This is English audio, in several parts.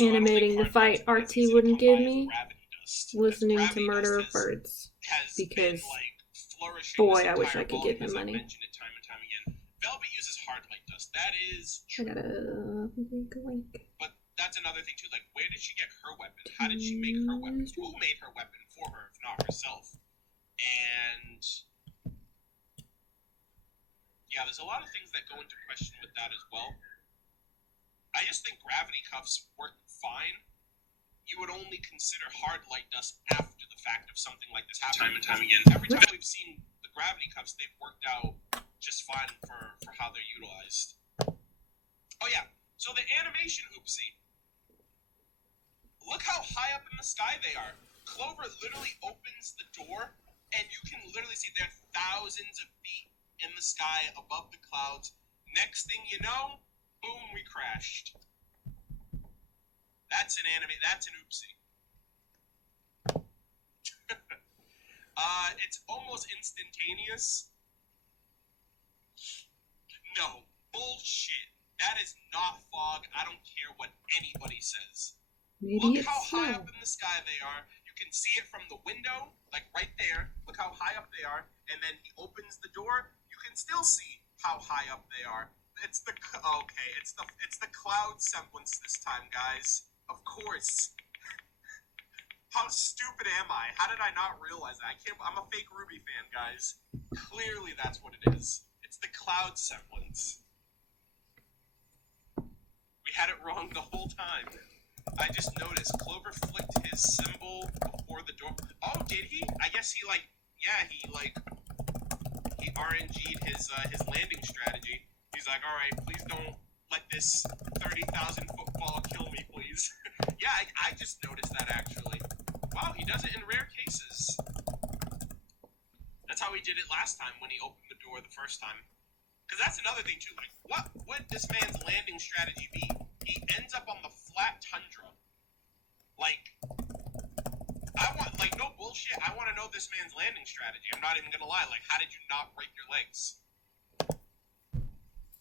animating the fight RT wouldn't give me, listening to Murder of Birds, because boy, I wish I could give him money. Velvet uses hard light dust. That is true. I gotta make a link. But that's another thing too. Like, where did she get her weapon? How did she make her weapon? Who made her weapon for her, if not herself? And yeah, there's a lot of things that go into question with that as well. I just think gravity cuffs work fine. You would only consider hard light dust after the fact of something like this happening. Time and time again. Every time we've seen the gravity cuffs, they've worked out just fine for how they're utilized. Oh yeah, so the animation oopsie. Look how high up in the sky they are. Clover literally opens the door, and you can literally see they're thousands of feet in the sky above the clouds. Next thing you know, boom, we crashed. That's an oopsie. It's almost instantaneous. No, bullshit. That is not fog. I don't care what anybody says. Maybe Look how high up in the sky they are. You can see it from the window, like right there. Look how high up they are. And then he opens the door. You can still see how high up they are. It's the cloud semblance this time, guys. Of course. How stupid am I? How did I not realize that? I'm a fake Ruby fan, guys. Clearly that's what it is. It's the cloud semblance. We had it wrong the whole time. I just noticed Clover flicked his symbol before the door. Oh, did he? I guess he RNG'd his landing strategy. He's like, all right, please don't let this 30,000 foot ball kill me, please. Yeah, I just noticed that actually. Wow, he does it in rare cases. That's how he did it last time when he opened the door the first time. Because that's another thing too. Like, what would this man's landing strategy be? He ends up on the flat tundra. Like, no bullshit. I want to know this man's landing strategy. I'm not even gonna lie. Like, how did you not break your legs?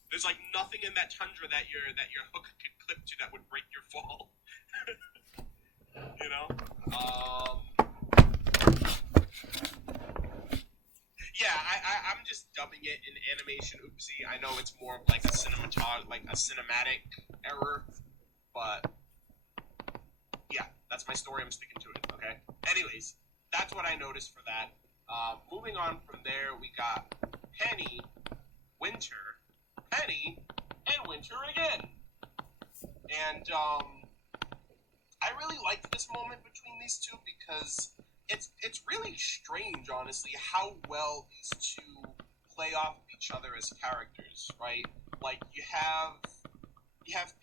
There's like nothing in that tundra that your hook could clip to that would break your fall. You know? Yeah, I'm just dubbing it an animation oopsie. I know it's more of like a cinematic error, but yeah, that's my story. I'm sticking to it. Okay. Anyways, that's what I noticed for that. Moving on from there, we got Penny, Winter, Penny, and Winter again. And I really liked this moment between these two because it's really strange, honestly, how well these two play off of each other as characters, right? Like you have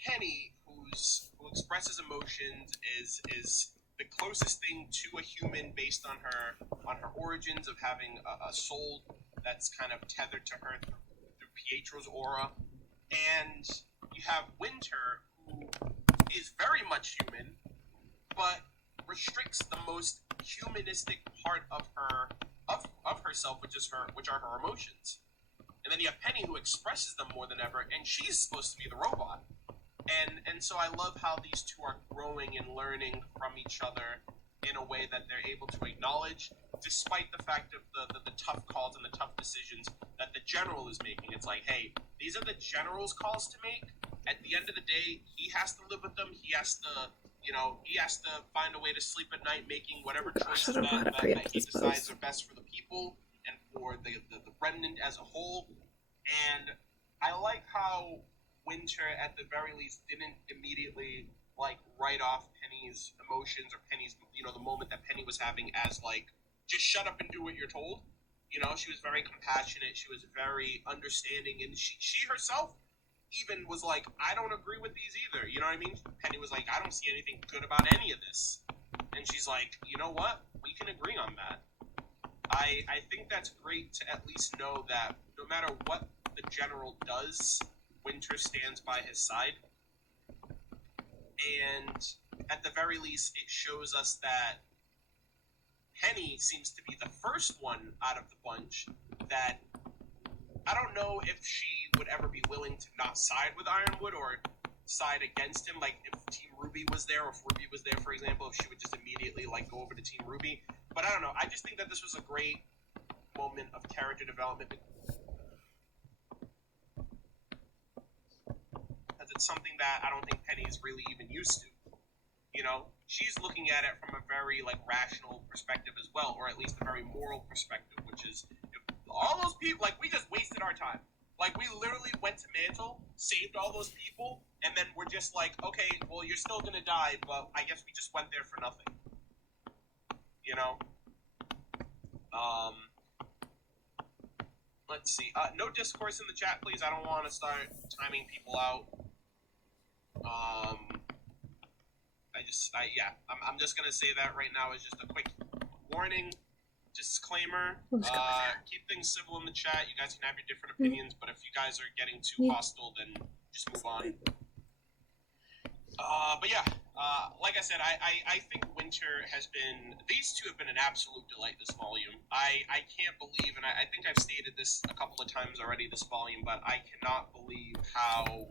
Penny, who expresses emotions, is the closest thing to a human based on her origins of having a soul that's kind of tethered to her through Pietro's aura, and you have Winter, who is very much human, but restricts the most humanistic part of herself, which are her emotions. And then you have Penny, who expresses them more than ever, and she's supposed to be the robot. And so I love how these two are growing and learning from each other in a way that they're able to acknowledge, despite the fact of the tough calls and the tough decisions that the general is making. It's like, hey, these are the general's calls to make. At the end of the day, he has to live with them. He has to find a way to sleep at night, making whatever choices that he decides are best for the people and for the remnant as a whole. And I like how Winter, at the very least, didn't immediately write off Penny's emotions or Penny's, the moment that Penny was having as just shut up and do what you're told. She was very compassionate. She was very understanding, and she herself even was like, I don't agree with these either. You know what I mean? Penny was like, I don't see anything good about any of this. And she's like, you know what? We can agree on that. I think that's great to at least know that no matter what the general does, Winter stands by his side. And at the very least, it shows us that Penny seems to be the first one out of the bunch that I don't know if she would ever be willing to not side with Ironwood, or side against him, like if Team Ruby was there, or if Ruby was there, for example, if she would just immediately like go over to Team Ruby. But I don't know. I just think that this was a great moment of character development because it's something that I don't think Penny is really even used to. You know, she's looking at it from a very like rational perspective as well, or at least a very moral perspective, which is if all those people, like, we just wasted our time. Like, we literally went to Mantle, saved all those people, and then we're just like, okay, well, you're still gonna die, but I guess we just went there for nothing. You know? Let's see. No discourse in the chat, please. I don't want to start timing people out. I'm just gonna say that right now as just a quick warning, disclaimer. Keep things civil in the chat. You guys can have your different opinions, but if you guys are getting too hostile, then just move on. But yeah, like I said, I think Winter has been, these two have been an absolute delight this volume. I can't believe, and I think I've stated this a couple of times already this volume, but I cannot believe how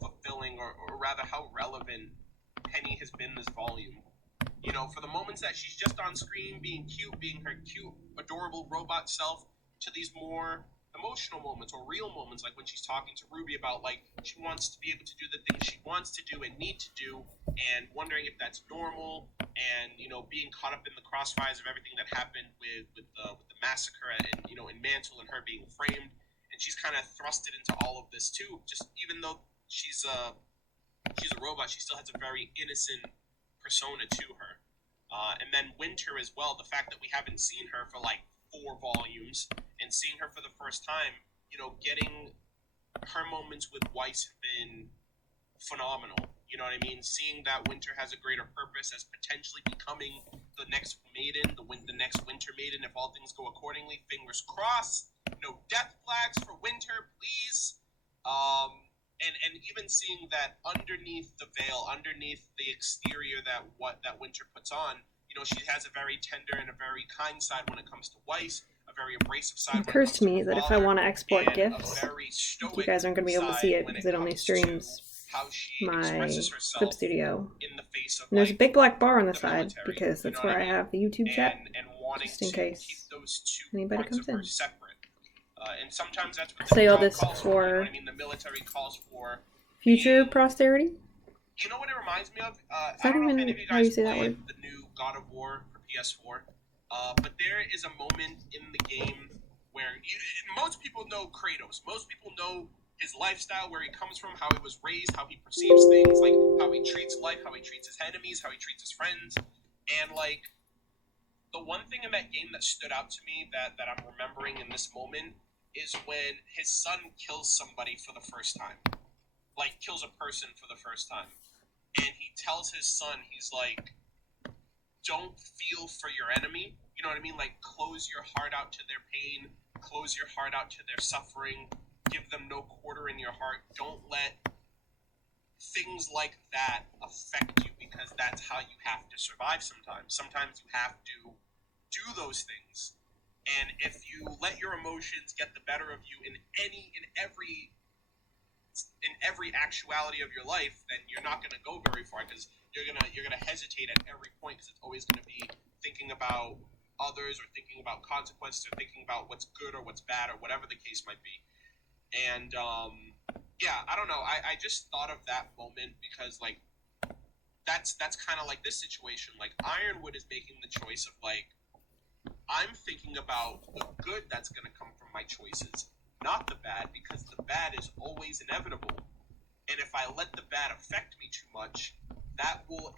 fulfilling, or rather how relevant Penny has been this volume. You know, for the moments that she's just on screen being cute, being her cute, adorable robot self, to these more emotional moments or real moments, like when she's talking to Ruby about, like, she wants to be able to do the things she wants to do and need to do, and wondering if that's normal, and, you know, being caught up in the crossfires of everything that happened with the massacre and, you know, in Mantle and her being framed, and she's kind of thrusted into all of this too. Just even though she's a robot, she still has a very innocent persona to her. And then Winter as well, the fact that we haven't seen her for like 4 volumes, and seeing her for the first time, you know, getting her moments with Weiss have been phenomenal. You know what I mean? Seeing that Winter has a greater purpose as potentially becoming the next maiden, the next Winter maiden, if all things go accordingly. Fingers crossed. No death flags for Winter, please. And even seeing that underneath the veil, underneath the exterior that Winter puts on, you know, she has a very tender and a very kind side when it comes to Weiss, a very abrasive side. It occurs to me that if I want to export GIFs, you guys aren't going to be able to see it because it only streams my Clip Studio. And there's a big black bar on the side because that's where I have the YouTube chat, just in case anybody comes in. And sometimes that's what I say all this for, you know what I mean? The military calls for future posterity. You know what it reminds me of? I don't know if any of you guys played the new God of War for PS4, but there is a moment in the game where most people know Kratos. Most people know his lifestyle, where he comes from, how he was raised, how he perceives things, like how he treats life, how he treats his enemies, how he treats his friends. And like, the one thing in that game that stood out to me that I'm remembering in this moment is when his son kills somebody for the first time. Like, kills a person for the first time. And he tells his son, he's like, don't feel for your enemy. You know what I mean? Like, close your heart out to their pain. Close your heart out to their suffering. Give them no quarter in your heart. Don't let things like that affect you, because that's how you have to survive sometimes. Sometimes you have to do those things. And if you let your emotions get the better of you in every actuality of your life, then you're not going to go very far, because you're gonna hesitate at every point, because it's always going to be thinking about others, or thinking about consequences, or thinking about what's good or what's bad, or whatever the case might be. And yeah, I don't know. I just thought of that moment because, like, that's kind of like this situation. Like, Ironwood is making the choice of, like, I'm thinking about the good that's going to come from my choices, not the bad, because the bad is always inevitable. And if I let the bad affect me too much, that will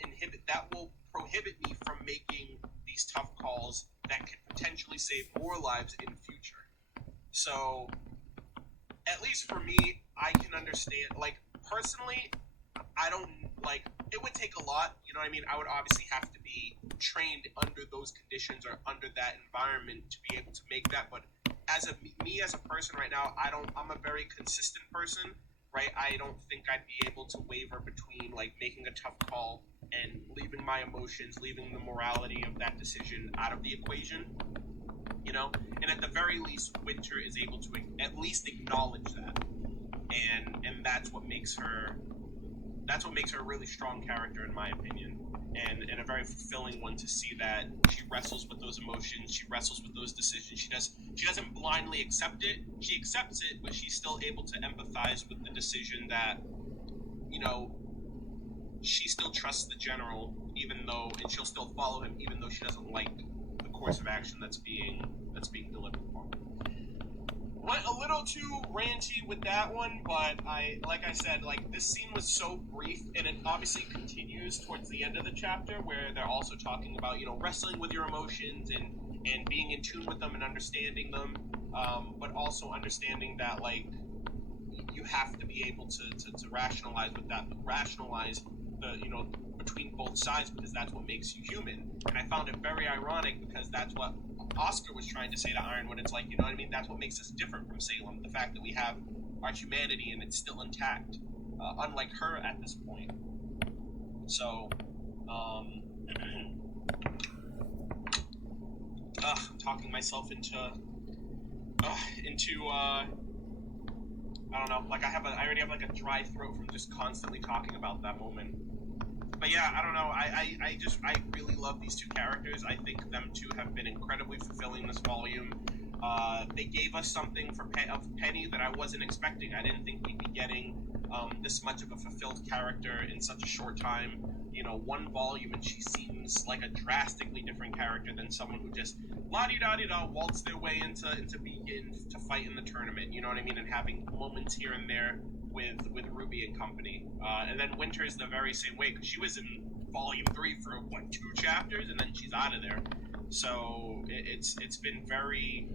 prohibit me from making these tough calls that could potentially save more lives in the future. So, at least for me, I can understand, like, personally, I don't, like, it would take a lot, you know what I mean? I would obviously have to be trained under those conditions or under that environment to be able to make that, but as a person right now, I'm a very consistent person, right? I don't think I'd be able to waver between, like, making a tough call and leaving my emotions, leaving the morality of that decision out of the equation, you know? And at the very least, Winter is able to at least acknowledge that. And that's what makes her a really strong character, in my opinion, and a very fulfilling one to see that she wrestles with those emotions, she wrestles with those decisions. She doesn't blindly accept it. She accepts it, but she's still able to empathize with the decision that, you know, she still trusts the general, and she'll still follow him, even though she doesn't like the course of action that's being delivered upon. Went a little too ranty with that one, but like I said, this scene was so brief, and it obviously continues towards the end of the chapter, where they're also talking about, wrestling with your emotions and being in tune with them and understanding them, but also understanding that, you have to be able to rationalize the between both sides, because that's what makes you human. And I found it very ironic, because that's what Oscar was trying to say to Ironwood. It's like, that's what makes us different from Salem, the fact that we have our humanity and it's still intact, unlike her at this point. So I'm talking myself into I don't know, I already have a dry throat from just constantly talking about that moment. But yeah, I don't know. I really love these two characters. I think them two have been incredibly fulfilling this volume. They gave us something of Penny that I wasn't expecting. I didn't think we'd be getting this much of a fulfilled character in such a short time. One volume, and she seems like a drastically different character than someone who just la-di-da-di-da waltz their way into being to fight in the tournament. You know what I mean? And having moments here and there with Ruby and company. And then Winter's the very same way, because she was in volume 3 for 2 chapters, and then she's out of there. So it's been very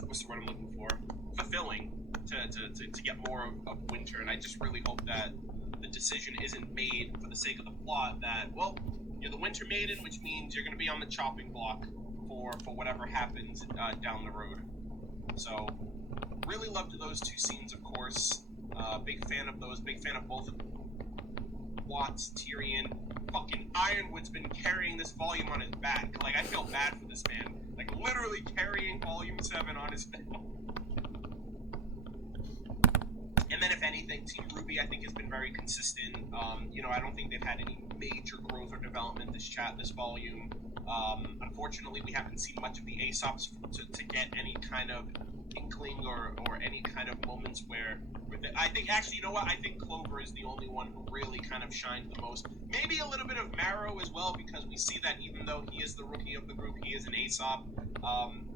what's the word I'm looking for? Fulfilling to get more of Winter, and I just really hope that the decision isn't made for the sake of the plot, that, well, you're the Winter Maiden, which means you're going to be on the chopping block for whatever happens down the road. So really loved those two scenes, of course. Big fan of those. Big fan of both of them. Watts, Tyrion, fucking Ironwood's been carrying this volume on his back. I feel bad for this man. Literally carrying volume 7 on his back. And then, if anything, Team Ruby, I think, has been very consistent. I don't think they've had any major growth or development this volume. Unfortunately, we haven't seen much of the Aesops to get any kind of inkling or any kind of moments where I think, actually, you know what? I think Clover is the only one who really kind of shines the most. Maybe a little bit of Marrow as well, because we see that even though he is the rookie of the group, he is an Aesop.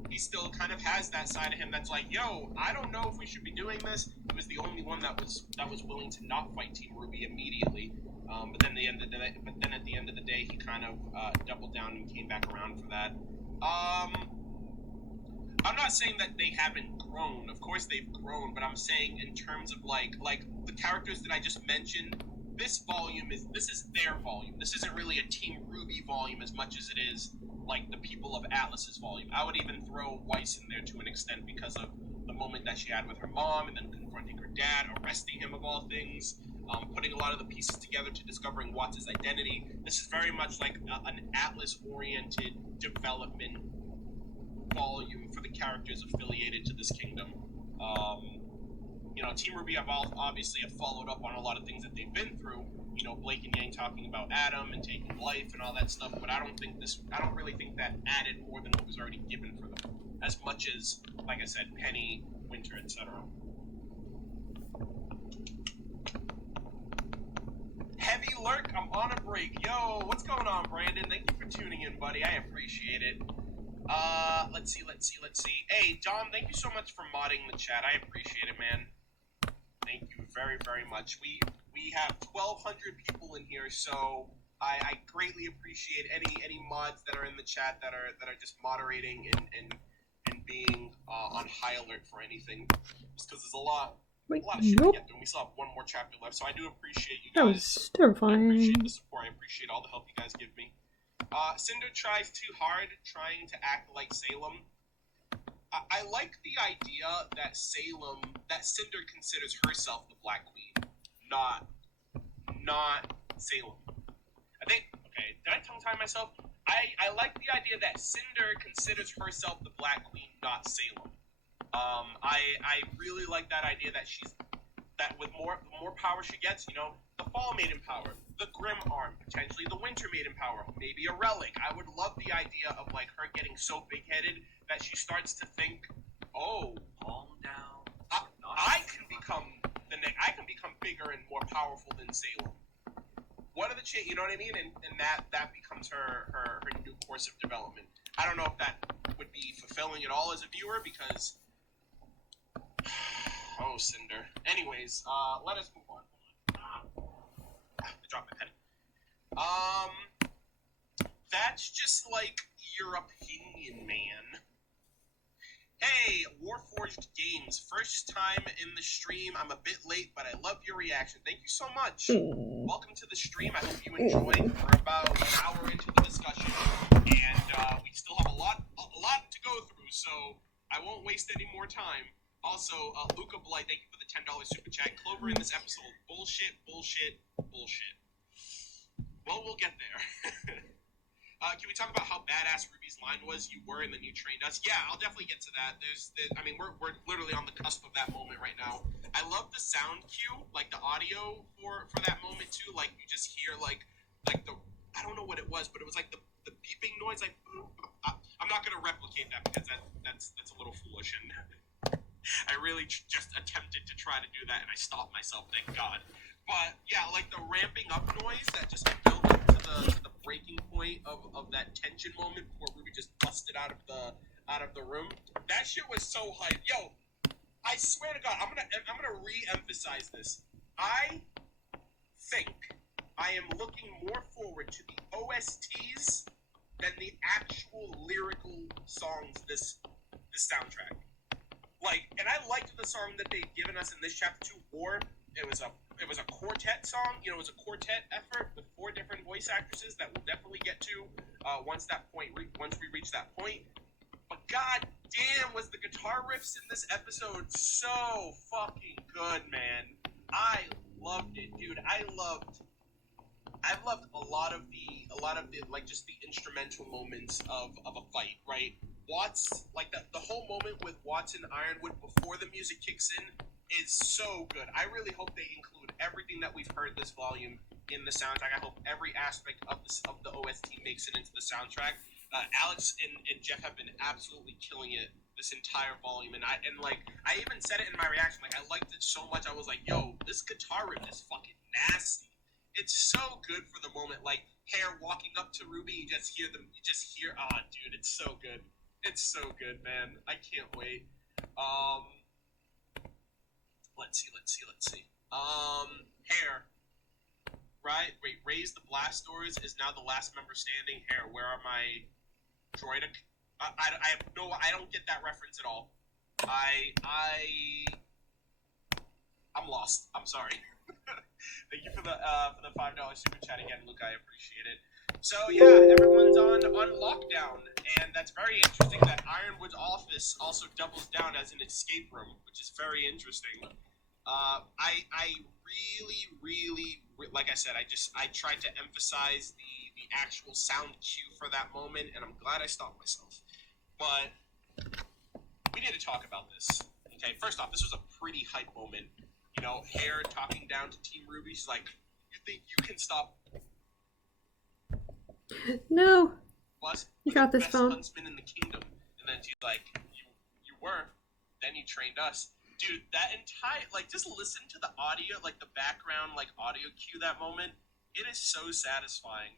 He still kind of has that side of him that's like, yo, I don't know if we should be doing this. He was the only one that was willing to not fight Team Ruby immediately. But then at the end of the day, he kind of doubled down and came back around for that. I'm not saying that they haven't grown. Of course they've grown, but I'm saying in terms of like the characters that I just mentioned, this is their volume. This isn't really a Team Ruby volume as much as it is like the People of Atlas's volume. I would even throw Weiss in there to an extent, because of the moment that she had with her mom, and then confronting her dad, arresting him of all things, putting a lot of the pieces together to discovering Watts' identity. This is very much like an Atlas-oriented development volume for the characters affiliated to this kingdom. Team Ruby obviously have followed up on a lot of things that they've been through. Blake and Yang talking about Adam and taking life and all that stuff, but I don't really think that added more than what was already given for them, as much as, like I said, Penny, Winter, etc. Heavy Lurk, I'm on a break. Yo, what's going on, Brandon? Thank you for tuning in, buddy. I appreciate it. Let's see. Hey, Dom, thank you so much for modding the chat. I appreciate it, man. Thank you very, very much. We have 1,200 people in here, so I greatly appreciate any mods that are in the chat that are just moderating and being on high alert for anything. Just because there's a lot of shit to get through, and we still have one more chapter left, so I do appreciate you guys. That was terrifying. I appreciate the support. I appreciate all the help you guys give me. Cinder tries too hard, trying to act like Salem. I like the idea that Cinder considers herself the Black Queen, not Salem. I think, okay, did I tongue-tie myself? I like the idea that Cinder considers herself the Black Queen, not Salem. I really like that idea that with more power she gets, the Fall Maiden power, the Grim Arm, potentially the Winter Maiden power, maybe a relic. I would love the idea of like her getting so big-headed that she starts to think, oh, calm down. I can become I can become bigger and more powerful than Salem. What are the you know what I mean? And that becomes her new course of development. I don't know if that would be fulfilling at all as a viewer because oh, Cinder. Anyways, let us move on. I dropped my pen. That's just like your opinion, man. Hey, Warforged Games, first time in the stream. I'm a bit late, but I love your reaction. Thank you so much. Welcome to the stream. I hope you enjoyed. We're about an hour into the discussion, and we still have a lot to go through, so I won't waste any more time. Also, Luca Blight, thank you for the $10 super chat. Clover in this episode, bullshit. Well, we'll get there. Can we talk about how badass Ruby's line was? You were, and then you trained us. Yeah, I'll definitely get to that. We're literally on the cusp of that moment right now. I love the sound cue, like the audio for that moment too. Like you just hear like the I don't know what it was, but it was like the beeping noise. Like I'm not gonna replicate that because that's a little foolish, and I really just attempted to try to do that, and I stopped myself. Thank God. But yeah, like the ramping up noise that just built up to the breaking point of that tension moment before Ruby just busted out of the room. That shit was so hype. Yo, I swear to God, I'm gonna re-emphasize this. I think I am looking more forward to the OSTs than the actual lyrical songs this soundtrack. Like, and I liked the song that they've given us in this chapter 2, War. It was a quartet song. It was a quartet effort with 4 different voice actresses that we'll definitely get to once we reach that point. But god damn, was the guitar riffs in this episode so fucking good, man. I loved it, dude. I loved a lot of the like just the instrumental moments of a fight, right? Watts, like the whole moment with Watts and Ironwood before the music kicks in is so good. I really hope they include everything that we've heard this volume in the soundtrack. I hope every aspect of the OST makes it into the soundtrack. Alex and Jeff have been absolutely killing it this entire volume, and I even said it in my reaction. Like, I liked it so much. I was like, yo, this guitar riff is fucking nasty. It's so good for the moment. Like, Hair walking up to Ruby, you just hear, ah, dude, it's so good. It's so good, man. I can't wait. Let's see. Hair. Right? Wait, Raise the Blast Doors is now the last member standing. Hair, where are my droidic? I don't get that reference at all. I'm lost. I'm sorry. Thank you for the $5 super chat again, Luke. I appreciate it. So yeah, everyone's on lockdown, and that's very interesting that Ironwood's office also doubles down as an escape room, which is very interesting. I really, like I said, I tried to emphasize the actual sound cue for that moment, and I'm glad I stopped myself. But we need to talk about this. Okay, first off, this was a pretty hype moment. You know, Hair talking down to Team Ruby. She's like, "You think you can stop?" No. Plus, you got this, best phone. Huntsman in the kingdom. And then she's like, "You were. Then you trained us." Dude, that entire, like, just listen to the audio, like, the background, like, audio cue that moment. It is so satisfying.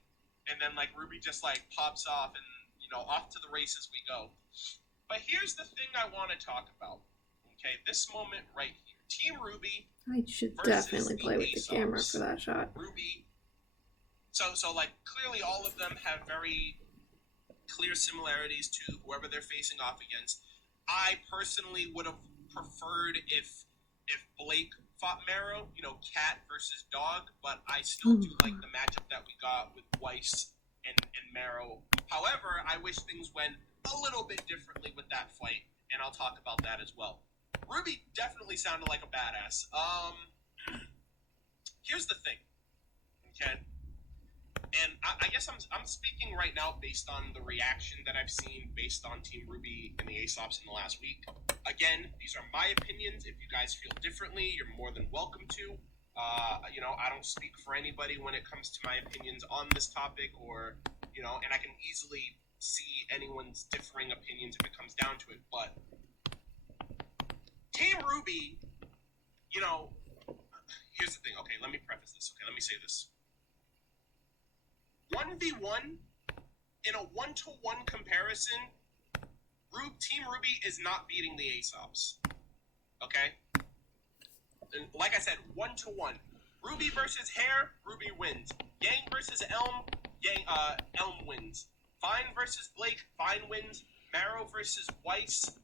And then, like, Ruby just, like, pops off and, you know, off to the races we go. But here's the thing I want to talk about. Okay, this moment right here. Team Ruby. I should definitely play with the camera for that shot. Ruby. So, like, clearly all of them have very clear similarities to whoever they're facing off against. I personally would have preferred if Blake fought Marrow, you know, cat versus dog, but I still do like the matchup that we got with Weiss and Marrow. However, I wish things went a little bit differently with that fight, and I'll talk about that as well. Ruby definitely sounded like a badass. Here's the thing, okay? And I guess I'm speaking right now based on the reaction that I've seen based on Team Ruby and the Aesops in the last week. Again, these are my opinions. If you guys feel differently, you're more than welcome to. I don't speak for anybody when it comes to my opinions on this topic, or, and I can easily see anyone's differing opinions if it comes down to it. But Team Ruby, here's the thing. Okay, let me preface this. Okay, let me say this. 1v1, in a 1-to-1 comparison, Team Ruby is not beating the Aesops. Okay? And like I said, 1-to-1. Ruby versus Hare, Ruby wins. Yang versus Elm, Elm wins. Fine versus Blake, Fine wins. Marrow versus Weiss,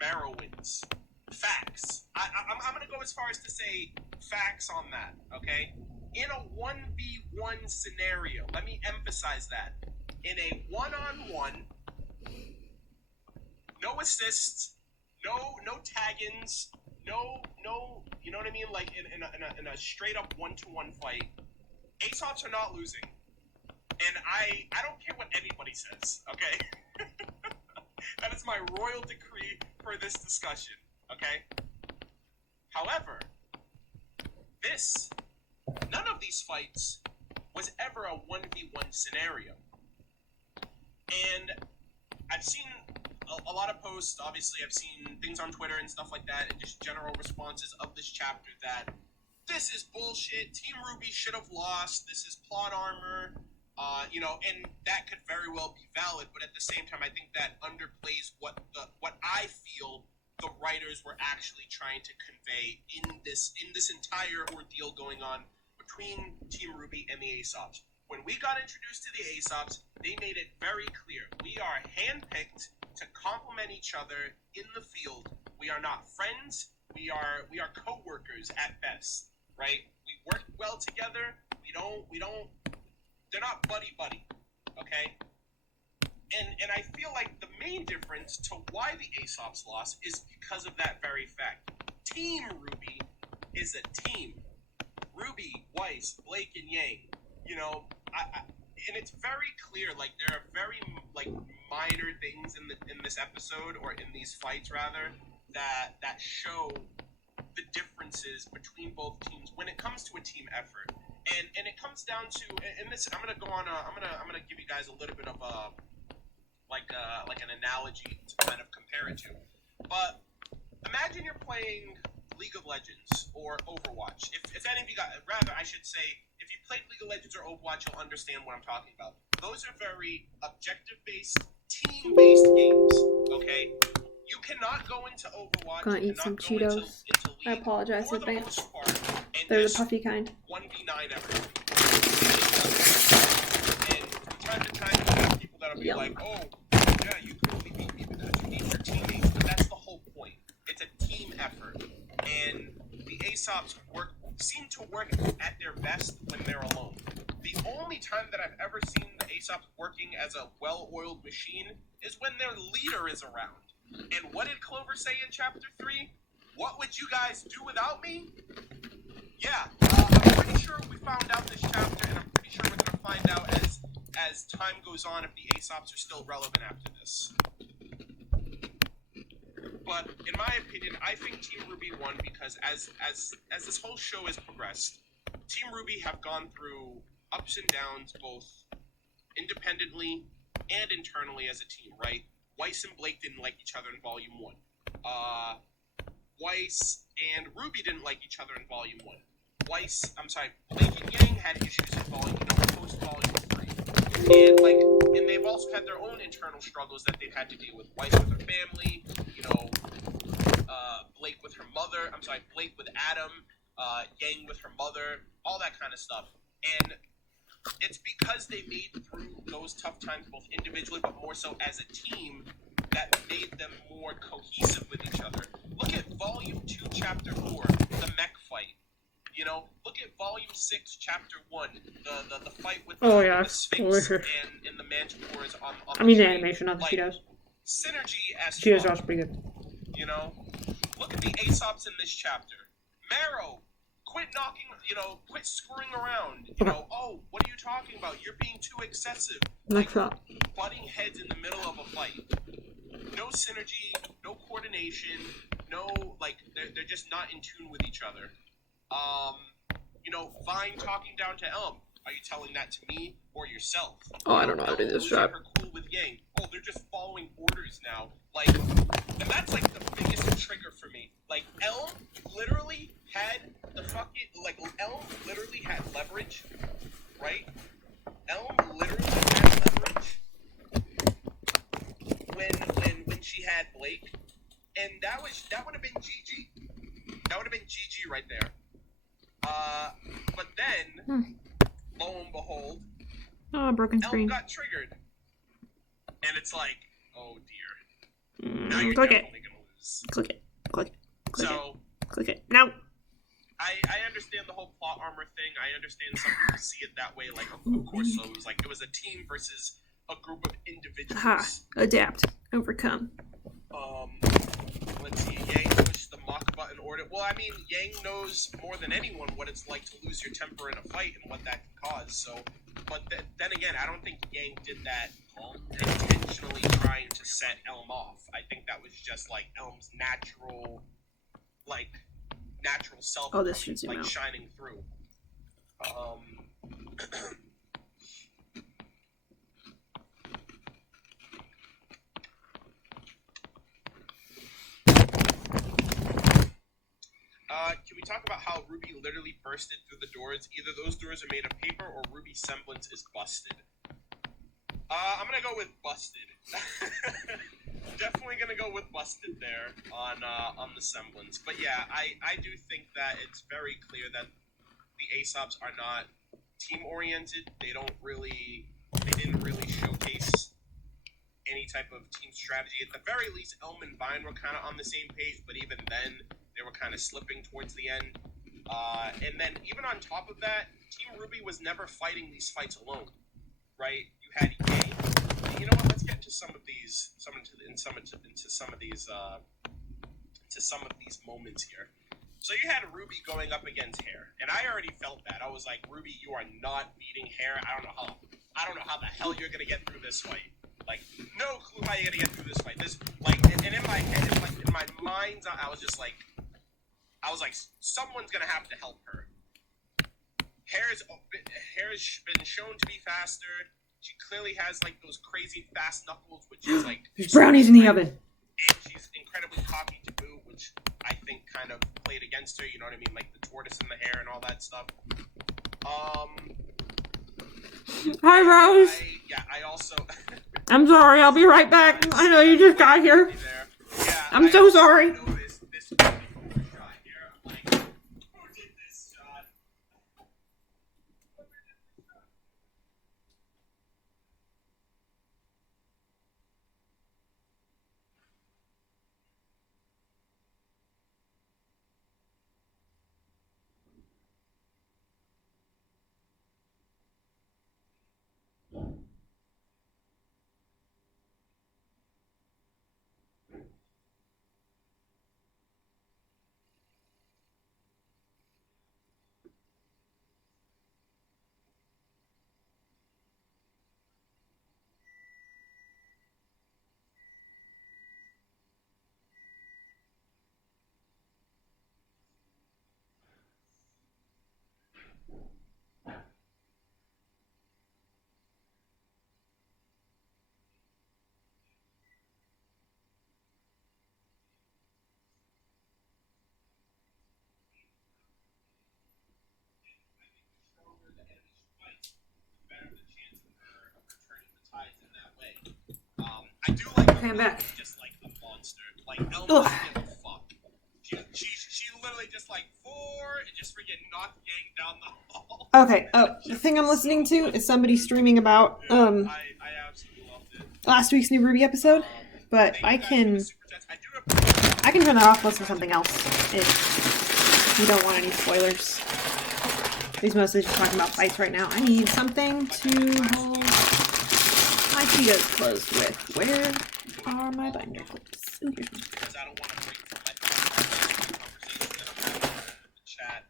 Marrow wins. Facts. I'm going to go as far as to say facts on that, okay? In a 1v1 scenario, let me emphasize that. In a one-on-one, no assists, no tag-ins, no, you know what I mean? Like in a straight-up one-to-one fight, Aesops are not losing. And I don't care what anybody says, okay? That is my royal decree for this discussion, okay? However, none of these fights was ever a 1v1 scenario. And I've seen a lot of posts, obviously I've seen things on Twitter and stuff like that, and just general responses of this chapter that this is bullshit, Team Ruby should have lost, this is plot armor, and that could very well be valid, but at the same time I think that underplays what I feel the writers were actually trying to convey in this entire ordeal going on between Team Ruby and the Aesops. When we got introduced to the Aesops, they made it very clear. We are handpicked to complement each other in the field. We are not friends. We are co-workers at best, right? We work well together. They're not buddy-buddy, okay? And I feel like the main difference to why the Aesops lost is because of that very fact. Team Ruby is a team. Ruby, Weiss, Blake, and Yang. And it's very clear. Like there are very minor things in this episode, or in these fights rather, that show the differences between both teams when it comes to a team effort. And it comes down to, and this I'm gonna go on. I'm gonna give you guys a little bit of a like an analogy to kind of compare it to. But imagine you're playing League of Legends or Overwatch. If any of you I should say, if you played League of Legends or Overwatch, you'll understand what I'm talking about. Those are very objective-based, team-based games, okay? You cannot go into Overwatch, gonna eat some Cheetos. Into League, I apologize in for the advance. most part, and They're the puffy kind. 1v9 everything. And from time to time, you have people that'll be like, oh, yeah, you can only beat me because you need your teammates, but that's the whole point. It's a team effort. And the Aesops seem to work at their best when they're alone. The only time that I've ever seen the Aesops working as a well-oiled machine is when their leader is around. And what did Clover say in Chapter 3? What would you guys do without me? Yeah, I'm pretty sure we found out this chapter, and I'm pretty sure we're going to find out as time goes on if the Aesops are still relevant after this. But in my opinion, I think Team Ruby won because as this whole show has progressed, Team Ruby have gone through ups and downs both independently and internally as a team, right? Weiss and Blake didn't like each other in Volume 1. Weiss and Ruby didn't like each other in Volume 1. Blake and Yang had issues in post-Volume 3. And they've also had their own internal struggles that they've had to deal with. Weiss with her family, Blake with Adam, Yang with her mother, all that kind of stuff. And it's because they made through those tough times, both individually but more so as a team, that made them more cohesive with each other. Look at Volume 2, Chapter 4, the mech fight. Look at Volume 6, Chapter 1, the fight with the Sphinx and the Manticores on the animation, not the Cheetos. Synergy as Cheetos are also pretty good. Look at the Aesops in this chapter. Marrow, quit knocking, quit screwing around. Oh, what are you talking about? You're being too excessive. Next up. Butting heads in the middle of a fight. No synergy, no coordination, no, they're just not in tune with each other. Vine talking down to Elm. Are you telling that to me or yourself? Oh, I don't know how to do this shot. Her cool with Yang. Oh, they're just following orders now. And that's the biggest trigger for me. Elm literally had Elm literally had leverage, right? Elm literally had leverage when she had Blake, and that would have been GG. That would have been GG right there. But then, lo and behold, broken screen. Elm got triggered, and it's oh dear. Now you're click definitely it. gonna lose. Click it. Click it. Click So, it. Click it. No. I understand the whole plot armor thing. I understand some people see it that way. Of course, so it was a team versus a group of individuals. Ha. Adapt. Overcome. Let's see. Yang pushed the mock button order. Well, I mean, Yang knows more than anyone what it's like to lose your temper in a fight and what that can cause. So, but then again, I don't think Yang did that intentionally trying to set Elm off. I think that was just Elm's natural self. Oh, this should zoom out. Shining through. Can we talk about how Ruby literally bursted through the doors? Either those doors are made of paper or Ruby's semblance is busted. I'm gonna go with busted. Definitely gonna go with busted there on the semblance. But yeah, I do think that it's very clear that the Aesops are not team oriented. They didn't really showcase any type of team strategy. At the very least, Elm and Vine were kind of on the same page, but even then, they were kind of slipping towards the end. And then even on top of that, Team Ruby was never fighting these fights alone, right? You had Yang. And you know what? Let's get to some of these moments here. So you had Ruby going up against Hare, and I already felt that. I was like, Ruby, you are not beating Hare. I don't know how the hell you're gonna get through this fight. No clue how you're gonna get through this fight. And in my head, in my mind's eye, I was like, someone's gonna have to help her. Hare's been shown to be faster. She clearly has those crazy fast knuckles, which is there's brownies in the oven. And she's incredibly cocky to boot, which I think kind of played against her. You know what I mean? The tortoise in the hair and all that stuff. Hi, Rose. I also. I'm sorry. I'll be right back. I know you just got here. Yeah, I'm so sorry. This shot here. Who did this shot? I do like Okay, I'm back. Just like a monster. Elm doesn't give a fuck. She literally just and just freaking knocked Yang down the hall. Okay, the thing I'm listening to is somebody streaming about I absolutely loved it. last week's new Ruby episode, but I can turn that off. Let's for something else if you don't want any spoilers. He's mostly just talking about fights right now. I need something to hold my Cheetos closed with. Where are my binder clips? Ooh, here's one. Because I don't want to break from my conversation that I'm having in the chat.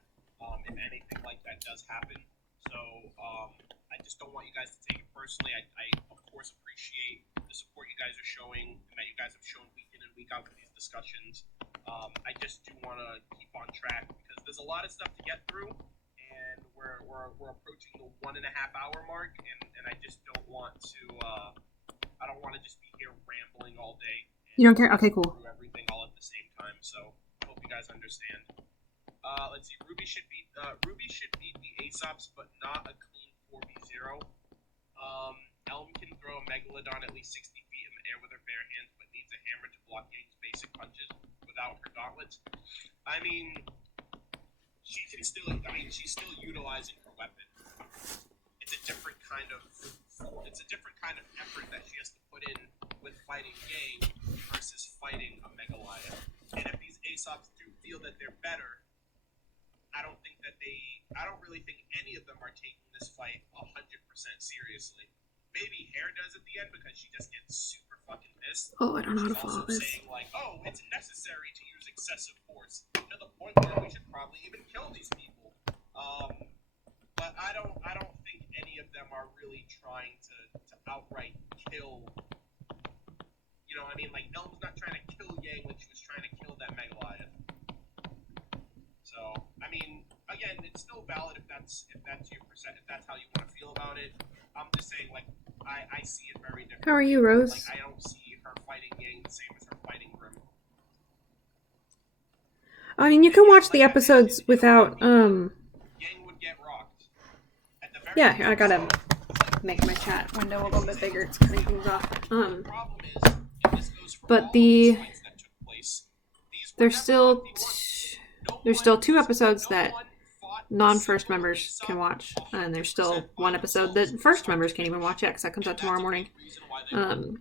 I just do want to keep on track because there's a lot of stuff to get through, and we're approaching the 1.5 hour mark, and I just don't want to. I don't want to just be here rambling all day. You don't care? Okay, cool. Do everything all at the same time. So hope you guys understand. Let's see. Ruby should beat the Aesops, but not a clean 4v0. Elm can throw a Megalodon at least 60 feet in the air with her bare hands, but needs a hammer to block Yang's basic punches without her gauntlets. I mean, she's still utilizing her weapon. It's a different kind of effort that she has to put in with fighting Yang versus fighting a Megaliah. And if these Aesops do feel that they're better, I don't really think any of them are taking this fight 100% seriously. Maybe Hare does at the end because she just gets super fucking pissed. Oh, I don't know how to She's follow also this. saying like, oh, it's necessary to use excessive force to the point where we should probably even kill these people. But I don't think any of them are really trying to outright kill. You know what I mean? Like Elm's not trying to kill Yang when she was trying to kill that Megaliah. So I mean, again, it's still valid if that's your percent, if that's how you want to feel about it. I'm just saying, like, I see it very differently. How are you, Rose? Like, I don't see her fighting Yang the same as her fighting Grim. I mean, you can watch the episodes without, Yang would get rocked. At the very Yeah, I gotta like, make my chat window a little bit bigger. It's cutting things off. the problem is, and this goes for But all the- of these fights that took place, these were There's never still 1v1s. No there's still one- 2 episodes no that one fought non-first single members Aesop can watch, and there's 100% still by 1 episode that themselves. first members can't even watch yet, because that comes out And that's tomorrow a morning. big reason why they won. The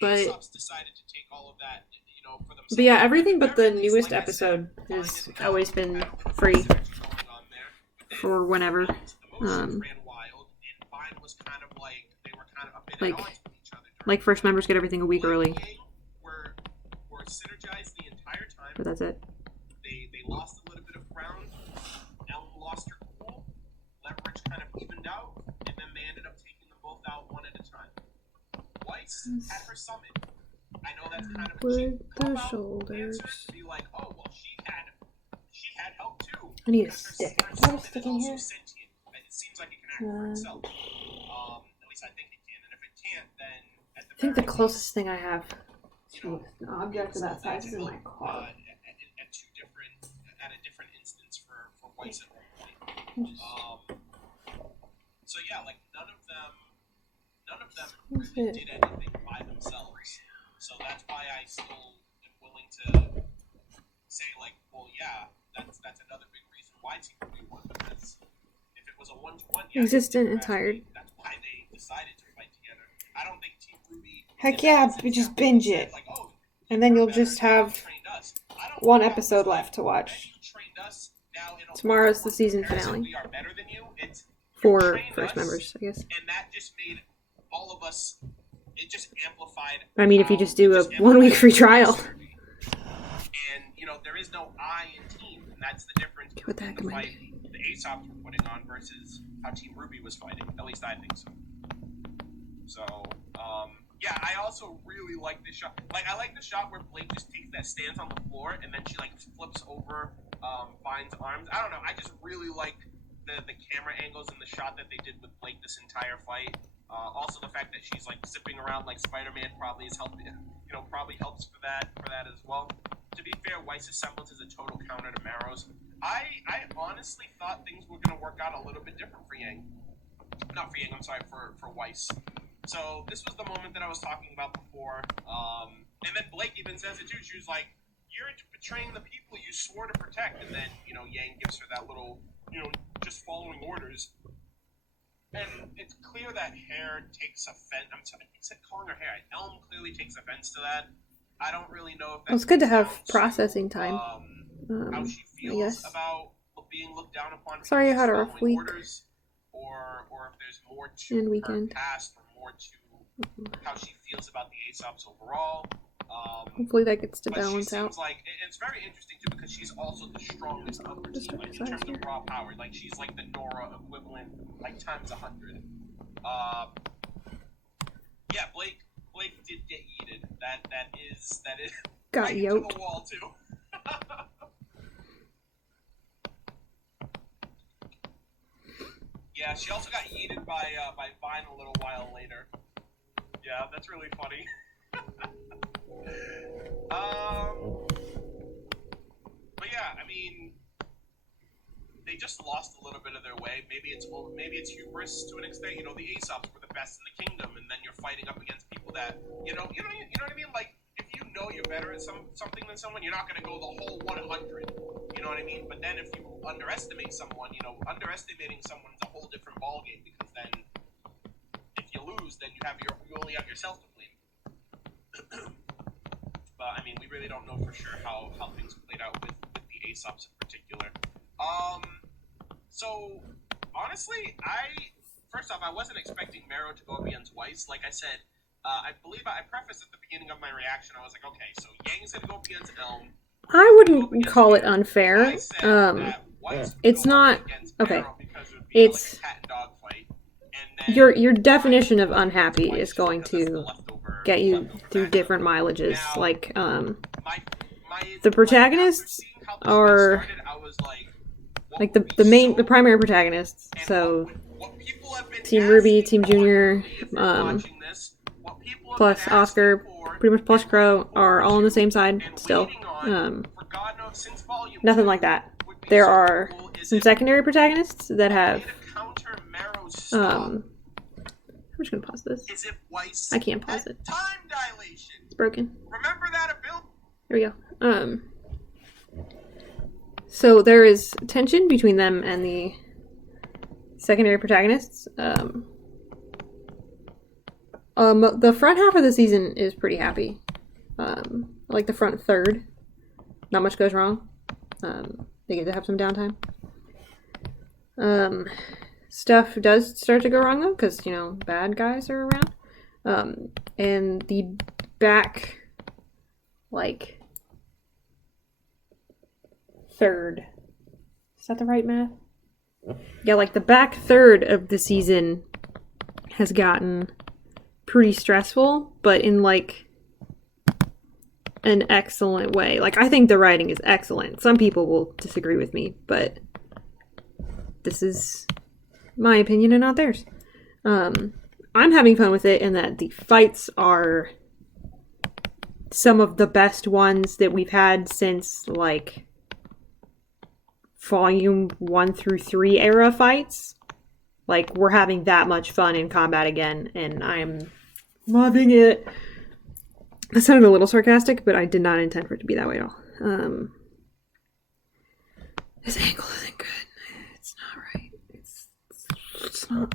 But Aesops decided to take all of that, you know, for themselves. yeah, everything but the At least, newest like I said, episode Vine has and always Elm been had a little bit of free synergy going on there, but then for whenever. Vine's emotions ran wild, and Vine was kind of like they were kind of a bit Like- at odds with each other. during Like, first the members get everything a week Blake early, and Yang were synergized the entire time. but that's it. They lost a little bit of ground. Elm lost her cool. Leverage kind of evened out, and then they ended up taking them both out one at a time. Weiss had her summon. I know that's kind of a cheap With the cop-out shoulders. answer to be like, oh well, she had help too. I need a because stick. Her Is that a summon stick is in also here? sentient. It seems like it can act for itself. At least I think it can. And if it can't, then at the I think the very closest thing I have you to know, an object of that size is in my car. At a different instance for Weiss at one point. So yeah, like none of them What's really it? did anything by themselves. So that's why I still am willing to say like, well, yeah, that's another big reason why Team Ruby won, because if it was a 1-to-1, yeah, Existent and that's tired. That's why they decided to fight together. I don't think Team Ruby. Heck in yeah, that we just sense, binge said, it. like, oh, And then you're you'll better, just you have trained us. I don't 1 think that episode was like, left to watch. you trained us, now in a Tomorrow's the 1-to-1 season comparison, finale. We are better than you. It's For trained first us, members, I guess. and that just made all of us. It just amplified. I mean, if you how- just do it a just 1 week amplified free our trial. synergy. And you know, there is no I in team, and that's the difference What the between heck the am I fight the Aesops were putting on versus how Team Ruby was fighting. At least I think so. So, yeah, I also really like this shot. Like, I like the shot where Blake just takes that stance on the floor, and then she like flips over Vine's arms. I don't know. I just really like the camera angles and the shot that they did with Blake this entire fight. Also, the fact that she's like zipping around like Spider-Man probably is helping. You know, probably helps for that as well. To be fair, Weiss's semblance is a total counter to Marrow's. I honestly thought things were gonna work out a little bit different for Yang. Not for Yang. I'm sorry, for Weiss. So this was the moment that I was talking about before. And then Blake even says it too. She was like, "You're betraying the people you swore to protect." And then you know Yang gives her that little, you know, just following orders. And it's clear that Hare takes offense. I'm sorry, I said calling her Hare. Elm clearly takes offense to that. I don't really know if Well, it's that good to comes have down to, processing time. how she I feels guess. about being looked down upon. Sorry you because had a she's rough following week. Orders, or if there's more to And her weekend. past, or more to how she feels about the Aesops overall. Hopefully that gets to But she balance seems out. like it's very interesting too because she's also the strongest of her Just team, like in exercise terms of here. raw power. Like she's like the Nora equivalent, like times 100. Yeah, Blake did get yeeted. That is Got right into yoked. the wall too. Yeah, she also got yeeted by Vine a little while later. Yeah, that's really funny. But yeah, I mean, they just lost a little bit of their way. Maybe it's hubris to an extent. You know, the Aesops were the best in the kingdom, and then you're fighting up against people that you know what I mean. Like, if you know you're better at something than someone, you're not going to go the whole 100. You know what I mean? But then if you underestimate someone, you know, underestimating someone's a whole different ballgame, because then if you lose, then you only have yourself to blame. But I mean, we really don't know for sure how things played out with the Aesops in particular. So honestly, first off, I wasn't expecting Marrow to go up against Weiss. Like I said, I believe I prefaced at the beginning of my reaction. I was like, okay, so Yang's gonna go up against Elm. I wouldn't call it unfair. It's not okay. It's your definition of unhappy is going to get you through different mileages. Like the protagonists are like the primary protagonists. So Team Ruby, Team Junior, plus Oscar, pretty much plus Crow are all on the same side still. Nothing like that. There are some secondary protagonists that have. I'm just gonna pause this. I can't pause it. It's broken. Remember that ability. There we go. So there is tension between them and the secondary protagonists. The front half of the season is pretty happy. Like the front third. Not much goes wrong. They get to have some downtime. Stuff does start to go wrong though, because, you know, bad guys are around. And the back, like, third. Is that the right math? Yeah, like the back third of the season has gotten pretty stressful, but in like an excellent way. Like, I think the writing is excellent. Some people will disagree with me, but this is my opinion and not theirs. I'm having fun with it in that the fights are some of the best ones that we've had since, like, Volume 1 through 3 era fights. Like, we're having that much fun in combat again, and I'm loving it. That sounded a little sarcastic, but I did not intend for it to be that way at all. This angle isn't good. It's not right. It's not.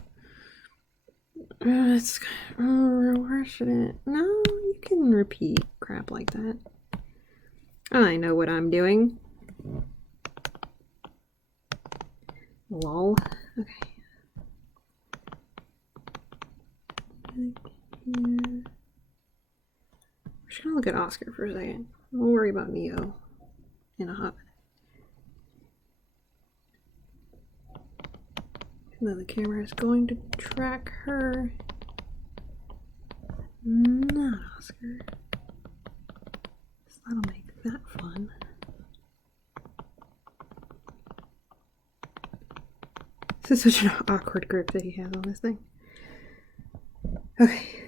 Where should it? No, you can repeat crap like that. I know what I'm doing. Lol. Okay. We're just gonna look at Oscar for a second. We'll worry about Neo in a hot minute. And then the camera is going to track her. Not Oscar. So that'll make that fun. This is such an awkward grip that he has on this thing. Okay.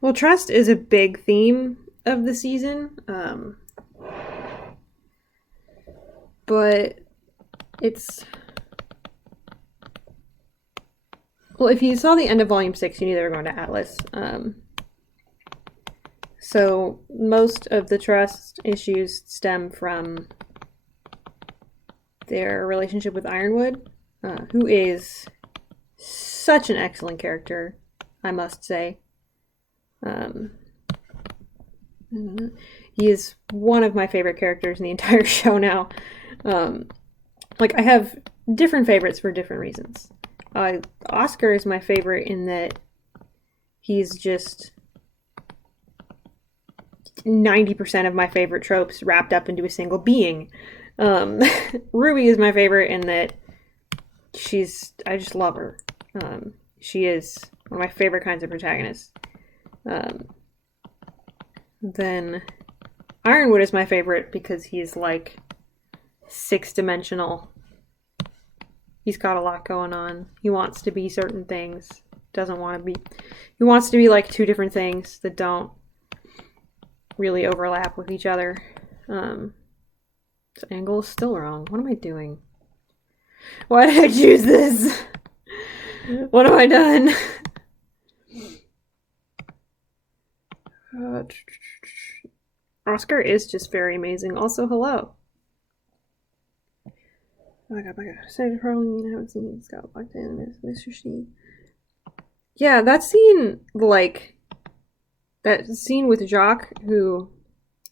Well, trust is a big theme of the season, but it's... Well, if you saw the end of Volume 6, you knew they were going to Atlas. So most of the trust issues stem from their relationship with Ironwood, who is such an excellent character, I must say. He is one of my favorite characters in the entire show now. Like, I have different favorites for different reasons. Oscar is my favorite in that he's just 90% of my favorite tropes wrapped up into a single being. Ruby is my favorite in that I just love her. She is one of my favorite kinds of protagonists. Then Ironwood is my favorite because he's like 6-dimensional. He's got a lot going on. He wants to be certain things. Doesn't want to be. He wants to be like 2 different things that don't really overlap with each other. This angle is still wrong. What am I doing? Why did I choose this? What have I done? Oscar is just very amazing. Also, hello. Oh my god. Say probably I haven't seen Scott locked in Mr. Schnee. Yeah, that scene with Jacques, who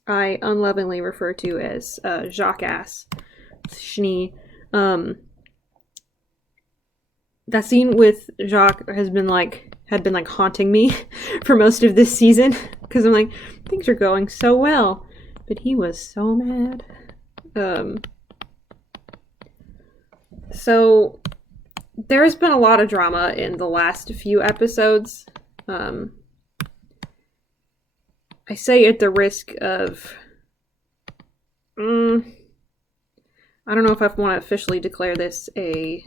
I unlovingly refer to as Jacques ass Schnee. That scene with Jacques had been haunting me for most of this season because I'm like, things are going so well, but he was so mad. So there's been a lot of drama in the last few episodes. I say at the risk of I don't know if I want to officially declare this a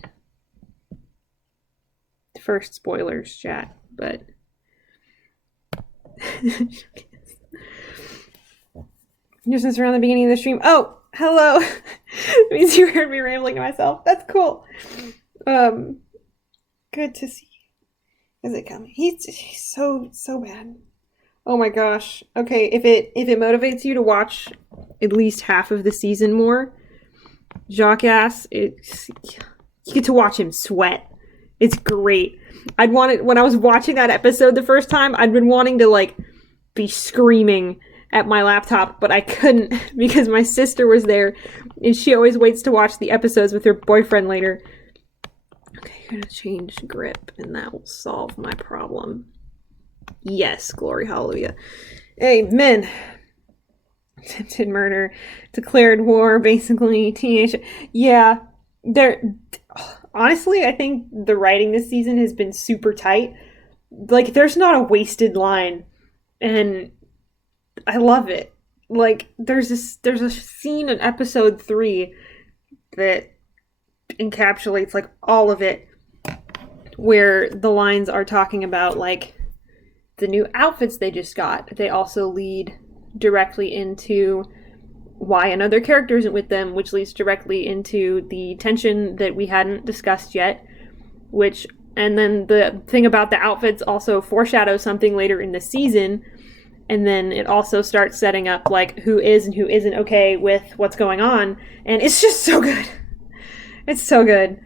first spoilers chat, but just since around the beginning of the stream. Oh, hello. It means you heard me rambling to myself. That's cool. Good to see you. Is it coming? He's so bad. Oh my gosh. Okay, if it motivates you to watch at least half of the season more, Jacques, you get to watch him sweat. It's great. When I was watching that episode the first time, I'd been wanting to like be screaming at my laptop, but I couldn't because my sister was there and she always waits to watch the episodes with her boyfriend later. Okay, you're gonna change grip and that will solve my problem. Yes, glory, hallelujah. Amen. Attempted murder, declared war, basically, teenage. Yeah, honestly, I think the writing this season has been super tight. Like, there's not a wasted line, and I love it. Like, there's a scene in episode 3 that encapsulates, like, all of it, where the lines are talking about, like, the new outfits they just got. They also lead directly into why another character isn't with them, which leads directly into the tension that we hadn't discussed yet, and then the thing about the outfits also foreshadows something later in the season, and then it also starts setting up like who is and who isn't okay with what's going on, and it's just so good. It's so good.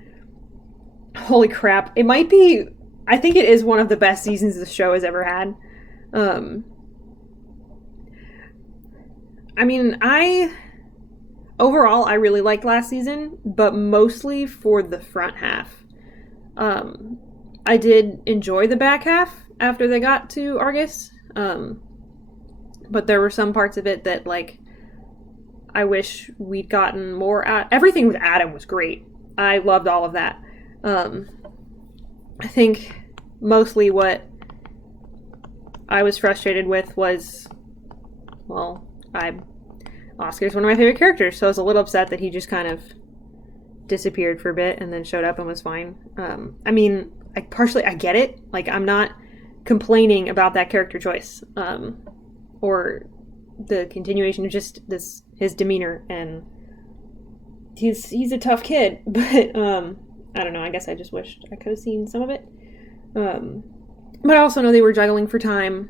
Holy crap. I think it is one of the best seasons the show has ever had. I mean, overall, I really liked last season, but mostly for the front half. I did enjoy the back half after they got to Argus, but there were some parts of it that, like, I wish we'd gotten more at. Everything with Adam was great. I loved all of that. I think mostly what I was frustrated with was, well, Oscar's one of my favorite characters, so I was a little upset that he just kind of disappeared for a bit and then showed up and was fine. I mean, I get it. Like, I'm not complaining about that character choice, or the continuation of just his demeanor, and he's a tough kid, but I don't know, I guess I just wished I could have seen some of it. But I also know they were juggling for time,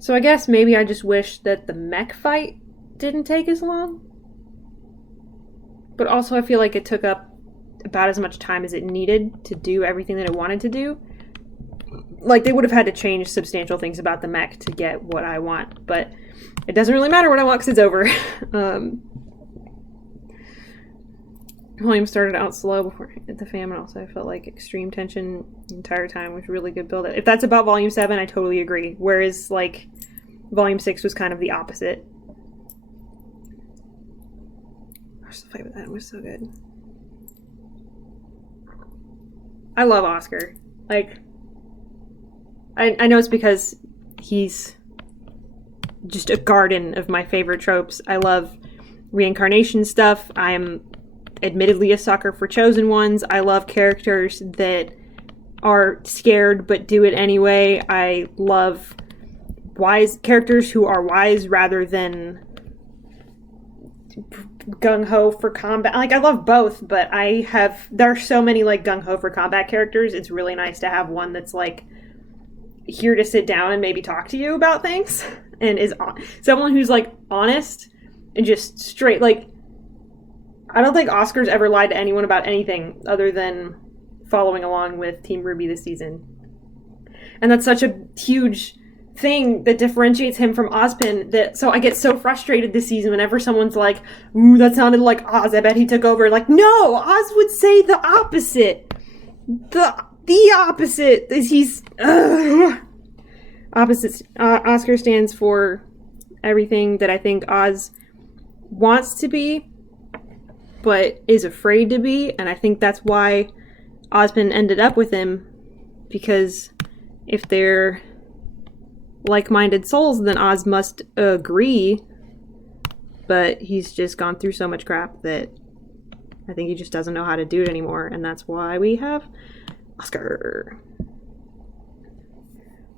so I guess maybe I just wish that the mech fight didn't take as long. But also I feel like it took up about as much time as it needed to do everything that it wanted to do. Like, they would have had to change substantial things about the mech to get what I want, but it doesn't really matter what I want because it's over. Volume started out slow before the famine. Also, I felt like extreme tension the entire time with really good build up. If that's about Volume 7, I totally agree. Whereas, like, Volume 6 was kind of the opposite. Gosh, the fight with that was so good. I love Oscar. Like, I know it's because he's just a garden of my favorite tropes. I love reincarnation stuff. I'm admittedly a sucker for chosen ones. I love characters that are scared but do it anyway. I love wise characters who are wise rather than gung-ho for combat. Like, I love both, but there are so many like gung-ho for combat characters. It's really nice to have one that's like here to sit down and maybe talk to you about things and is someone who's like honest and just straight. Like, I don't think Oscar's ever lied to anyone about anything other than following along with Team Ruby this season. And that's such a huge thing that differentiates him from Ozpin, that so I get so frustrated this season whenever someone's like, ooh, that sounded like Oz, I bet he took over. Like, no, Oz would say the opposite. The opposite is he's opposite. Oscar stands for everything that I think Oz wants to be but is afraid to be, and I think that's why Ozpin ended up with him, because if they're like-minded souls, then Oz must agree, but he's just gone through so much crap that I think he just doesn't know how to do it anymore, and that's why we have Oscar.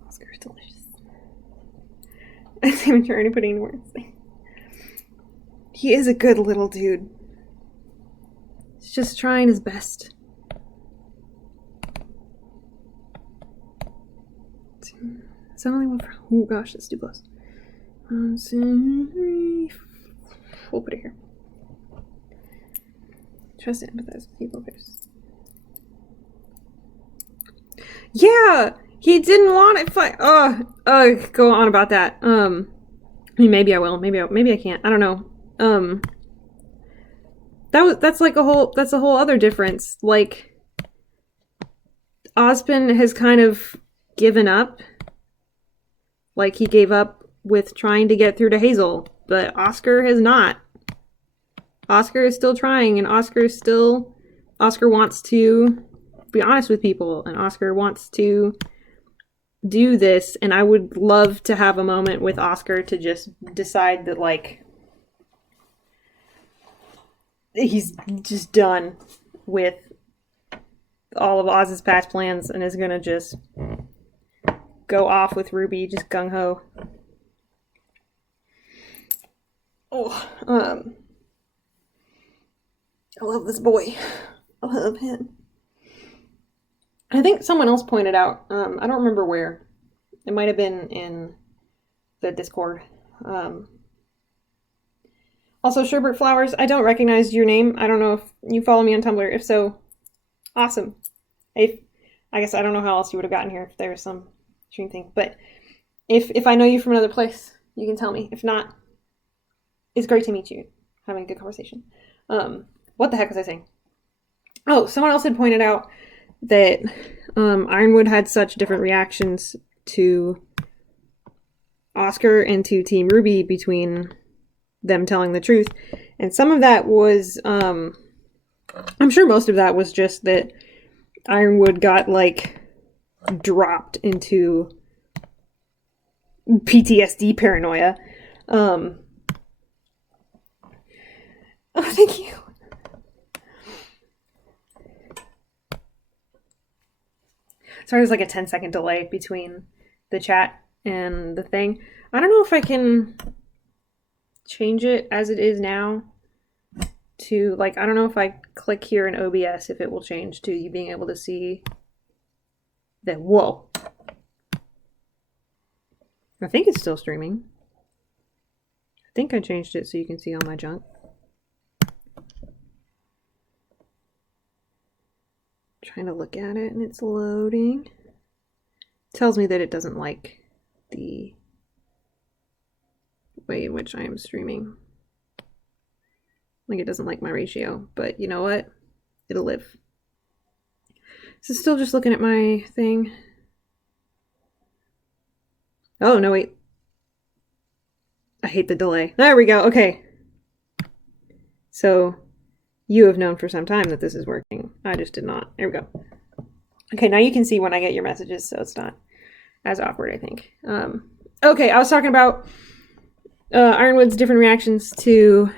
Oscar's delicious. I can't even try to put any words. He is a good little dude. He's just trying his best. It's only one for. Oh gosh, that's too close. 1, 2, 3. We'll put it here. Trust and empathize with people first. Yeah, he didn't want it. Go on about that. I mean, maybe I will. Maybe I can't. I don't know. That's a whole other difference. Like, Ozpin has kind of given up. Like, he gave up with trying to get through to Hazel, but Oscar has not. Oscar is still trying, and Oscar wants to be honest with people, and Oscar wants to do this, and I would love to have a moment with Oscar to just decide that, like, he's just done with all of Oz's past plans and is gonna just go off with Ruby, just gung-ho. I love this boy. I love him. I think someone else pointed out, I don't remember where. It might have been in the Discord. Also, Sherbert Flowers, I don't recognize your name. I don't know if you follow me on Tumblr. If so, awesome. I guess I don't know how else you would have gotten here if there was some stream thing. But if I know you from another place, you can tell me. If not, it's great to meet you. Having a good conversation. What the heck was I saying? Oh, someone else had pointed out that Ironwood had such different reactions to Oscar and to Team Ruby between them telling the truth. And some of that was, I'm sure most of that was just that Ironwood got, like, dropped into PTSD paranoia. Oh, thank you. Sorry, there's like a 10-second delay between the chat and the thing. I don't know if I can change it as it is now to, like, I don't know if I click here in OBS if it will change to you being able to see that. Whoa. I think it's still streaming. I think I changed it so you can see all my junk. Trying to look at it and it's loading. It tells me that it doesn't like the way in which I am streaming. Like, it doesn't like my ratio, but you know what? It'll live. So still just looking at my thing. Oh, no, wait. I hate the delay. There we go. Okay. So you have known for some time that this is working. I just did not. There we go. Okay, now you can see when I get your messages, so it's not as awkward, I think. Okay, I was talking about Ironwood's different reactions to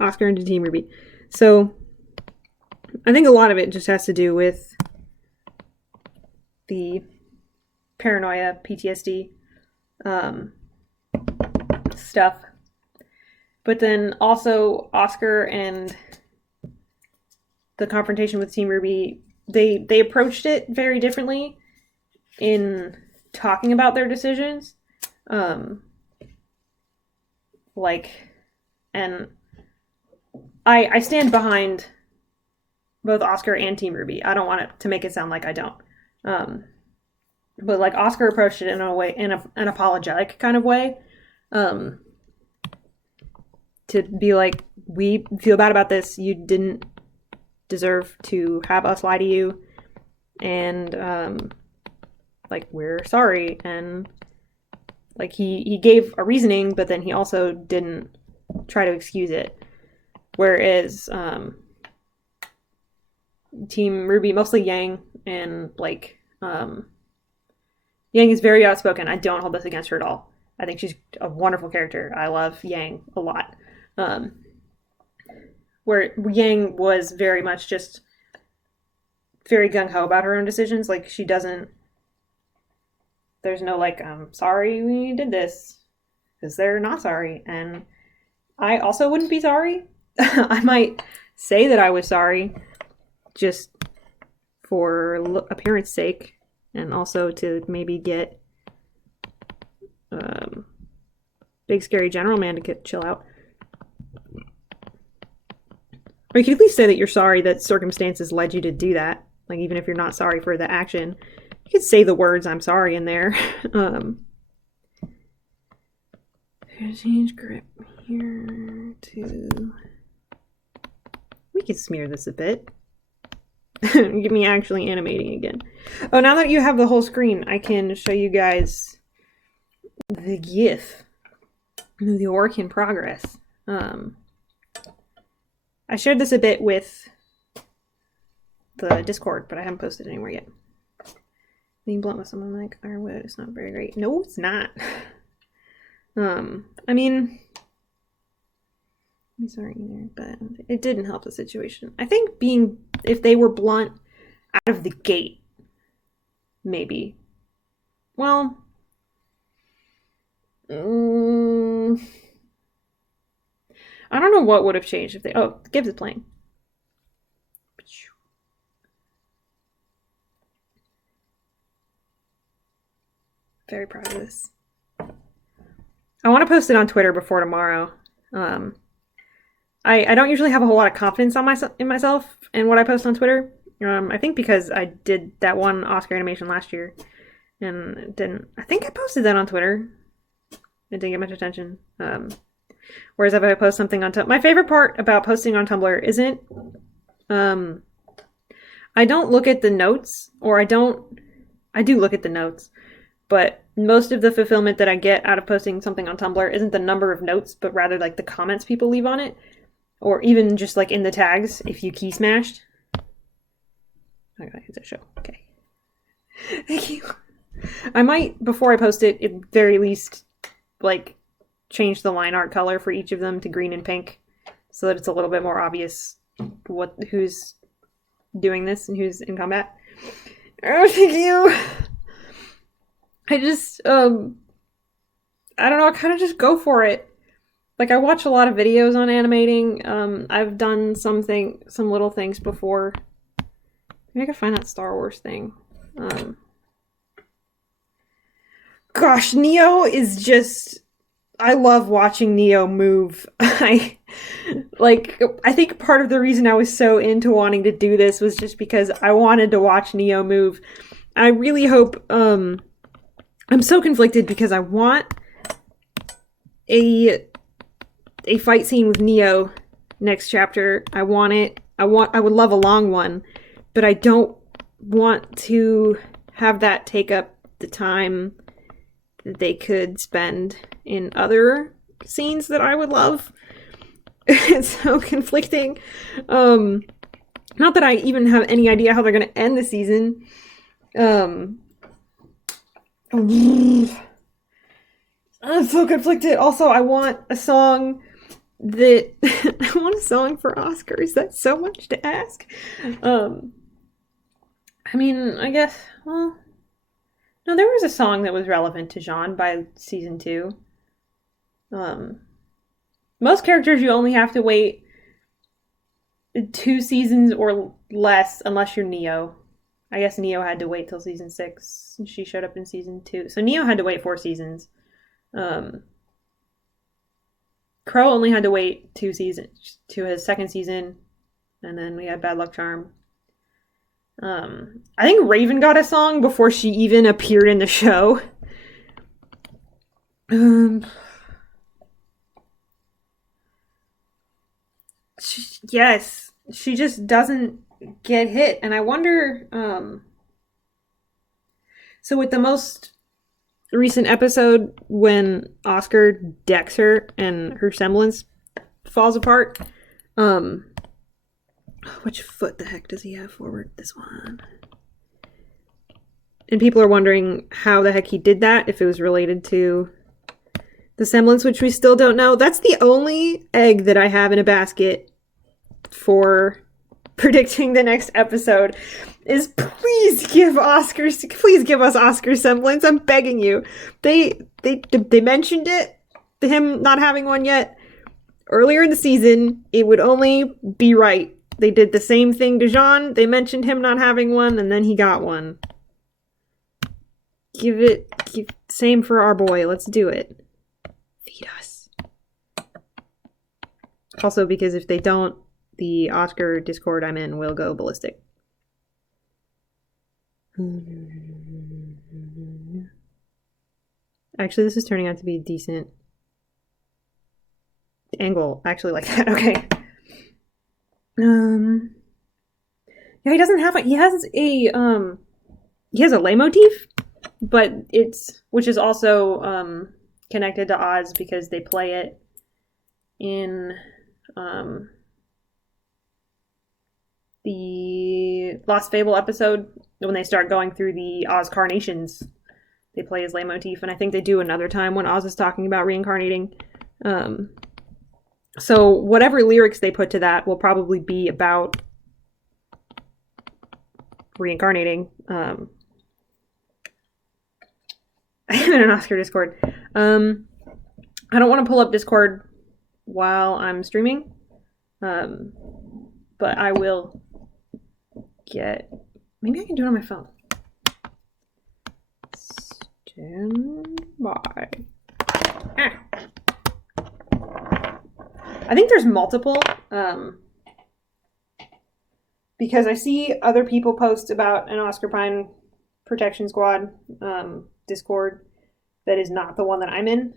Oscar and to Team Ruby. So I think a lot of it just has to do with the paranoia, PTSD stuff. But then also Oscar and the confrontation with Team Ruby, they approached it very differently in talking about their decisions. And I stand behind both Oscar and Team Ruby. I don't want it to make it sound like I don't. But like Oscar approached it in a way, in an apologetic kind of way, to be like, we feel bad about this. You didn't deserve to have us lie to you, and like, we're sorry. And like he gave a reasoning, but then he also didn't try to excuse it. Whereas Team Ruby, mostly Yang, and like Yang is very outspoken. I don't hold this against her at all. I think she's a wonderful character. I love Yang a lot. Where Yang was very much just very gung-ho about her own decisions. Like, she doesn't... There's no, like, I'm sorry we did this. Because they're not sorry. And I also wouldn't be sorry. I might say that I was sorry just for appearance sake. And also to maybe get Big Scary General Man to chill out. Or you could at least say that you're sorry that circumstances led you to do that. Like, even if you're not sorry for the action, you could say the words "I'm sorry" in there. Change grip here to... We could smear this a bit. Get me actually animating again. Oh, now that you have the whole screen, I can show you guys the GIF. The work in progress. I shared this a bit with the Discord, but I haven't posted it anywhere yet. Being blunt with someone like Ironwood is not very great. No, it's not. I mean, I'm sorry either, but it didn't help the situation. I think if they were blunt out of the gate, maybe. Well, I don't know what would have changed if they... Oh, Gibbs is playing. Very proud of this. I want to post it on Twitter before tomorrow. I don't usually have a whole lot of confidence in myself and what I post on Twitter. I think because I did that one Oscar animation last year, and I think I posted that on Twitter. It didn't get much attention. Whereas if I post something on Tumblr, my favorite part about posting on Tumblr isn't, I don't look at the notes, or I do look at the notes, but most of the fulfillment that I get out of posting something on Tumblr isn't the number of notes, but rather like the comments people leave on it, or even just like in the tags if you key smashed. I gotta hit that show. Okay. Thank you. I might, before I post it, at very least, like, change the line art color for each of them to green and pink, so that it's a little bit more obvious who's doing this and who's in combat. Oh, thank you. I just, I don't know, I kind of just go for it. Like, I watch a lot of videos on animating. I've done some little things before. Maybe I could find that Star Wars thing. Gosh, Neo is just... I love watching Neo move. I think part of the reason I was so into wanting to do this was just because I wanted to watch Neo move. I really hope... I'm so conflicted because I want a fight scene with Neo next chapter. I would love a long one, but I don't want to have that take up the time that they could spend in other scenes that I would love. It's so conflicting. Not that I even have any idea how they're going to end the season. I'm so conflicted. Also, I want a song that I want a song for Oscars. That's so much to ask. Um, I mean, I guess. Well, no, there was a song that was relevant to Jean by season 2. Um, most characters you only have to wait 2 seasons or less, unless you're Neo. I guess Neo had to wait till season 6. She showed up in season 2, so Neo had to wait 4 seasons. Crow only had to wait 2 seasons to his second season, and then we had Bad Luck Charm. I think Raven got a song before she even appeared in the show. Yes, she just doesn't get hit, and I wonder. So with the most recent episode, when Oscar decks her and her semblance falls apart, which foot the heck does he have forward? This one. And people are wondering how the heck he did that, if it was related to the semblance, which we still don't know. That's the only egg that I have in a basket for predicting the next episode, is please give us Oscar's semblance. I'm begging you. They mentioned it, him not having one yet. Earlier in the season, it would only be right. They did the same thing to Jean. They mentioned him not having one, and then he got one. Same for our boy. Let's do it. Feed us. Also, because if they don't, the Oscar Discord I'm in will go ballistic. Actually, this is turning out to be a decent angle. I actually like that. Okay. Yeah, he doesn't have a. He has a leitmotif, but which is also connected to Oz because they play it in the Lost Fable episode when they start going through the Oz carnations. They play his leitmotif, and I think they do another time when Oz is talking about reincarnating. So whatever lyrics they put to that will probably be about reincarnating. I'm in an Oscar Discord. I don't want to pull up Discord while I'm streaming, but I will get. Maybe I can do it on my phone. Stand by. I think there's multiple, because I see other people post about an Oscar Pine Protection Squad Discord that is not the one that I'm in.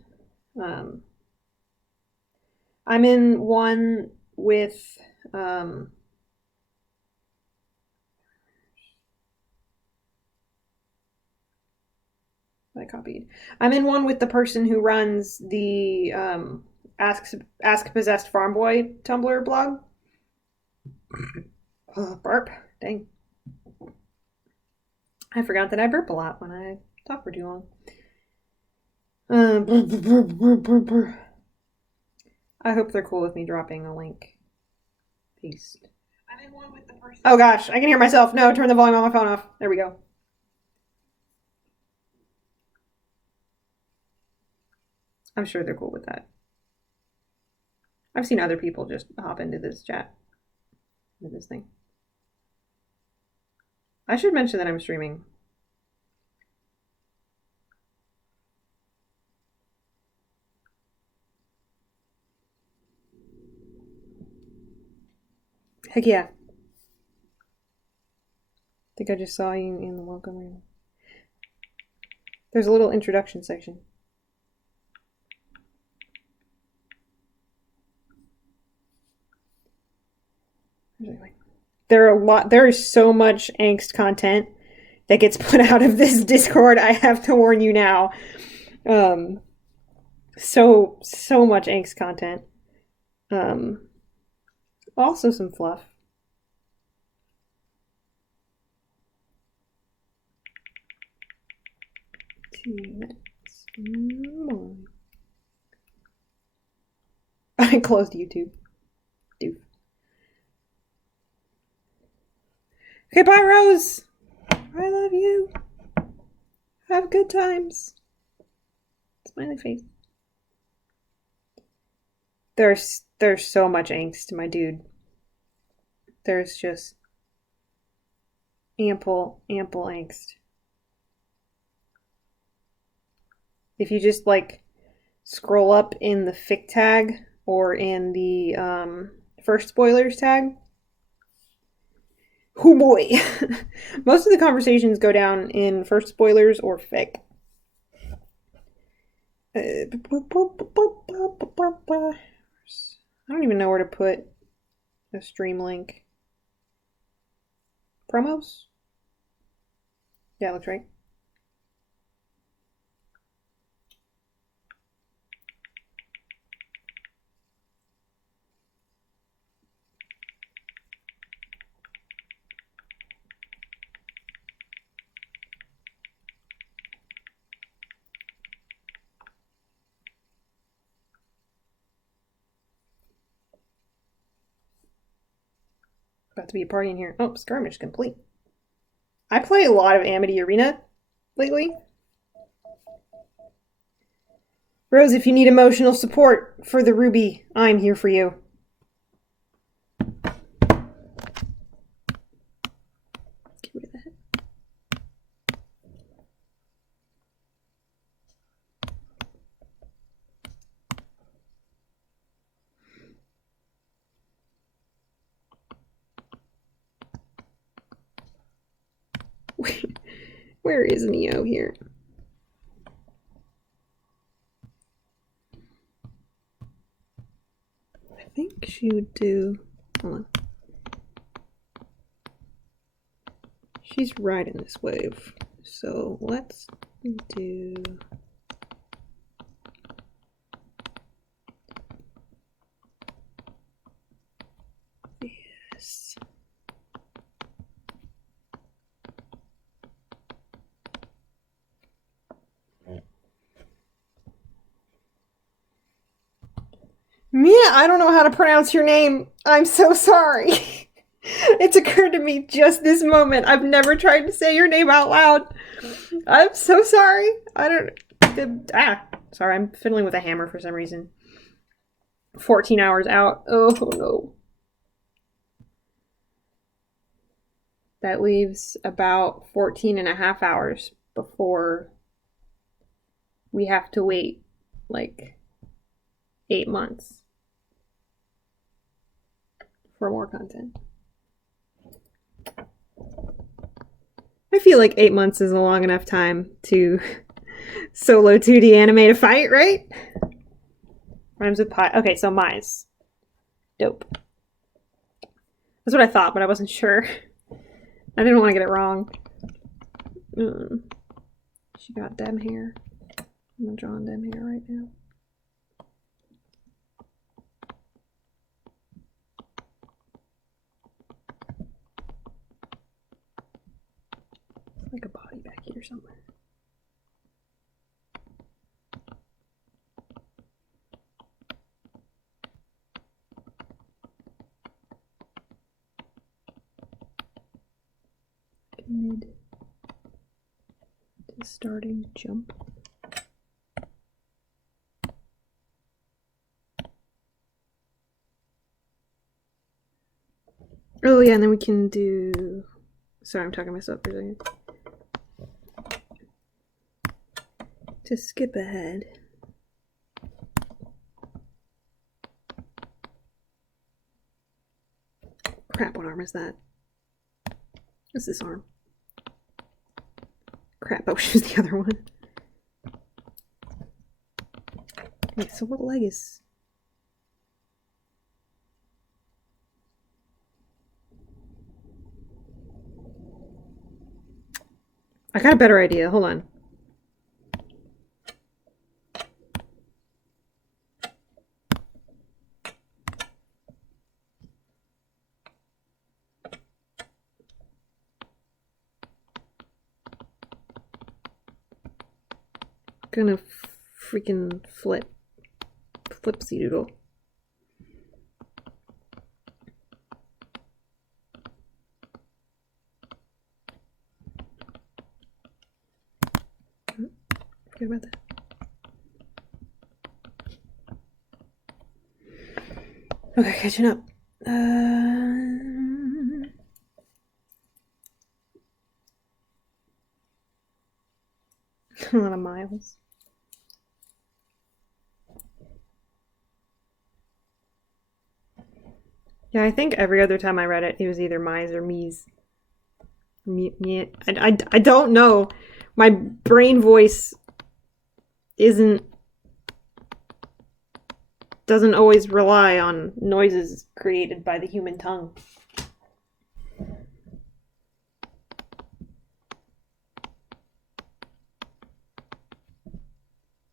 I'm in one with I copied. I'm in one with the person who runs the Ask Possessed Farm Boy Tumblr blog. Burp. Dang. I forgot that I burp a lot when I talk for too long. I hope they're cool with me dropping a link. Paste. I'm in one with the person. Oh gosh, I can hear myself. No, turn the volume on my phone off. There we go. I'm sure they're cool with that. I've seen other people just hop into this chat. Into this thing. I should mention that I'm streaming. Heck yeah. I think I just saw you in the welcome room. There's a little introduction section. There is so much angst content that gets put out of this Discord. I have to warn you now. So much angst content. Also some fluff. forgot I closed YouTube. Dude. Okay, bye, Rose. I love you. Have good times. Smiley face. There's so much angst, my dude. There's just ample angst. If you just like scroll up in the fic tag or in the first spoilers tag, oh boy. Most of the conversations go down in first spoilers or fic. I don't even know where to put a stream link. Promos? Yeah, looks right. About to be a party in here. Oh, skirmish complete. I play a lot of Amity Arena lately. Rose, if you need emotional support for the Ruby, I'm here for you. Get rid of that. Where is Neo here? I think she would do... Hold on. She's riding this wave. So let's do... this. Mia, I don't know how to pronounce your name. I'm so sorry. It's occurred to me just this moment. I've never tried to say your name out loud. I'm so sorry. Sorry, I'm fiddling with a hammer for some reason. 14 hours out. Oh no. That leaves about 14 and a half hours before we have to wait like 8 months for more content. I feel like 8 months is a long enough time to solo 2D animate a fight, right? Rhymes with pie. Okay, so Mize. Dope. That's what I thought, but I wasn't sure. I didn't want to get it wrong. She got dem hair. I'm gonna draw on dem hair right now. Like a body back here somewhere. Mid to starting jump. Oh yeah, and then we can do... Sorry, I'm talking myself for a second. To skip ahead. Crap, what arm is that? What's this arm? Crap, I wish it was the other one. Wait, so what leg is... I got a better idea. Hold on. Gonna freaking flipsy doodle. Good about that. Okay, catching up. A lot of miles. Yeah, I think every other time I read it, it was either miles or me's. I don't know. My brain voice doesn't always rely on noises created by the human tongue.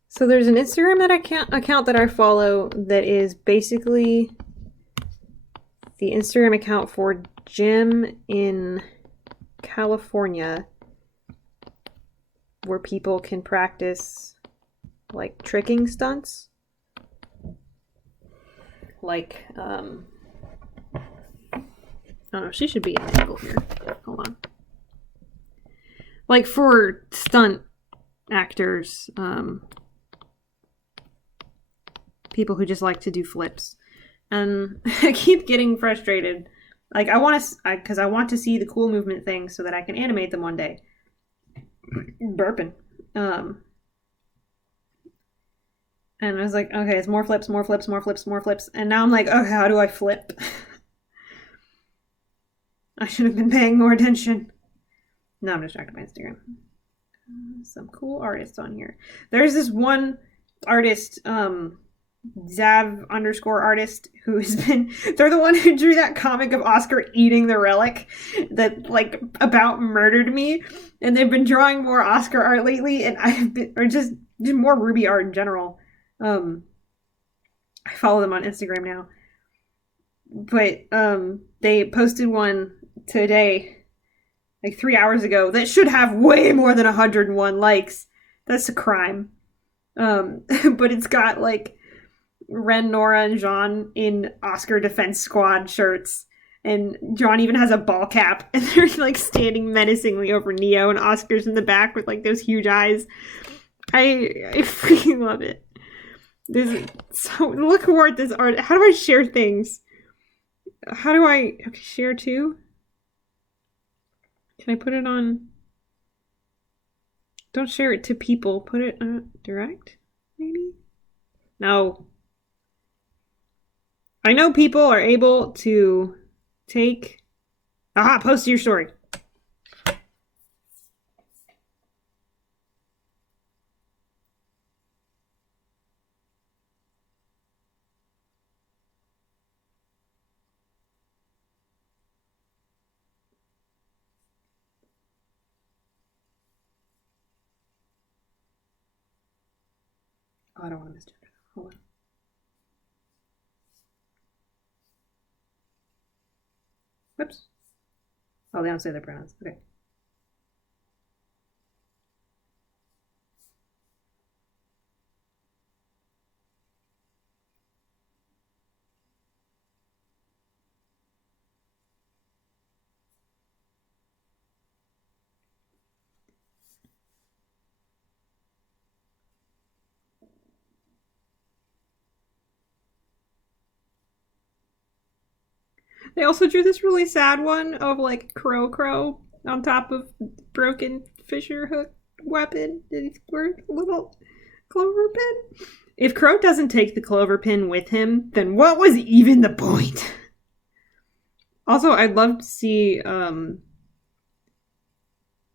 So there's an Instagram account that I follow that is basically the Instagram account for gym in California where people can practice like tricking stunts. Like, I don't know, she should be in the middle here. Hold on. Like for stunt actors, people who just like to do flips. And I keep getting frustrated. Like I want to see the cool movement things so that I can animate them one day. Burping. And I was like, okay, it's more flips. And now I'm like, okay, how do I flip? I should have been paying more attention. No, I'm distracted by Instagram. Some cool artists on here. There's this one artist, Zav_artist, who has been, they're the one who drew that comic of Oscar eating the relic that like about murdered me, and they've been drawing more Oscar art lately, and I've been, or just more Ruby art in general. I follow them on Instagram now, but they posted one today, like 3 hours ago, that should have way more than 101 likes. That's a crime. But it's got like Ren, Nora, and Jean in Oscar Defense Squad shirts. And John even has a ball cap. And they're like standing menacingly over Neo. And Oscar's in the back with like those huge eyes. I freaking love it. So look more at this art. How do I share things? How do I share too? Can I put it on? Don't share it to people. Put it direct, maybe? No. I know people are able to take... Aha, post to your story. Oh, I don't want to misgender. Hold on. Whoops. Oh, they don't say their pronouns. Okay. They also drew this really sad one of like Crow on top of broken Fisher hook weapon. Did he squirt a little clover pin? If Crow doesn't take the clover pin with him, then what was even the point? Also, I'd love to see, okay,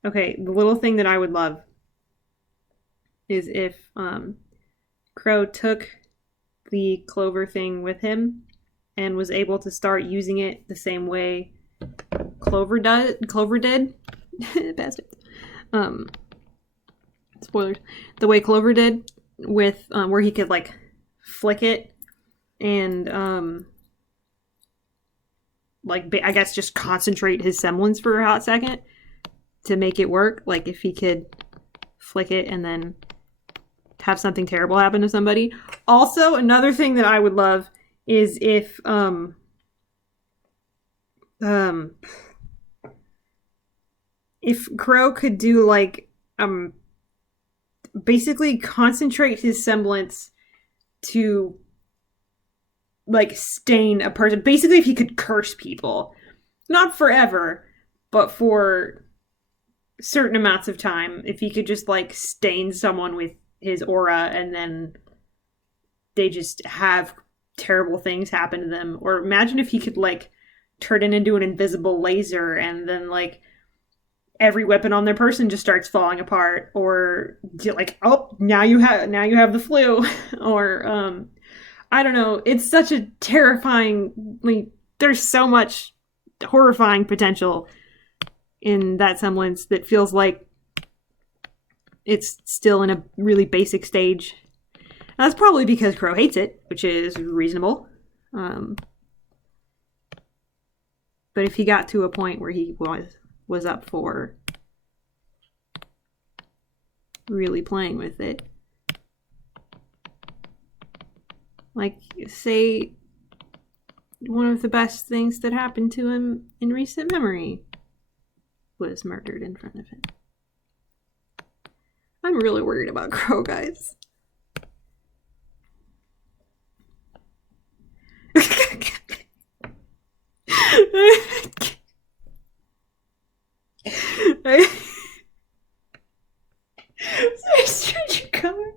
the little thing that I would love is if Crow took the clover thing with him and was able to start using it the same way Clover did. Bastard. Spoilers. The way Clover did with where he could like flick it and like I guess just concentrate his semblance for a hot second to make it work. Like if he could flick it and then have something terrible happen to somebody. Also, another thing that I would love is if Crow could do like basically concentrate his semblance to like stain a person. Basically, if he could curse people, not forever, but for certain amounts of time, if he could just like stain someone with his aura and then they just have terrible things happen to them. Or imagine if he could like turn it into an invisible laser and then like every weapon on their person just starts falling apart, or like, oh, now you have the flu. Or I don't know, it's such a terrifying, like, there's so much horrifying potential in that semblance that feels like it's still in a really basic stage. And that's probably because Crow hates it, which is reasonable. But if he got to a point where he was up for really playing with it, like, say one of the best things that happened to him in recent memory was murdered in front of him. I'm really worried about Crow, guys. Stranger color.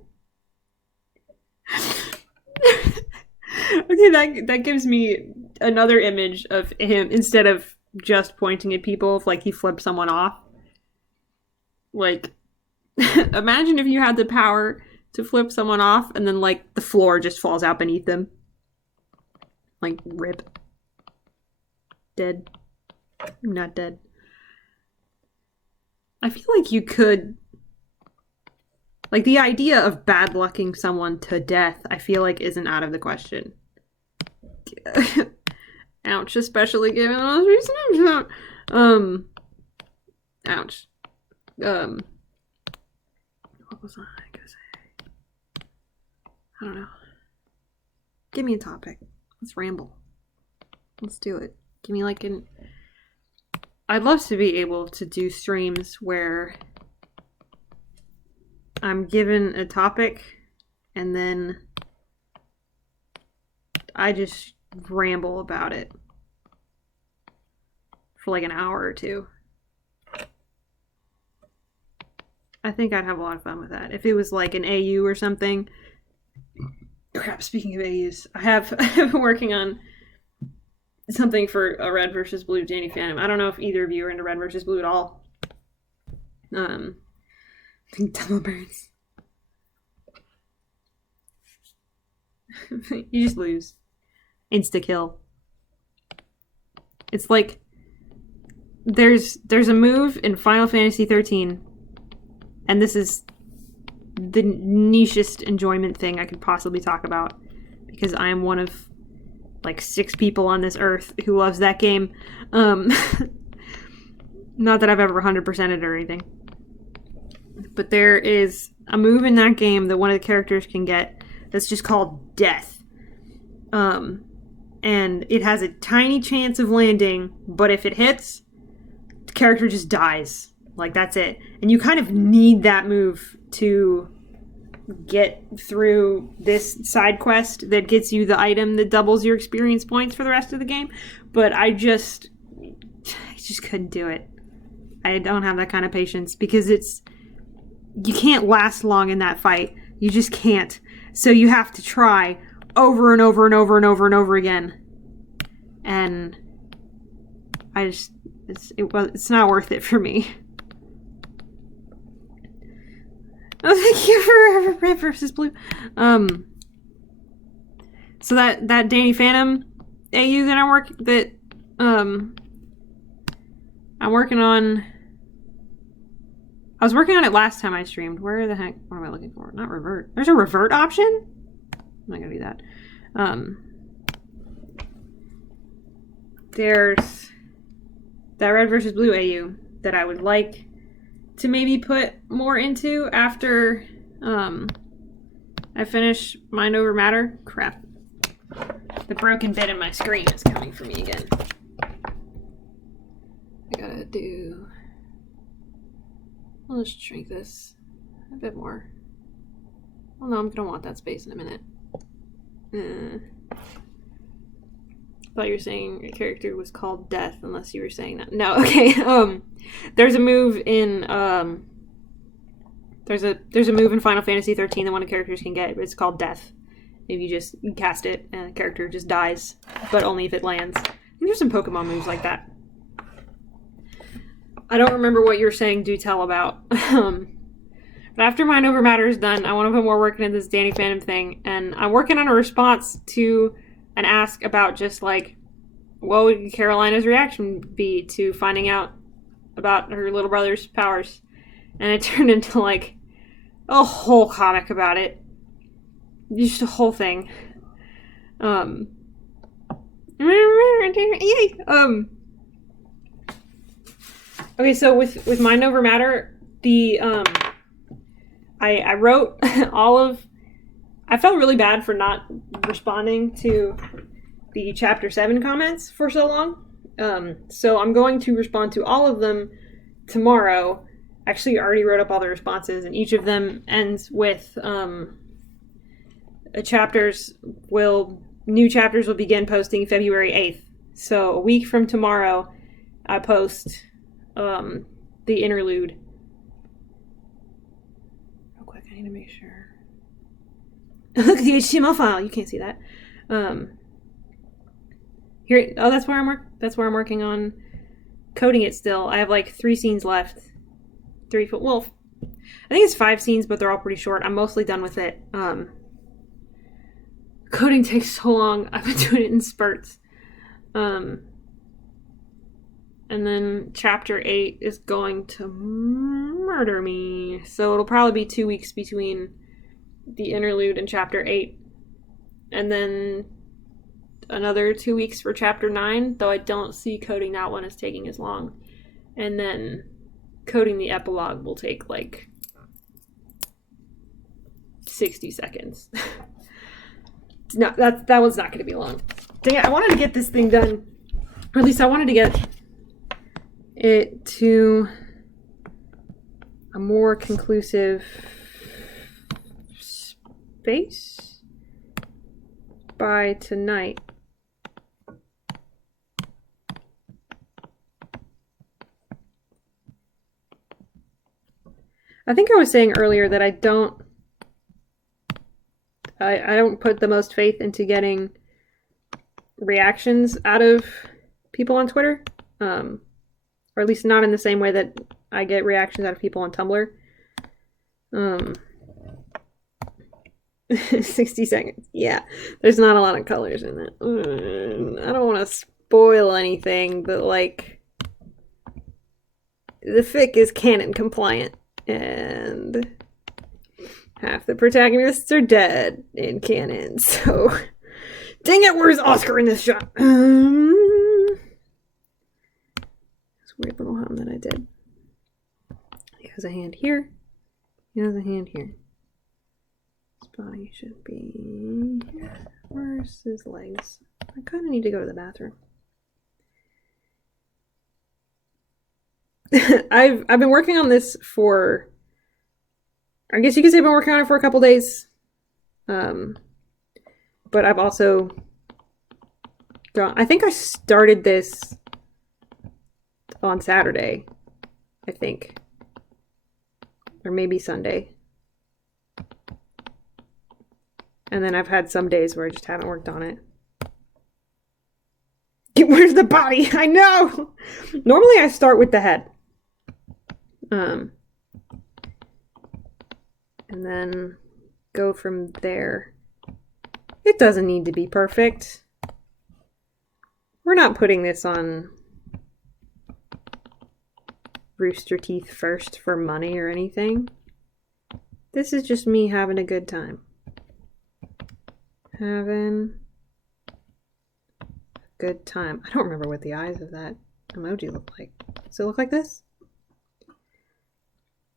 Okay, that gives me another image of him instead of just pointing at people. If like he flipped someone off, like imagine if you had the power to flip someone off and then like the floor just falls out beneath them, like rip, dead. I'm not dead. I feel like you could, like, the idea of bad lucking someone to death, I feel like isn't out of the question. Ouch, especially given the most recent episode. Ouch. What was I gonna say? I don't know. Give me a topic. Let's ramble. Let's do it. Give me like an... I'd love to be able to do streams where I'm given a topic and then I just ramble about it for like an hour or two. I think I'd have a lot of fun with that. If it was like an AU or something. Crap, speaking of AUs, I've been working on something for a Red versus Blue Danny Phantom. I don't know if either of you are into Red versus Blue at all. I think double burns. You just lose. Insta kill. It's like there's a move in Final Fantasy 13, and this is the nichest enjoyment thing I could possibly talk about because I am one of like 6 people on this earth who loves that game. Not that I've ever 100%ed it or anything, but there is a move in that game that one of the characters can get that's just called Death. And it has a tiny chance of landing, but if it hits, the character just dies. Like, that's it. And you kind of need that move to get through this side quest that gets you the item that doubles your experience points for the rest of the game. But I just couldn't do it. I don't have that kind of patience because you can't last long in that fight. You just can't. So you have to try over and over and over and over and over again. And it's not worth it for me. Oh, thank you for Red versus Blue. So that Danny Phantom AU that I'm working on. I was working on it last time I streamed. Where the heck? What am I looking for? Not revert. There's a revert option? I'm not gonna do that. There's that Red versus Blue AU that I would like to maybe put more into after I finish Mind Over Matter. Crap. The broken bit in my screen is coming for me again. I gotta do... I'll just shrink this a bit more. Well, no, I'm gonna want that space in a minute. I thought you were saying a character was called Death, unless you were saying that. No, okay. There's a move in there's a move in Final Fantasy 13 that one of the characters can get. It's called Death. If you just cast it and a character just dies, but only if it lands. I think there's some Pokemon moves like that. I don't remember what you were saying, do tell about. But after Mind Over Matter is done, I want to put more work into this Danny Phantom thing, and I'm working on a response to an ask about just like, what would Carolina's reaction be to finding out about her little brother's powers? And it turned into like a whole comic about it. Just a whole thing. Okay, so with Mind Over Matter, the I wrote all of. I felt really bad for not responding to the chapter 7 comments for so long. So I'm going to respond to all of them tomorrow. Actually, I already wrote up all the responses, and each of them ends with new chapters will begin posting February 8th. So a week from tomorrow, I post the interlude. Real quick, I need to make sure. Look at the HTML file. You can't see that. Here. Oh, that's where I'm working on coding it still. I have like 3 scenes left. Well, I think it's 5 scenes, but they're all pretty short. I'm mostly done with it. Coding takes so long. I've been doing it in spurts. And then chapter 8 is going to murder me. So it'll probably be 2 weeks between the interlude and chapter 8. And then another 2 weeks for chapter 9, though I don't see coding that one as taking as long. And then coding the epilogue will take like 60 seconds. No, that one's not going to be long. Dang it, I wanted to get this thing done. Or at least I wanted to get it to a more conclusive space by tonight. I think I was saying earlier that I don't put the most faith into getting reactions out of people on Twitter, or at least not in the same way that I get reactions out of people on Tumblr. 60 seconds. Yeah, there's not a lot of colors in it. I don't want to spoil anything, but like the fic is canon compliant, and half the protagonists are dead in canon, so dang it, where's Oscar in this shot? This weird little hum that I did. He has a hand here. He has a hand here. His body should be here. Where's his legs? I kind of need to go to the bathroom. I've been working on this for, I guess you could say I've been working on it for a couple days. But I've also I think I started this on Saturday, I think. Or maybe Sunday. And then I've had some days where I just haven't worked on it. Where's the body? I know! Normally I start with the head. And then go from there. It doesn't need to be perfect. We're not putting this on Rooster Teeth first for money or anything. This is just me having a good time. Having a good time. I don't remember what the eyes of that emoji look like. Does it look like this?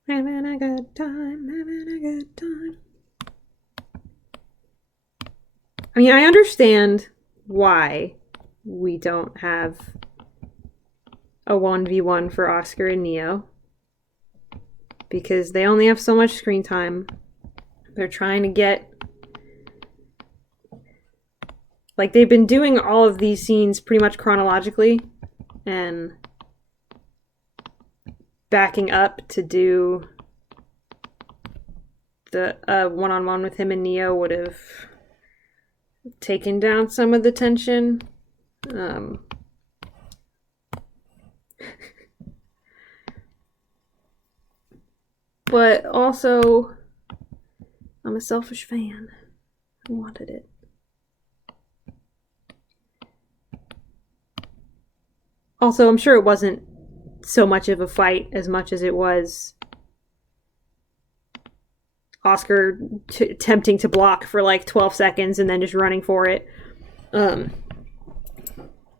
Having a good time, having a good time. I mean, I understand why we don't have a 1v1 for Oscar and Neo. Because they only have so much screen time. They're trying to get... Like, they've been doing all of these scenes pretty much chronologically and backing up to do the one-on-one with him and Neo would have taken down some of the tension. But also, I'm a selfish fan. I wanted it. Also, I'm sure it wasn't so much of a fight as much as it was Oscar attempting to block for like 12 seconds and then just running for it.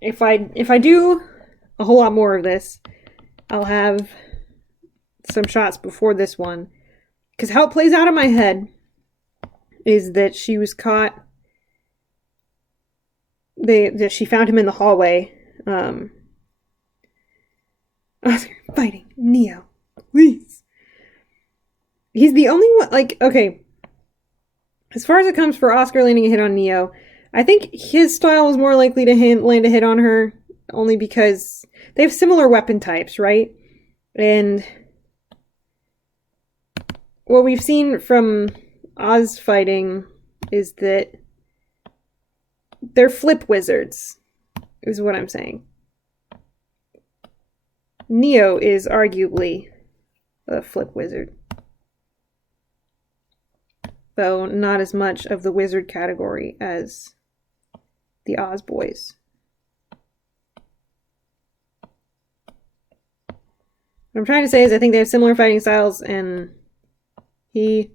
If I do a whole lot more of this, I'll have some shots before this one. Because how it plays out in my head is that she was caught... that she found him in the hallway. Oscar fighting Neo. Please. He's the only one... Like, okay. As far as it comes for Oscar landing a hit on Neo, I think his style is more likely to land a hit on her, only because they have similar weapon types, right? And what we've seen from Oz fighting is that they're flip wizards, is what I'm saying. Neo is arguably a flip wizard, though not as much of the wizard category as the Oz boys. What I'm trying to say is I think they have similar fighting styles, and he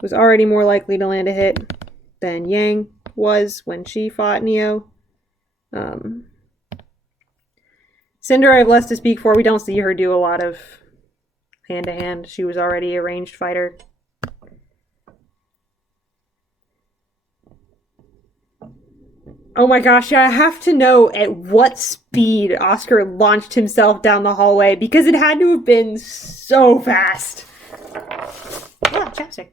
was already more likely to land a hit than Yang was when she fought Neo. Cinder I have less to speak for. We don't see her do a lot of hand-to-hand. She was already a ranged fighter. Oh my gosh, I have to know at what speed Oscar launched himself down the hallway, because it had to have been so fast. Ah, chapstick.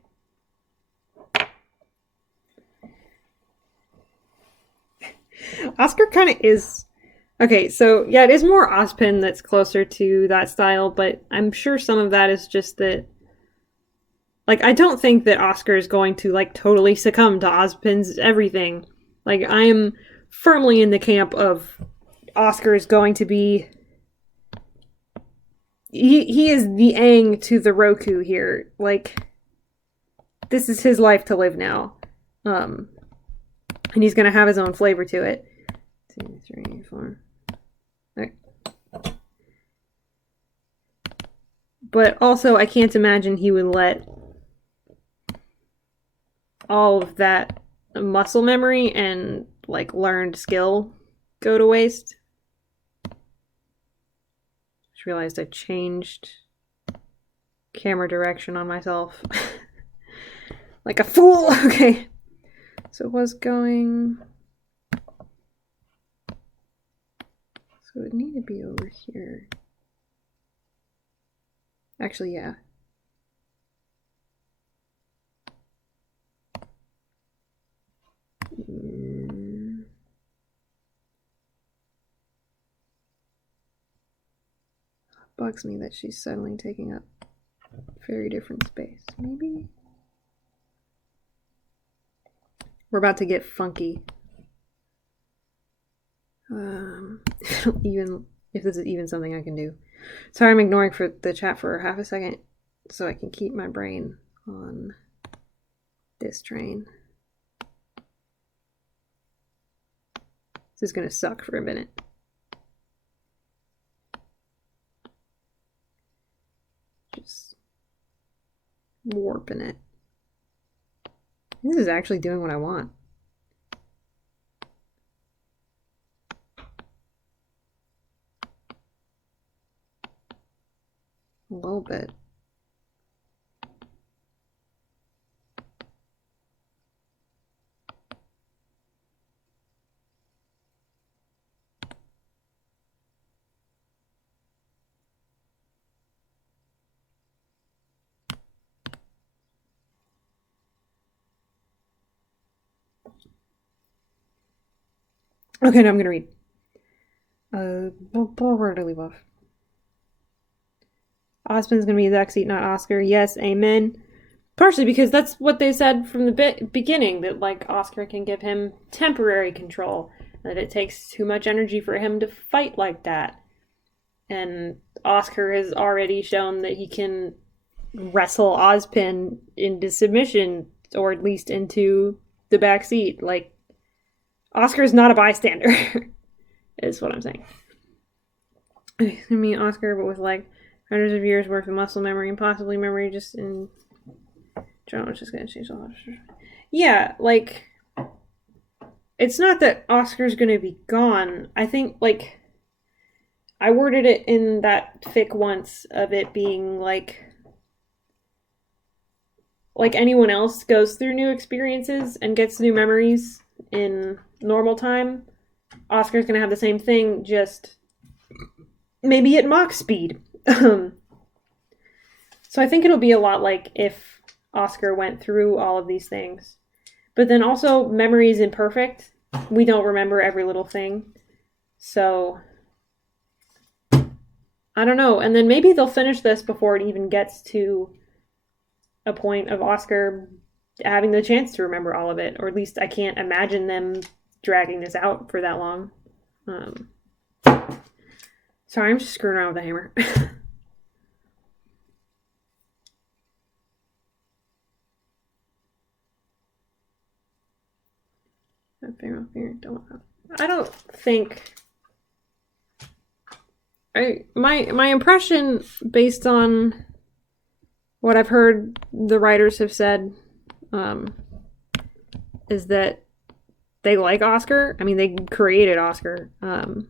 Oscar kind of is... Okay, so yeah, it is more Ozpin that's closer to that style, but I'm sure some of that is just that... Like, I don't think that Oscar is going to, like, totally succumb to Ozpin's everything. Like, I am firmly in the camp of Oscar is going to be... He is the Aang to the Roku here. Like, this is his life to live now. And he's going to have his own flavor to it. 2, 3, 4... Okay. But also, I can't imagine he would let all of that muscle memory and, like, learned skill go to waste. Just realized I changed camera direction on myself. Like a fool! Okay. So it was going... So it would need to be over here. Actually, yeah. Bugs me that she's suddenly taking up very different space. Maybe? We're about to get funky. Even if this is even something I can do. Sorry, I'm ignoring for the chat for half a second so I can keep my brain on this train. This is gonna suck for a minute. Just warping it. This is actually doing what I want. A little bit. Okay, now I'm gonna read. Where did I leave off? Osmond's gonna be the backseat, not Oscar. Yes, amen. Partially because that's what they said from the beginning, that like Oscar can give him temporary control, that it takes too much energy for him to fight like that. And Oscar has already shown that he can wrestle Ozpin into submission, or at least into the back seat. Like, Oscar's not a bystander, is what I'm saying. It's gonna be Oscar, but with like hundreds of years worth of muscle memory and possibly memory just in. John was just gonna change a lot. Yeah, like, it's not that Oscar's gonna be gone. I think, like, I worded it in that fic once of it being like anyone else goes through new experiences and gets new memories in normal time. Oscar's gonna have the same thing, just maybe at Mach speed. So I think it'll be a lot like if Oscar went through all of these things. But then also, memory is imperfect. We don't remember every little thing. So, I don't know. And then maybe they'll finish this before it even gets to a point of Oscar having the chance to remember all of it. Or at least I can't imagine them dragging this out for that long. Sorry, I'm just screwing around with the hammer. I don't think. My impression, based on what I've heard the writers have said, is that they like Oscar. I mean, they created Oscar, and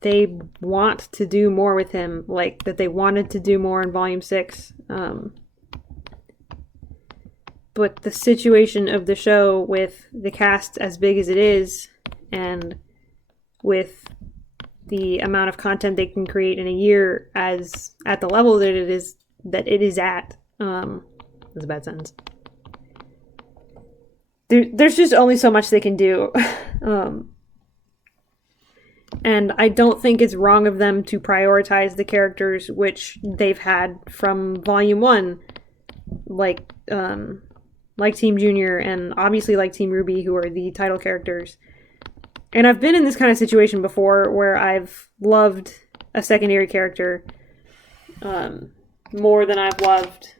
they want to do more with him. Like, that they wanted to do more in Volume 6. But the situation of the show, with the cast as big as it is, and with the amount of content they can create in a year, as at the level that it is at, that's a bad sentence. There's just only so much they can do. And I don't think it's wrong of them to prioritize the characters which they've had from Volume 1, like Team Junior, and obviously like Team Ruby, who are the title characters. And I've been in this kind of situation before where I've loved a secondary character more than I've loved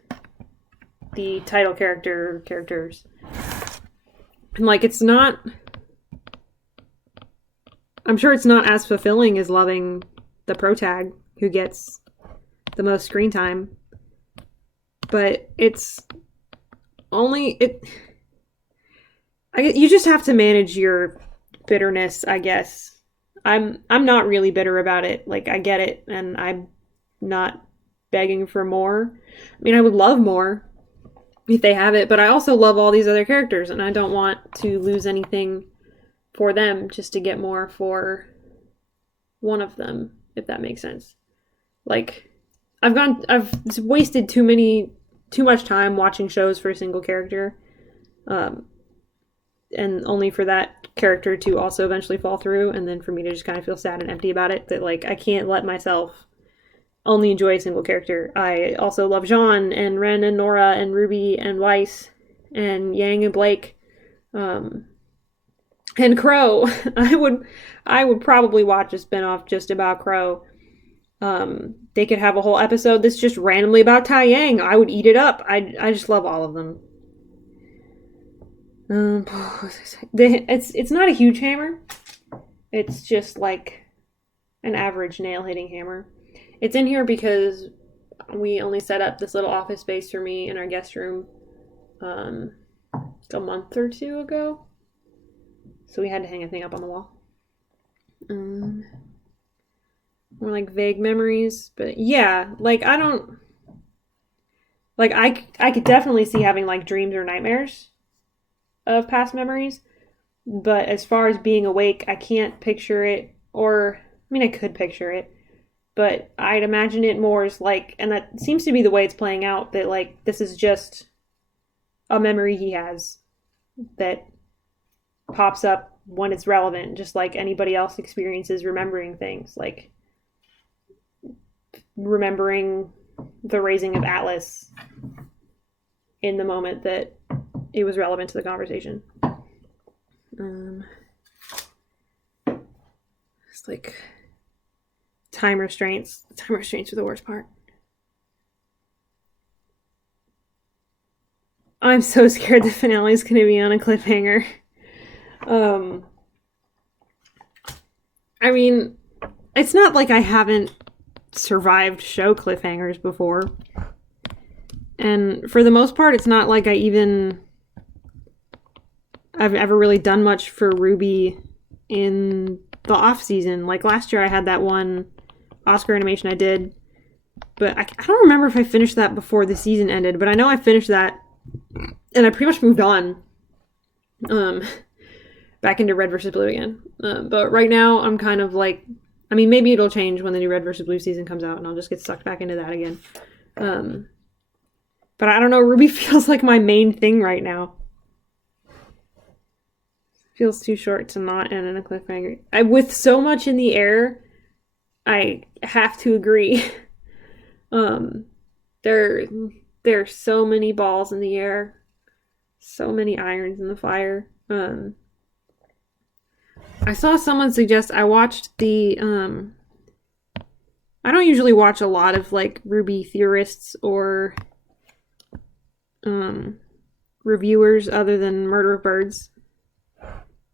the title characters. And like, it's not... I'm sure it's not as fulfilling as loving the protag, who gets the most screen time. But it's only... you just have to manage your bitterness, I guess. I'm not really bitter about it. Like, I get it, and I'm not begging for more. I mean, I would love more if they have it, but I also love all these other characters, and I don't want to lose anything for them just to get more for one of them, if that makes sense. Like, I've wasted too much time watching shows for a single character, and only for that character to also eventually fall through, and then for me to just kind of feel sad and empty about it, that like, I can't let myself only enjoy a single character. I also love Jean and Ren and Nora and Ruby and Weiss and Yang and Blake, and Crow. I would probably watch a spinoff just about Crow. They could have a whole episode that's just randomly about Tai Yang. I would eat it up. I just love all of them. It's not a huge hammer. It's just like an average nail hitting hammer. It's in here because we only set up this little office space for me in our guest room a month or two ago. So we had to hang a thing up on the wall. More like vague memories. But yeah, like, I don't... Like, I could definitely see having like dreams or nightmares of past memories. But as far as being awake, I can't picture it. Or, I mean, I could picture it. But I'd imagine it more as like... And that seems to be the way it's playing out. That like, this is just a memory he has that pops up when it's relevant, just like anybody else experiences remembering things, like remembering the raising of Atlas in the moment that it was relevant to the conversation. It's like time restraints. Time restraints are the worst part. I'm so scared the finale is going to be on a cliffhanger. I mean, it's not like I haven't survived show cliffhangers before. And for the most part, it's not like I've ever really done much for Ruby in the off season. Like last year I had that one Oscar animation I did, but I don't remember if I finished that before the season ended, but I know I finished that and I pretty much moved on back into Red versus Blue again. But right now I'm kind of like, I mean, maybe it'll change when the new Red versus Blue season comes out and I'll just get sucked back into that again. But I don't know, Ruby feels like my main thing right now. Feels too short to not end in a cliffhanger. With so much in the air, I have to agree. There's so many balls in the air, so many irons in the fire. I saw someone suggest I watched the I don't usually watch a lot of like Ruby theorists or reviewers other than Murder of Birds.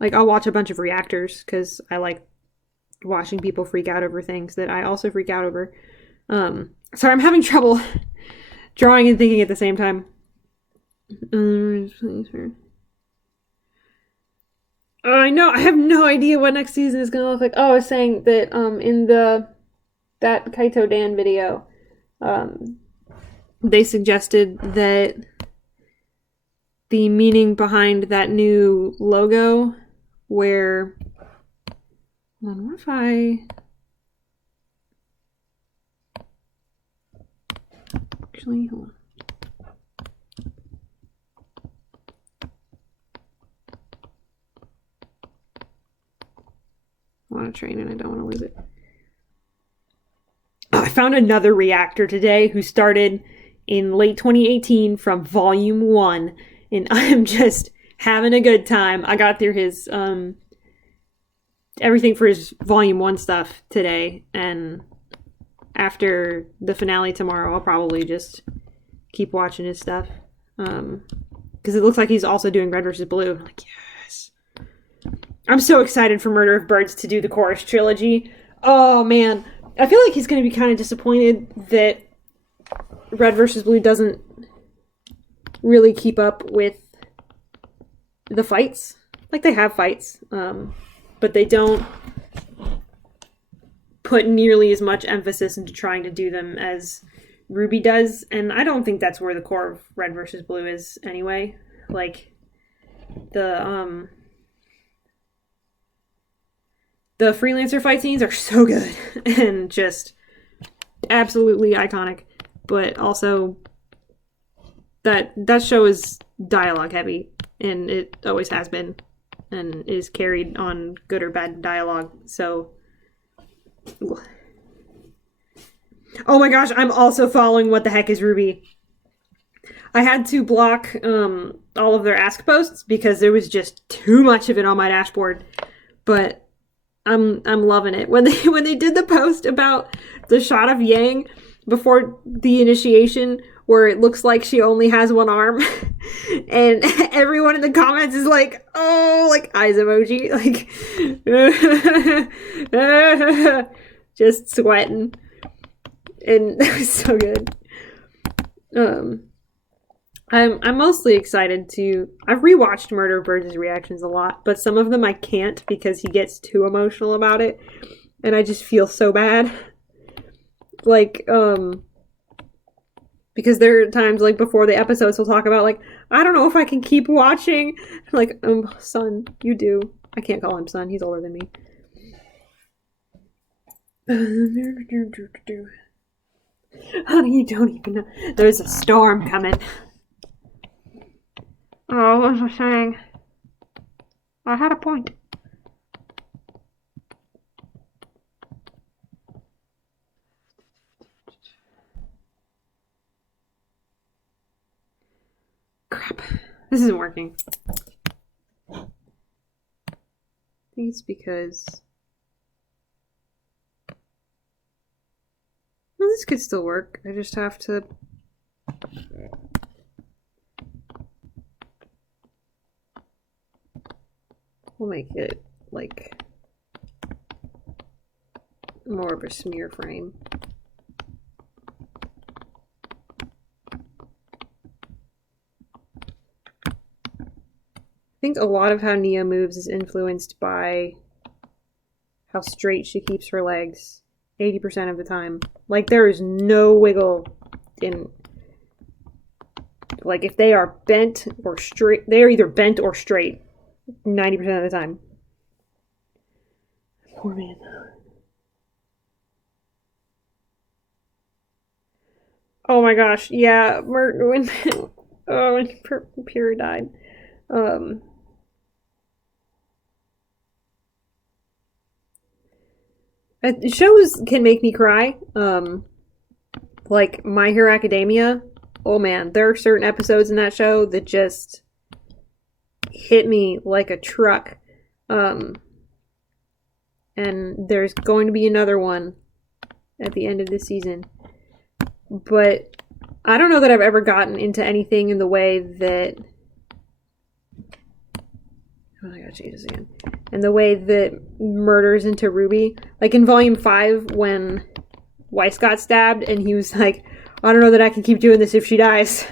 Like, I'll watch a bunch of reactors because I like watching people freak out over things that I also freak out over. Sorry, I'm having trouble drawing and thinking at the same time. I know, I have no idea what next season is going to look like. Oh, I was saying that in that Kaito Dan video, they suggested that the meaning behind that new logo where, hold on, what if actually, hold on. I want to train and I don't want to lose it. Oh, I found another reactor today who started in late 2018 from volume 1, and I'm just having a good time. I got through his everything for his volume 1 stuff today, and after the finale tomorrow I'll probably just keep watching his stuff because it looks like he's also doing Red versus Blue. I'm like, yes. I'm so excited for Murder of Birds to do the chorus trilogy. Oh man, I feel like he's going to be kind of disappointed that Red versus Blue doesn't really keep up with the fights. Like, they have fights, but they don't put nearly as much emphasis into trying to do them as Ruby does, and I don't think that's where the core of Red versus Blue is anyway. Like, the freelancer fight scenes are so good and just absolutely iconic, but also that show is dialogue heavy, and it always has been, and is carried on good or bad dialogue. So, oh my gosh, I'm also following What the Heck is Ruby. I had to block all of their ask posts because there was just too much of it on my dashboard, but I'm loving it. When they did the post about the shot of Yang before the initiation where it looks like she only has one arm and everyone in the comments is like, oh, like eyes emoji, like just sweating, and that was so good. I'm mostly excited to... I've rewatched Murder of Birds' reactions a lot, but some of them I can't because he gets too emotional about it, and I just feel so bad. Like, because there are times, like, before the episodes he'll talk about, like, I don't know if I can keep watching. I'm like, son, you do. I can't call him son, he's older than me. Honey, you don't even know. There's a storm coming. Oh, what was I saying? I had a point. Crap. This isn't working. I think it's because... Well, this could still work. I just have to... We'll make it, like, more of a smear frame. I think a lot of how Nia moves is influenced by how straight she keeps her legs 80% of the time. Like, there is no wiggle in... Like, if they are bent or straight... They are either bent or straight 90% of the time. Poor man. Oh my gosh, yeah, when Pyrrha died. Shows can make me cry. Like My Hero Academia. Oh man, there are certain episodes in that show that just hit me like a truck. And there's going to be another one at the end of this season. But I don't know that I've ever gotten into anything in the way that... Oh, I gotta change this again. And the way that Murders into Ruby. Like in Volume 5, when Weiss got stabbed, and he was like, I don't know that I can keep doing this if she dies.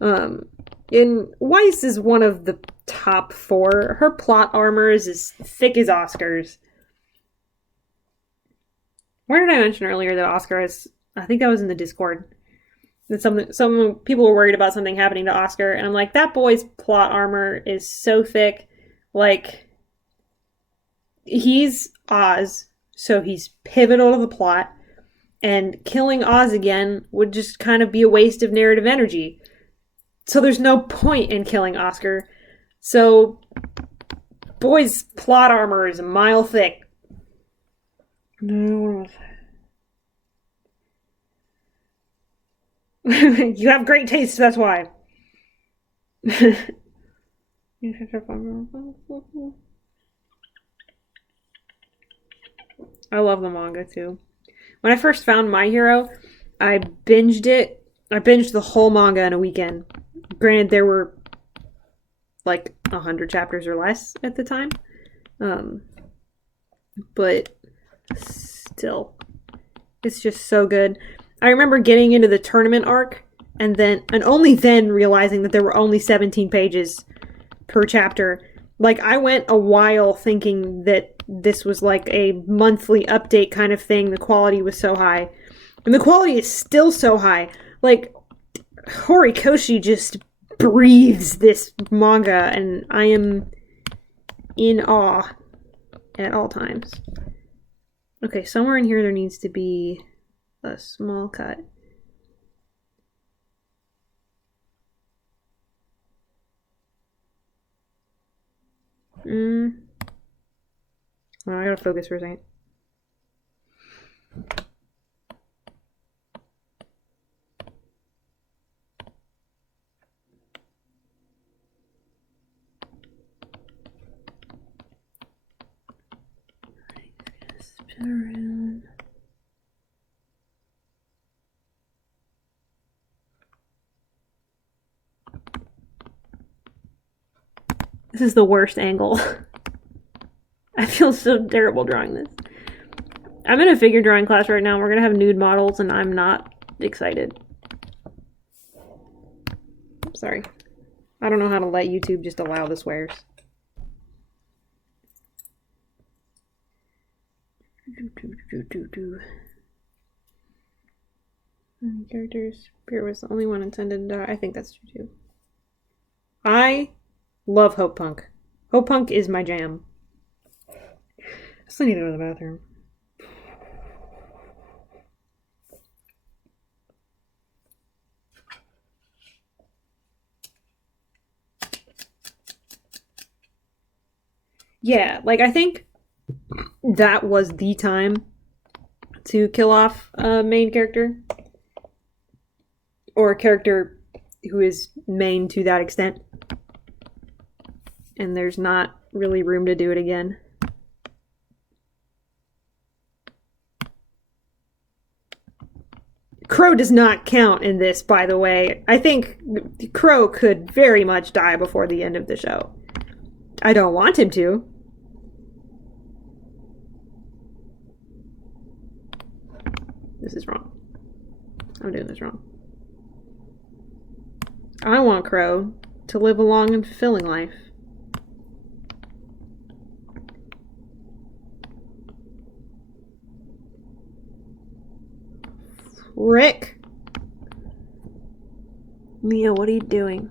And Weiss is one of the top 4. Her plot armor is as thick as Oscar's. Where did I mention earlier that Oscar is... I think that was in the Discord. That some people were worried about something happening to Oscar, and I'm like, that boy's plot armor is so thick. Like, he's Oz, so he's pivotal to the plot, and killing Oz again would just kind of be a waste of narrative energy. So there's no point in killing Oscar. So, boy's plot armor is a mile thick. No, you have great taste, that's why. I love the manga too. When I first found My Hero, I binged it. I binged the whole manga in a weekend. Granted, there were like 100 chapters or less at the time. But still, it's just so good. I remember getting into the tournament arc and only then realizing that there were only 17 pages per chapter. Like, I went a while thinking that this was like a monthly update kind of thing. The quality was so high. And the quality is still so high. Like, Horikoshi just breathes this manga, and I am in awe at all times. Okay, somewhere in here there needs to be a small cut. Oh, I gotta focus for a second. Spin around. This is the worst angle. I feel so terrible drawing this. I'm in a figure drawing class right now. We're gonna have nude models, and I'm not excited. Sorry. I don't know how to let YouTube just allow the swears. Characters. Beer was the only one intended to die. I think that's true too. I love Hope Punk. Hope Punk is my jam. I still need to go to the bathroom. Yeah, like I think that was the time to kill off a main character or a character who is main to that extent. And there's not really room to do it again. Crow does not count in this, by the way. I think Crow could very much die before the end of the show. I don't want him to. This is wrong. I'm doing this wrong. I want Crow to live a long and fulfilling life. Rick! Mia, what are you doing?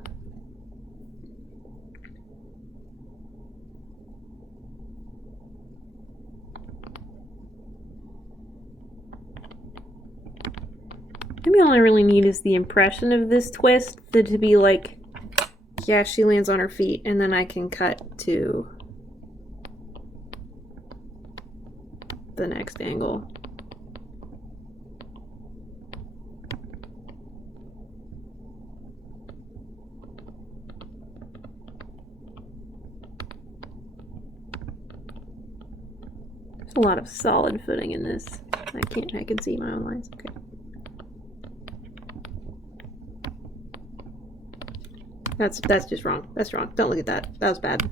Maybe all I really need is the impression of this twist to be like, yeah, she lands on her feet, and then I can cut to the next angle. There's a lot of solid footing in this. I can see my own lines. Okay. That's just wrong. That's wrong. Don't look at that. That was bad.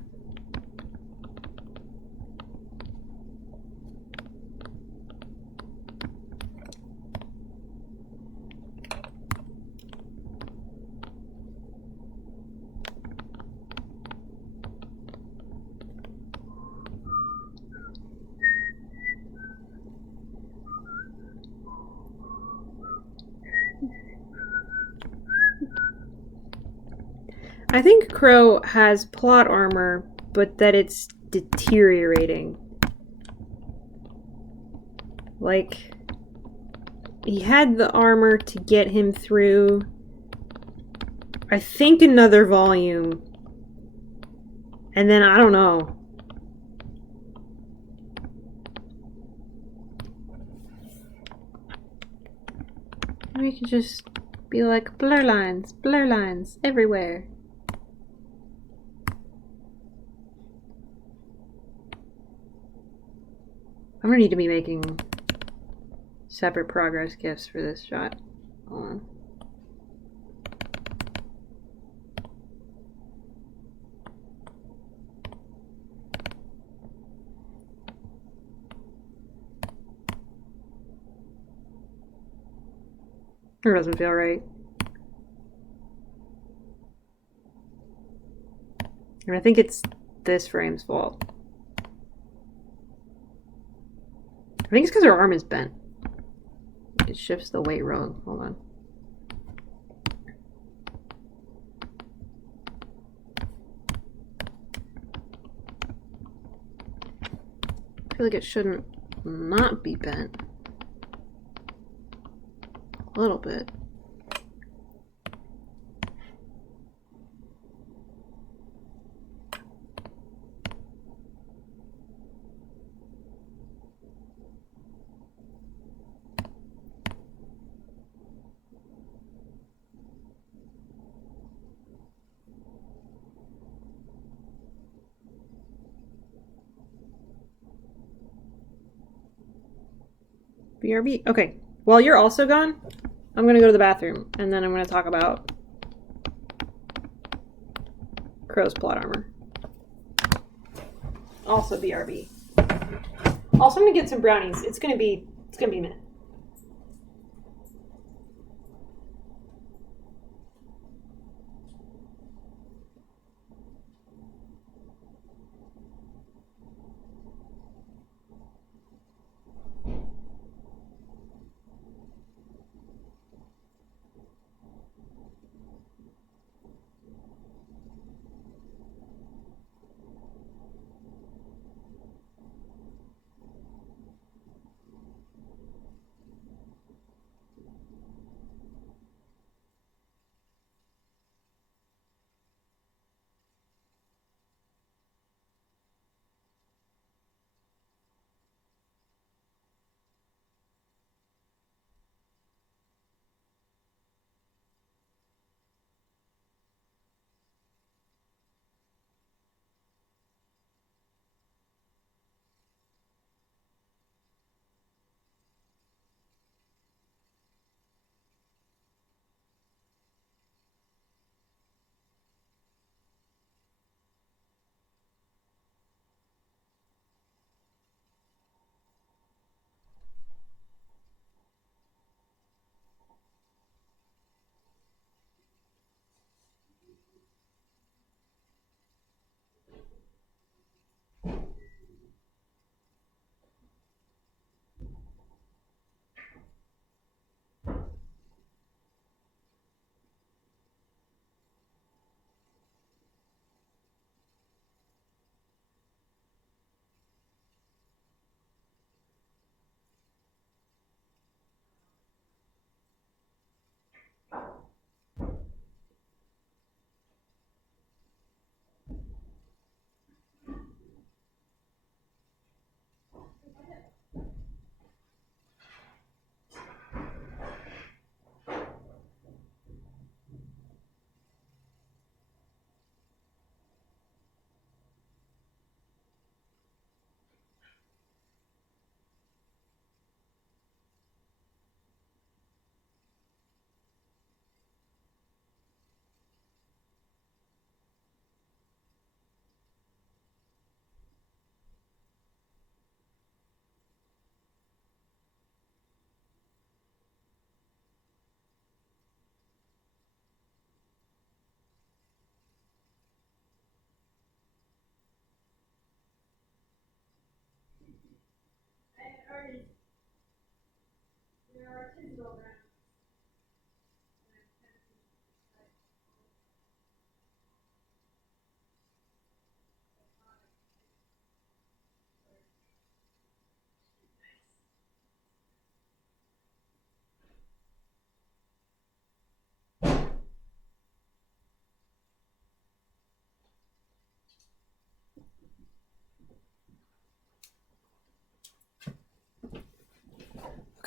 I think Crow has plot armor, but that it's deteriorating. Like, he had the armor to get him through, I think, another volume. And then, I don't know. We could just be like, blur lines everywhere. I'm gonna need to be making separate progress GIFs for this shot. Hold on. It doesn't feel right. And I think it's this frame's fault. I think it's because her arm is bent. It shifts the weight wrong. Hold on. I feel like it shouldn't not be bent. A little bit. BRB. Okay. While you're also gone, I'm going to go to the bathroom, and then I'm going to talk about Crow's plot armor. Also BRB. Also, I'm going to get some brownies. It's going to be a minute.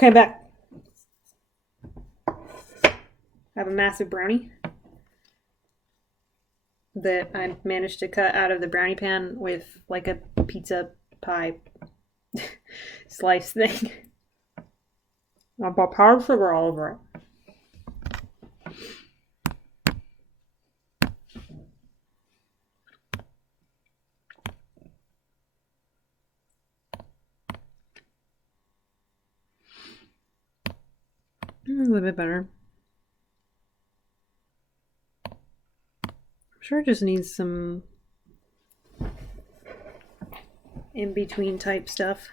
Okay, back. I have a massive brownie that I managed to cut out of the brownie pan with like a pizza pie slice thing. I put powdered sugar all over it. A little bit better. I'm sure it just needs some in between type stuff.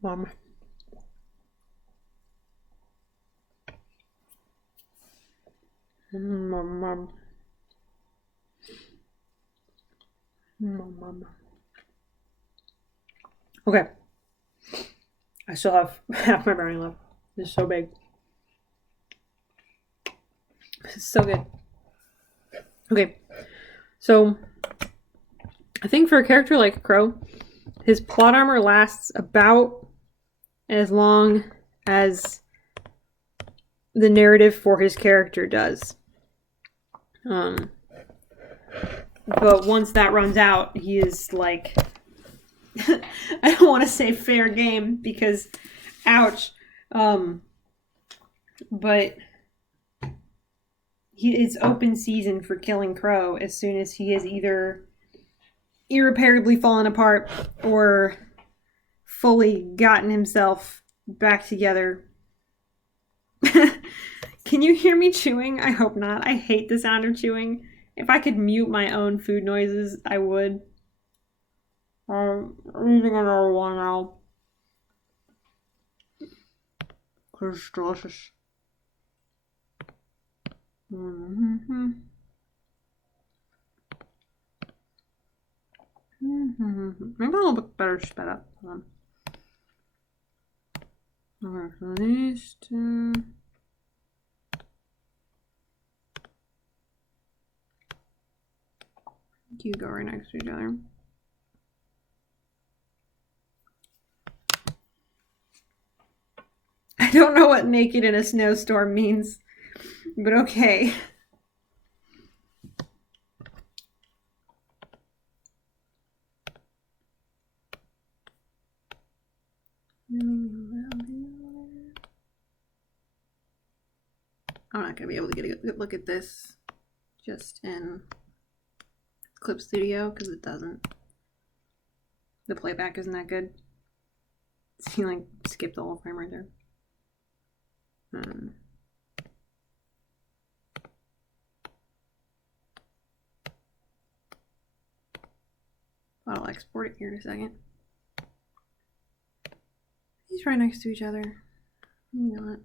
Mom. Mom. Okay. I still have half my brownie left. It's so big. It's so good. Okay. So, I think for a character like Crow, his plot armor lasts about as long as the narrative for his character does. But once that runs out, he is like... I don't want to say fair game because, ouch. But it's open season for killing Crow as soon as he is either irreparably fallen apart or fully gotten himself back together. Can you hear me chewing? I hope not. I hate the sound of chewing. If I could mute my own food noises, I would. I'm eating another one now. It's delicious. Mm-hmm. Mm-hmm. Maybe a little bit better sped up. Okay, so these two. You go right next to each other. I don't know what naked in a snowstorm means, but okay. I'm not going to be able to get a good look at this just in Clip Studio because it doesn't. The playback isn't that good. See, like, skip the whole frame right there. I'll export it here in a second. These right next to each other. Maybe not.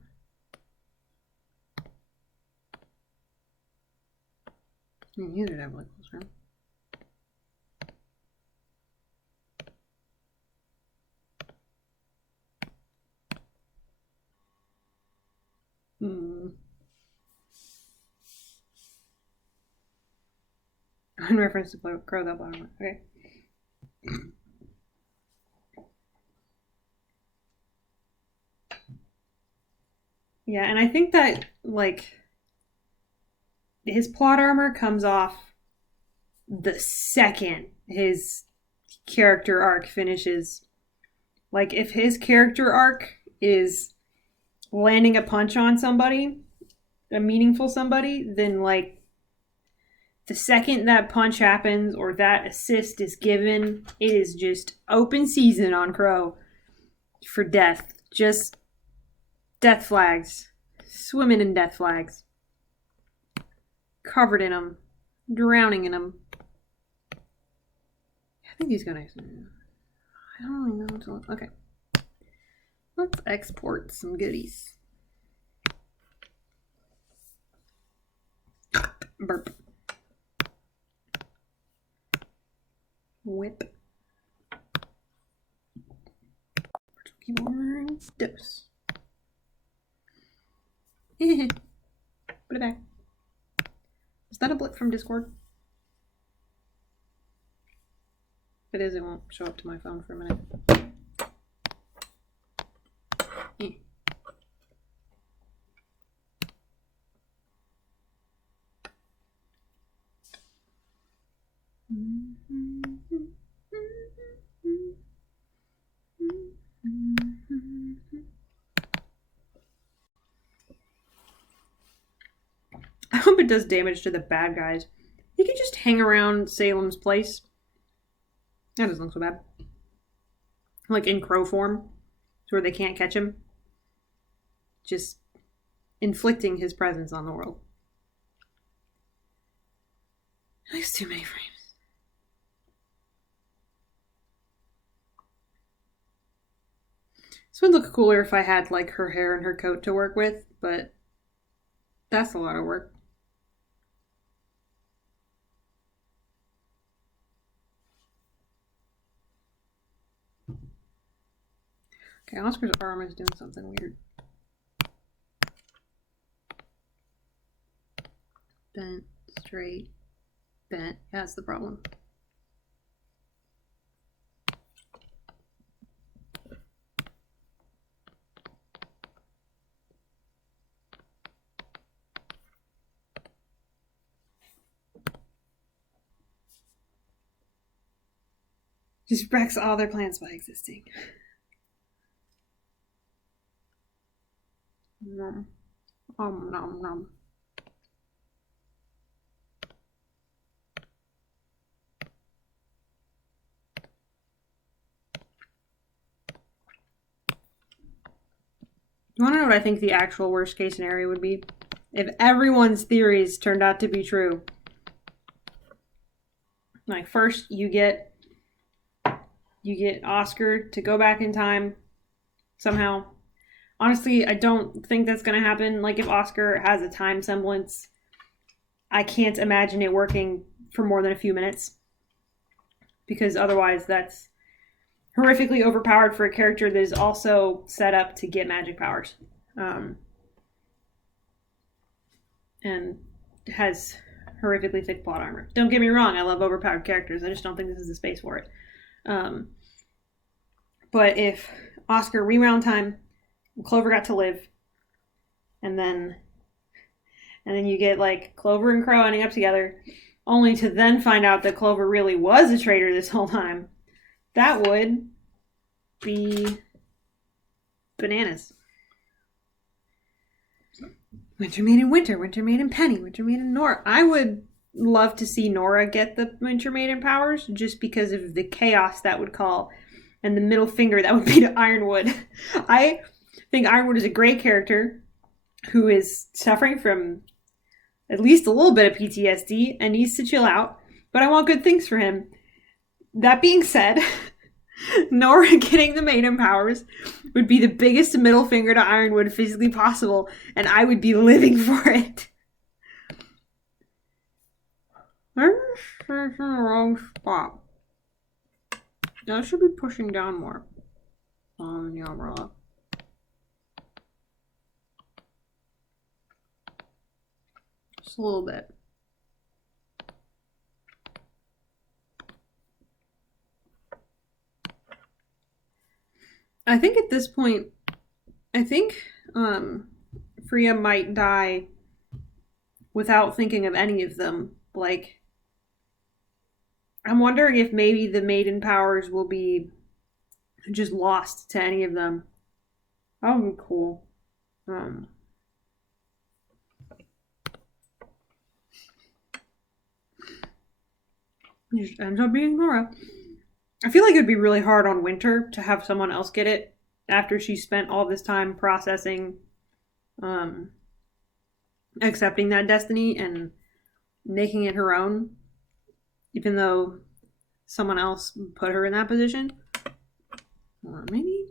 These are definitely closer. In reference to Crow, that bottom one. Okay. Yeah, and I think that, like, his plot armor comes off the second his character arc finishes. Like, if his character arc is landing a punch on somebody, a meaningful somebody, then, like, the second that punch happens or that assist is given, it is just open season on Crow for death. Just death flags. Swimming in death flags. Covered in them. Drowning in them. I think he's gonna... I don't really know what to look... Okay. Let's export some goodies. Burp. Whip. Keyboard. Dose. Put it back. Is that a blip from Discord? it is, it won't show up to my phone for a minute. I hope it does damage to the bad guys. He could just hang around Salem's place. That doesn't look so bad. Like in crow form, where they can't catch him. Just inflicting his presence on the world. That's too many frames. This would look cooler if I had like her hair and her coat to work with, but that's a lot of work. Okay, Oscar's arm is doing something weird. Bent, straight, bent. Yeah, that's the problem. Just wrecks all their plans by existing. Nom. Nom nom. You want to know what I think the actual worst case scenario would be? If everyone's theories turned out to be true. Like, first you get Oscar to go back in time somehow. Honestly, I don't think that's going to happen. Like, if Oscar has a time semblance, I can't imagine it working for more than a few minutes. Because otherwise, that's horrifically overpowered for a character that is also set up to get magic powers. And has horrifically thick plot armor. Don't get me wrong, I love overpowered characters. I just don't think this is the space for it. But if Oscar rewound time, Clover got to live, and then you get like Clover and Crow ending up together, only to then find out that Clover really was a traitor this whole time, that would be bananas. Winter Maiden Winter, Winter Maiden Penny, Winter Maiden Nora. I would love to see Nora get the Winter Maiden powers just because of the chaos that would call and the middle finger that would be to Ironwood. I think Ironwood is a great character who is suffering from at least a little bit of PTSD and needs to chill out, but I want good things for him. That being said, Nora getting the maiden powers would be the biggest middle finger to Ironwood physically possible, and I would be living for it. I'm in the wrong spot. I should be pushing down more on the umbrella. Just a little bit. I think at this point, Freya might die without thinking of any of them. Like, I'm wondering if maybe the maiden powers will be just lost to any of them. That would be cool. It just ends up being Nora. I feel like it would be really hard on Winter to have someone else get it after she spent all this time processing, accepting that destiny and making it her own, even though someone else put her in that position. Or maybe.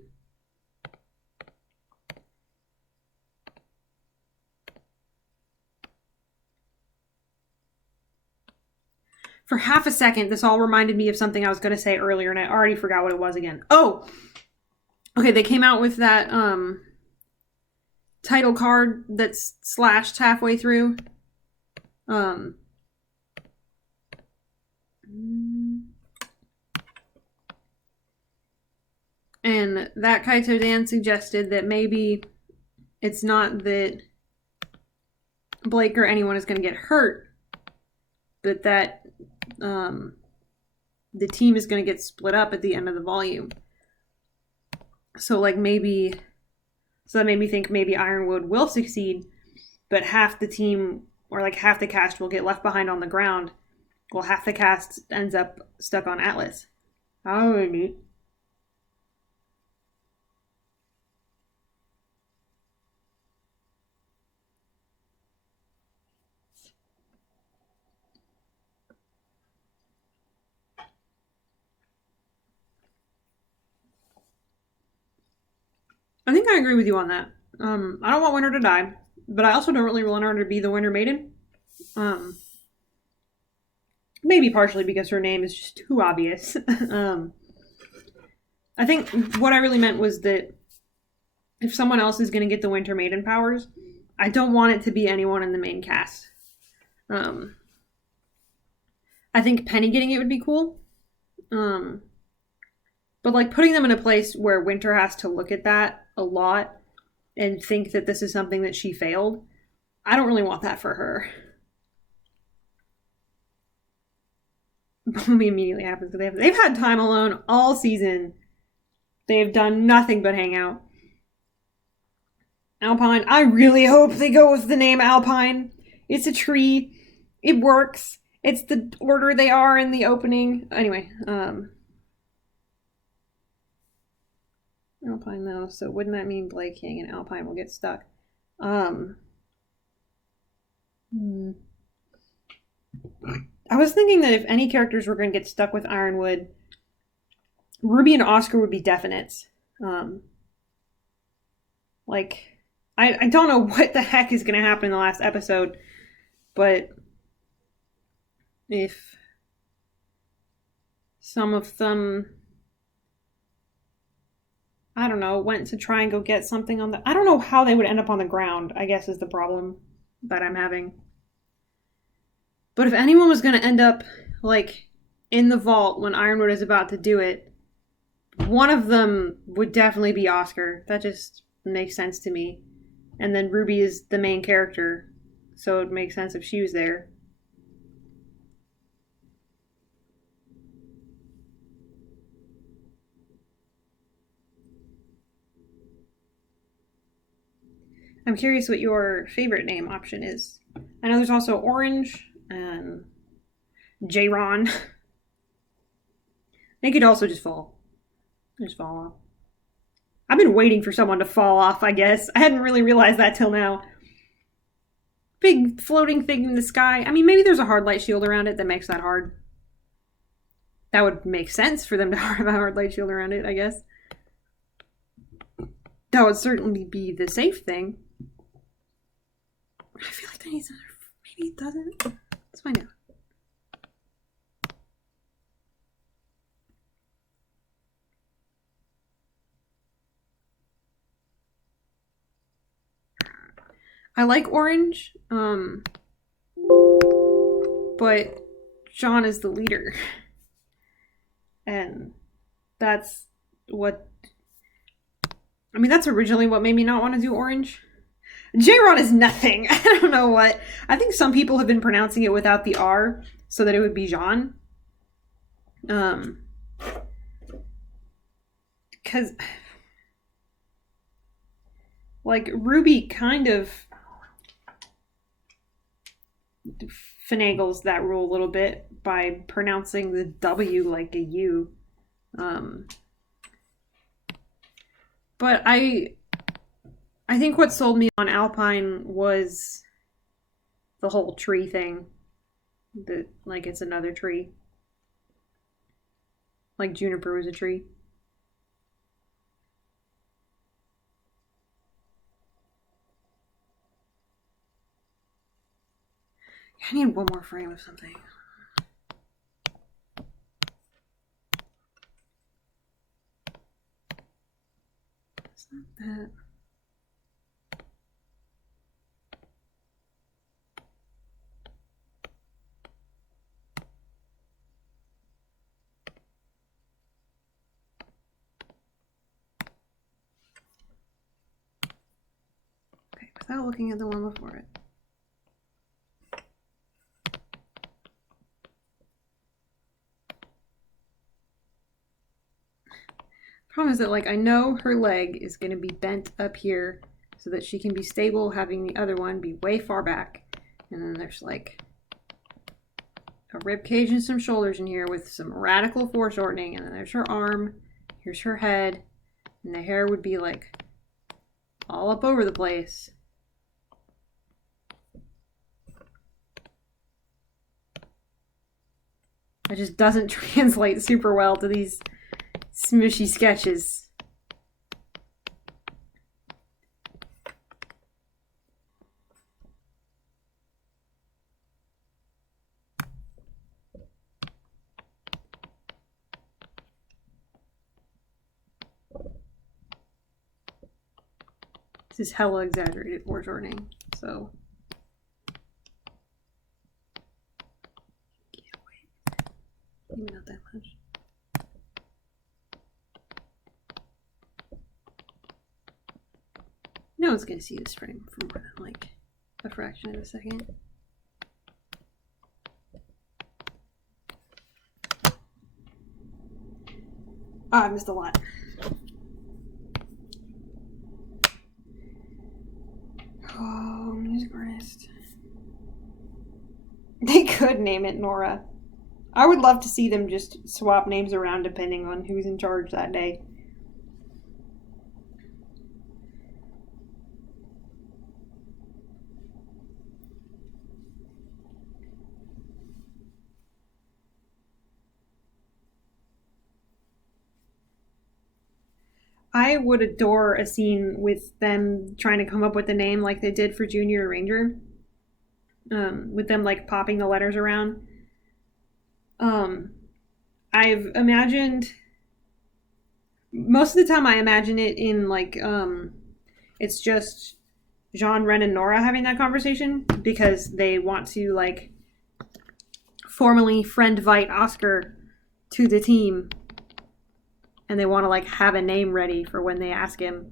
For half a second, this all reminded me of something I was going to say earlier, and I already forgot what it was again. Oh! Okay, they came out with that title card that's slashed halfway through. And that Kaito Dan suggested that maybe it's not that Blake or anyone is going to get hurt, but that the team is going to get split up at the end of the volume. So like maybe, so that made me think maybe Ironwood will succeed, but half the team or like half the cast will get left behind on the ground, while half the cast ends up stuck on Atlas. Oh, neat. I think I agree with you on that. I don't want Winter to die, but I also don't really want her to be the Winter Maiden. Maybe partially because her name is just too obvious. I think what I really meant was that if someone else is going to get the Winter Maiden powers, I don't want it to be anyone in the main cast. I think Penny getting it would be cool. But like putting them in a place where Winter has to look at that a lot and think that this is something that she failed, I don't really want that for her. Bumblebee immediately happens because they've had time alone all season. They've done nothing but hang out. Alpine. I really hope they go with the name Alpine. It's a tree. It works. It's the order they are in the opening. Anyway, Alpine though, so wouldn't that mean Blake King and Alpine will get stuck? I was thinking that if any characters were going to get stuck with Ironwood, Ruby and Oscar would be definites. Like, I don't know what the heck is going to happen in the last episode, but if some of them, I don't know, went to try and go get something on the... I don't know how they would end up on the ground, I guess is the problem that I'm having. But if anyone was going to end up, like, in the vault when Ironwood is about to do it, one of them would definitely be Oscar. That just makes sense to me. And then Ruby is the main character, so it makes sense if she was there. I'm curious what your favorite name option is. I know there's also Orange and J-Ron. They could also just fall. Just fall off. I've been waiting for someone to fall off, I guess. I hadn't really realized that till now. Big floating thing in the sky. I mean, maybe there's a hard light shield around it that makes that hard. That would make sense for them to have a hard light shield around it, I guess. That would certainly be the safe thing. I feel like that needs another... Maybe it doesn't. Let's find out. I like Orange, but John is the leader. And that's what... I mean, that's originally what made me not want to do Orange. J-Ron is nothing. I don't know what. I think some people have been pronouncing it without the R so that it would be Jean. Because, like, Ruby kind of finagles that rule a little bit by pronouncing the W like a U. But I think what sold me on Alpine was the whole tree thing. That, like, it's another tree. Like Juniper was a tree. I need one more frame of something. It's not that. without looking at the one before it. Problem is that, like, I know her leg is going to be bent up here so that she can be stable, having the other one be way far back. And then there's, like, a rib cage and some shoulders in here with some radical foreshortening. And then there's her arm. Here's her head. And the hair would be, like, all up over the place. It just doesn't translate super well to these smushy sketches. This is hella exaggerated foreshortening, so. Maybe not that much. No one's gonna see this frame for more than like a fraction of a second. Oh, I missed a lot. Oh, music artist. They could name it Nora. I would love to see them just swap names around depending on who's in charge that day. I would adore a scene with them trying to come up with a name like they did for Junior Ranger. With them like popping the letters around. I've imagined, most of the time I imagine it in like, it's just Jean, Ren, and Nora having that conversation because they want to like formally friend-vite Oscar to the team. And they want to, like, have a name ready for when they ask him.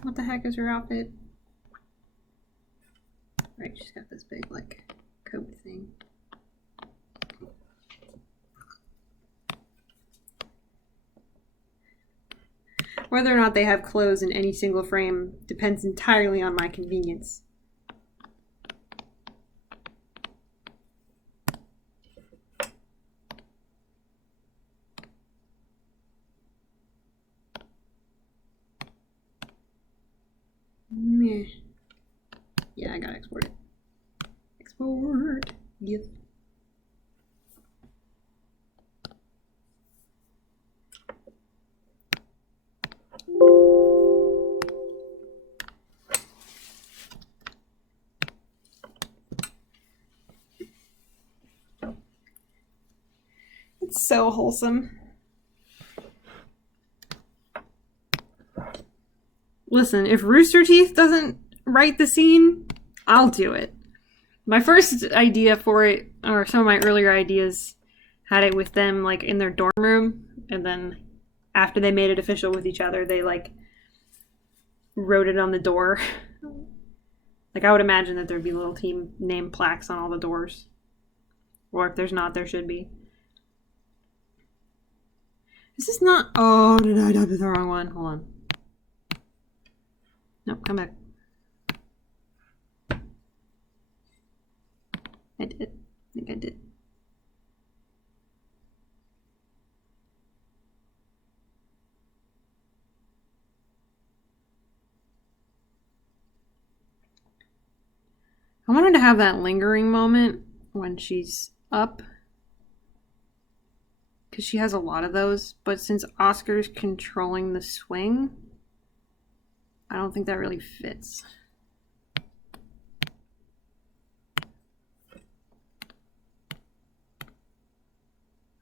What the heck is her outfit? Right, she's got this big, like, coat thing. Whether or not they have clothes in any single frame depends entirely on my convenience. Yeah, I gotta export it. Export. Yes. It's so wholesome. Listen, if Rooster Teeth doesn't write the scene, I'll do it. My first idea for it, or some of my earlier ideas, had it with them like in their dorm room, and then after they made it official with each other, they like wrote it on the door. Like I would imagine that there'd be little team name plaques on all the doors. Or if there's not, there should be. This is not... Oh, did I type the wrong one? Hold on. No, come back. I did. I think I did. I wanted to have that lingering moment when she's up. Because she has a lot of those. But since Oscar's controlling the swing, I don't think that really fits.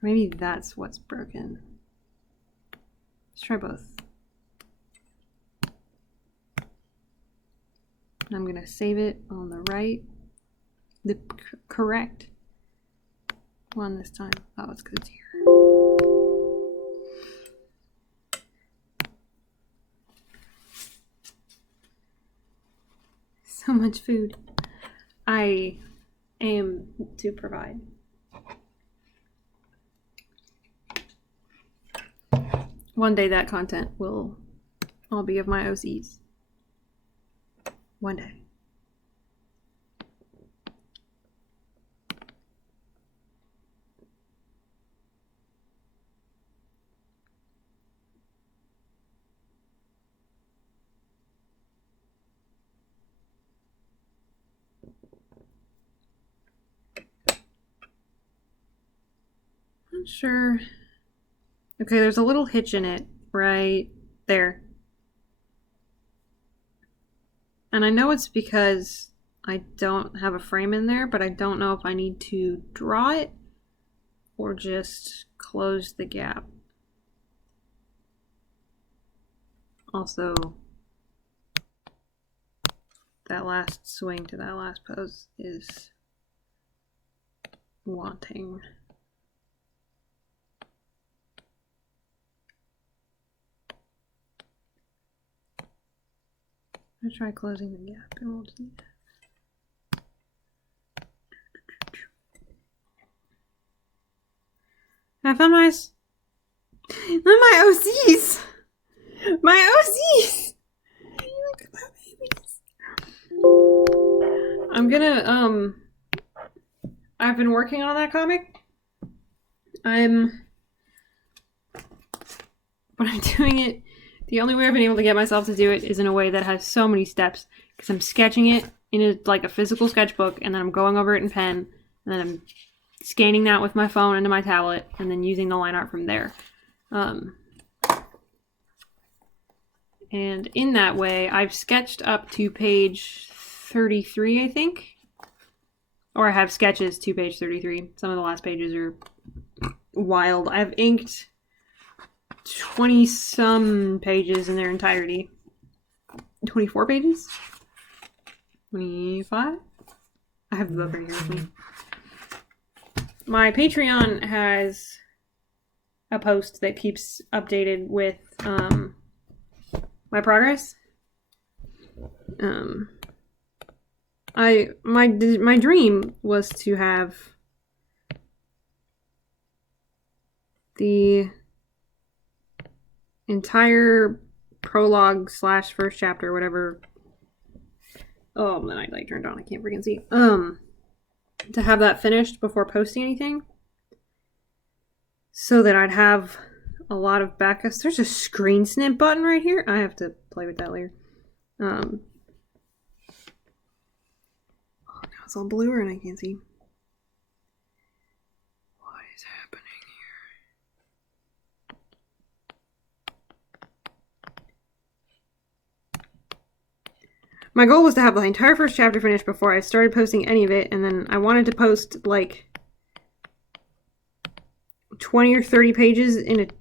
Maybe that's what's broken. Let's try both. I'm going to save it on the right. The correct one this time. Oh, it's because it's here. so much food. I aim to provide. One day that content will all be of my OCs. One day. Not sure. Okay, there's a little hitch in it right there. And I know it's because I don't have a frame in there, but I don't know if I need to draw it or just close the gap. Also, that last swing to that last pose is wanting. I'm gonna try closing the gap and we'll see. I found my OCs! My OCs! Look at my babies. I'm gonna, I've been working on that comic. But I'm doing it, the only way I've been able to get myself to do it is in a way that has so many steps, because I'm sketching it in like a physical sketchbook, and then I'm going over it in pen, and then I'm scanning that with my phone into my tablet, and then using the line art from there. And in that way, I've sketched up to page 33, I think. Or I have sketches to page 33. Some of the last pages are wild. I've inked 20-some pages in their entirety. 24 pages? 25? I have the book right here with me. My Patreon has a post that keeps updated with my progress. My dream was to have the entire prologue / first chapter, whatever. Oh, the nightlight turned on. I can't freaking see. To have that finished before posting anything, so that I'd have a lot of backups. There's a screen snip button right here. I have to play with that later. Oh, now it's all bluer and I can't see. What is happening here? My goal was to have the entire first chapter finished before I started posting any of it, and then I wanted to post like 20 or 30 pages in an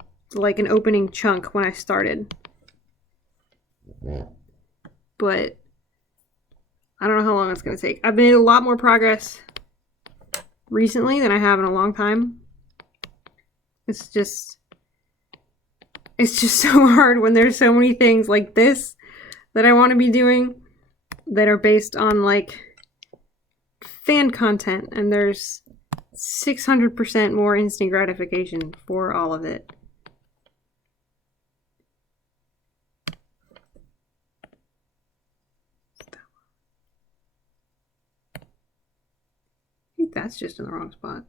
opening chunk when I started. But I don't know how long it's going to take. I've made a lot more progress recently than I have in a long time. It's just so hard when there's so many things like this that I want to be doing that are based on like fan content, and there's 600% more instant gratification for all of it. I think that's just in the wrong spot.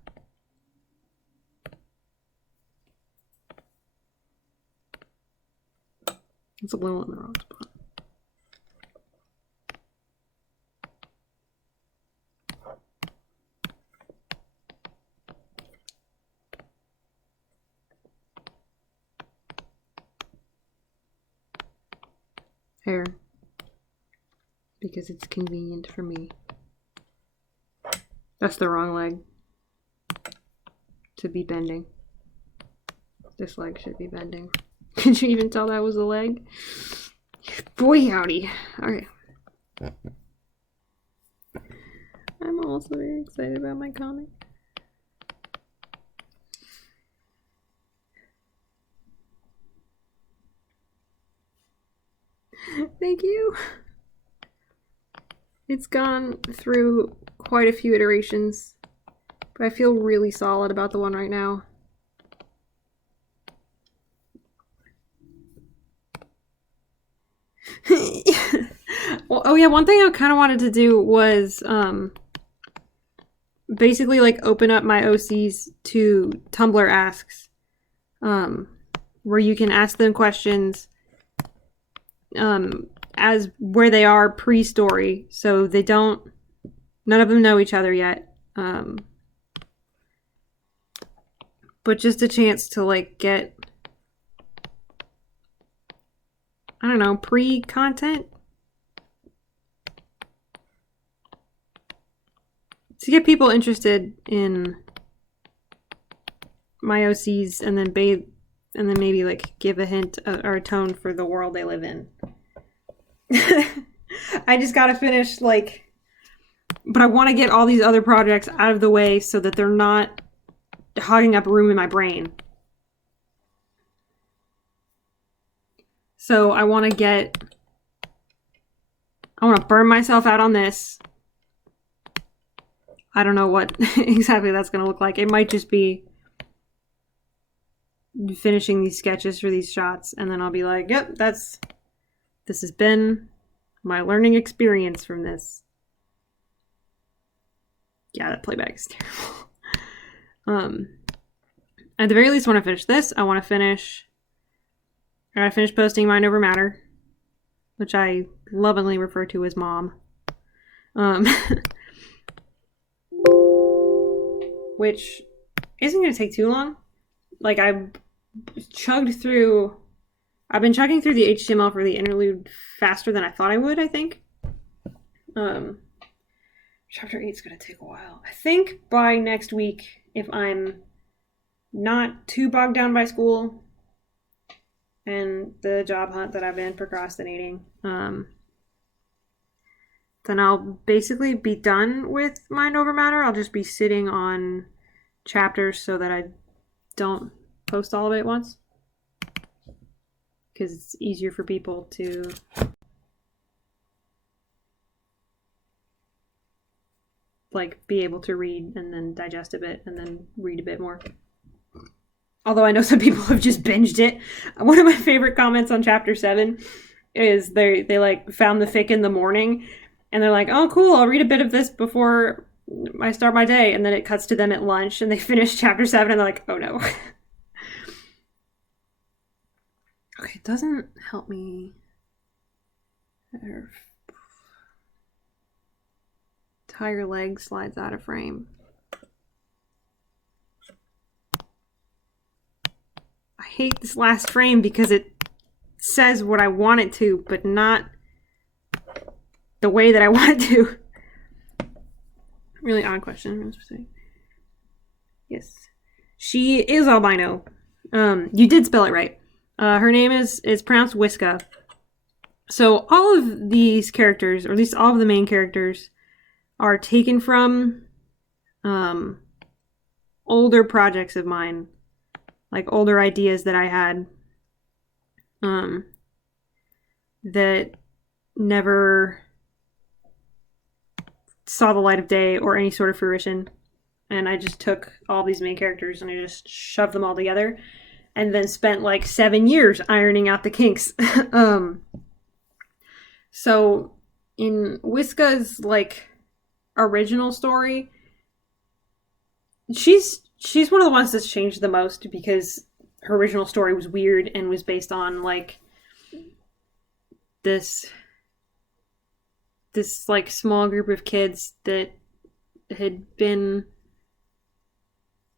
It's a little in the wrong spot. Hair. Because it's convenient for me. That's the wrong leg to be bending. This leg should be bending. Could you even tell that was a leg? Boy howdy. Okay. I'm also very excited about my comic. Thank you. It's gone through quite a few iterations, but I feel really solid about the one right now. Well, oh yeah, one thing I kind of wanted to do was basically like open up my OCs to Tumblr asks, where you can ask them questions as where they are pre-story, so they don't, none of them know each other yet, but just a chance to like get, I don't know, pre-content, to get people interested in my OCs, and then maybe like give a hint or a tone for the world they live in. I just gotta finish but I want to get all these other projects out of the way so that they're not hogging up room in my brain. So I want to burn myself out on this. I don't know what exactly that's going to look like. It might just be finishing these sketches for these shots, and then I'll be like, yep, this has been my learning experience from this. Yeah, that playback is terrible. At the very least, when I finish this, I gotta finish posting Mind Over Matter, which I lovingly refer to as Mom. Which isn't going to take too long. Like, I've been chugging through the HTML for the interlude faster than I thought I would, I think. Chapter 8 is going to take a while. I think by next week, if I'm not too bogged down by school and the job hunt that I've been procrastinating, then I'll basically be done with Mind Over Matter. I'll just be sitting on chapters so that I don't post all of it at once, because it's easier for people to be able to read and then digest a bit and then read a bit more. Although I know some people have just binged it. One of my favorite comments on chapter 7 is they found the fic in the morning, and they're like, oh cool, I'll read a bit of this before I start my day, and then it cuts to them at lunch and they finish chapter 7 and they're like, oh no. Okay, it doesn't help me. Her entire leg slides out of frame. I hate this last frame because it says what I want it to, but not the way that I want it to. Really odd question. Yes. She is albino. You did spell it right. Her name is pronounced Whiska. So all of these characters, or at least all of the main characters, are taken from older projects of mine. Like older ideas that I had that never saw the light of day or any sort of fruition. And I just took all these main characters and I just shoved them all together and then spent 7 years ironing out the kinks. So in Whiska's original story, she's one of the ones that's changed the most, because her original story was weird and was based on this small group of kids that had been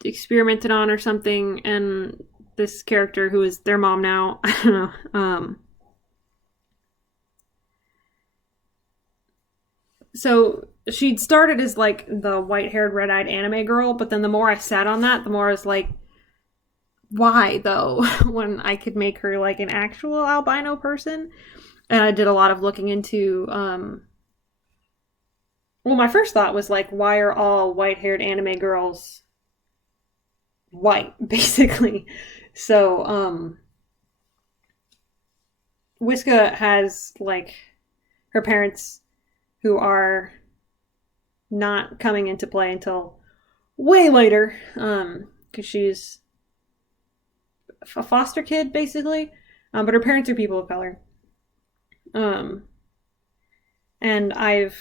experimented on or something, and this character who is their mom now, I don't know, so she'd started as the white-haired, red-eyed anime girl, but then the more I sat on that, the more I was like, why though? When I could make her an actual albino person. And I did a lot of looking into my first thought was why are all white-haired anime girls white, basically? So Whiska has her parents who are not coming into play until way later, because she's a foster kid, basically, but her parents are people of color. And I've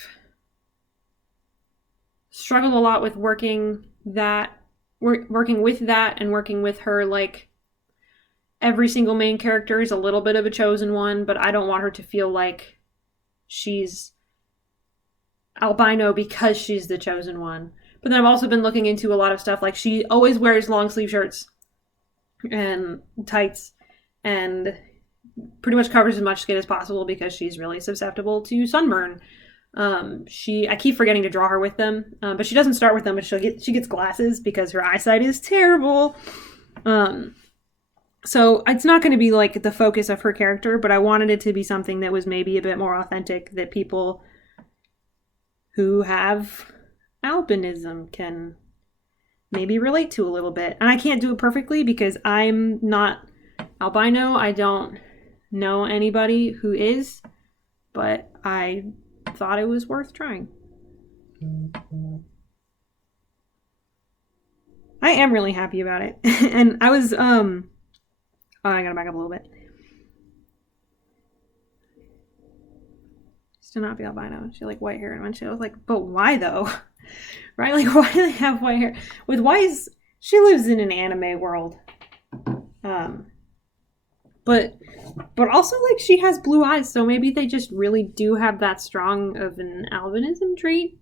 struggled a lot with working with that and working with her, like, every single main character is a little bit of a chosen one, but I don't want her to feel like she's albino because she's the chosen one. But then I've also been looking into a lot of stuff, like she always wears long sleeve shirts and tights and pretty much covers as much skin as possible because she's really susceptible to sunburn. I keep forgetting to draw her with them, but she doesn't start with them, but she gets glasses because her eyesight is terrible. So it's not going to be like the focus of her character, but I wanted it to be something that was maybe a bit more authentic, that people who have albinism can maybe relate to a little bit. And I can't do it perfectly because I'm not albino. I don't know anybody who is, but I thought it was worth trying. I am really happy about it. And I was, oh, I gotta back up a little bit. She did not be albino. She had like white hair and she was like, but why though? Right? Like, why do they have white hair? With Weiss, she lives in an anime world. But also, like, she has blue eyes, so maybe they just really do have that strong of an albinism trait.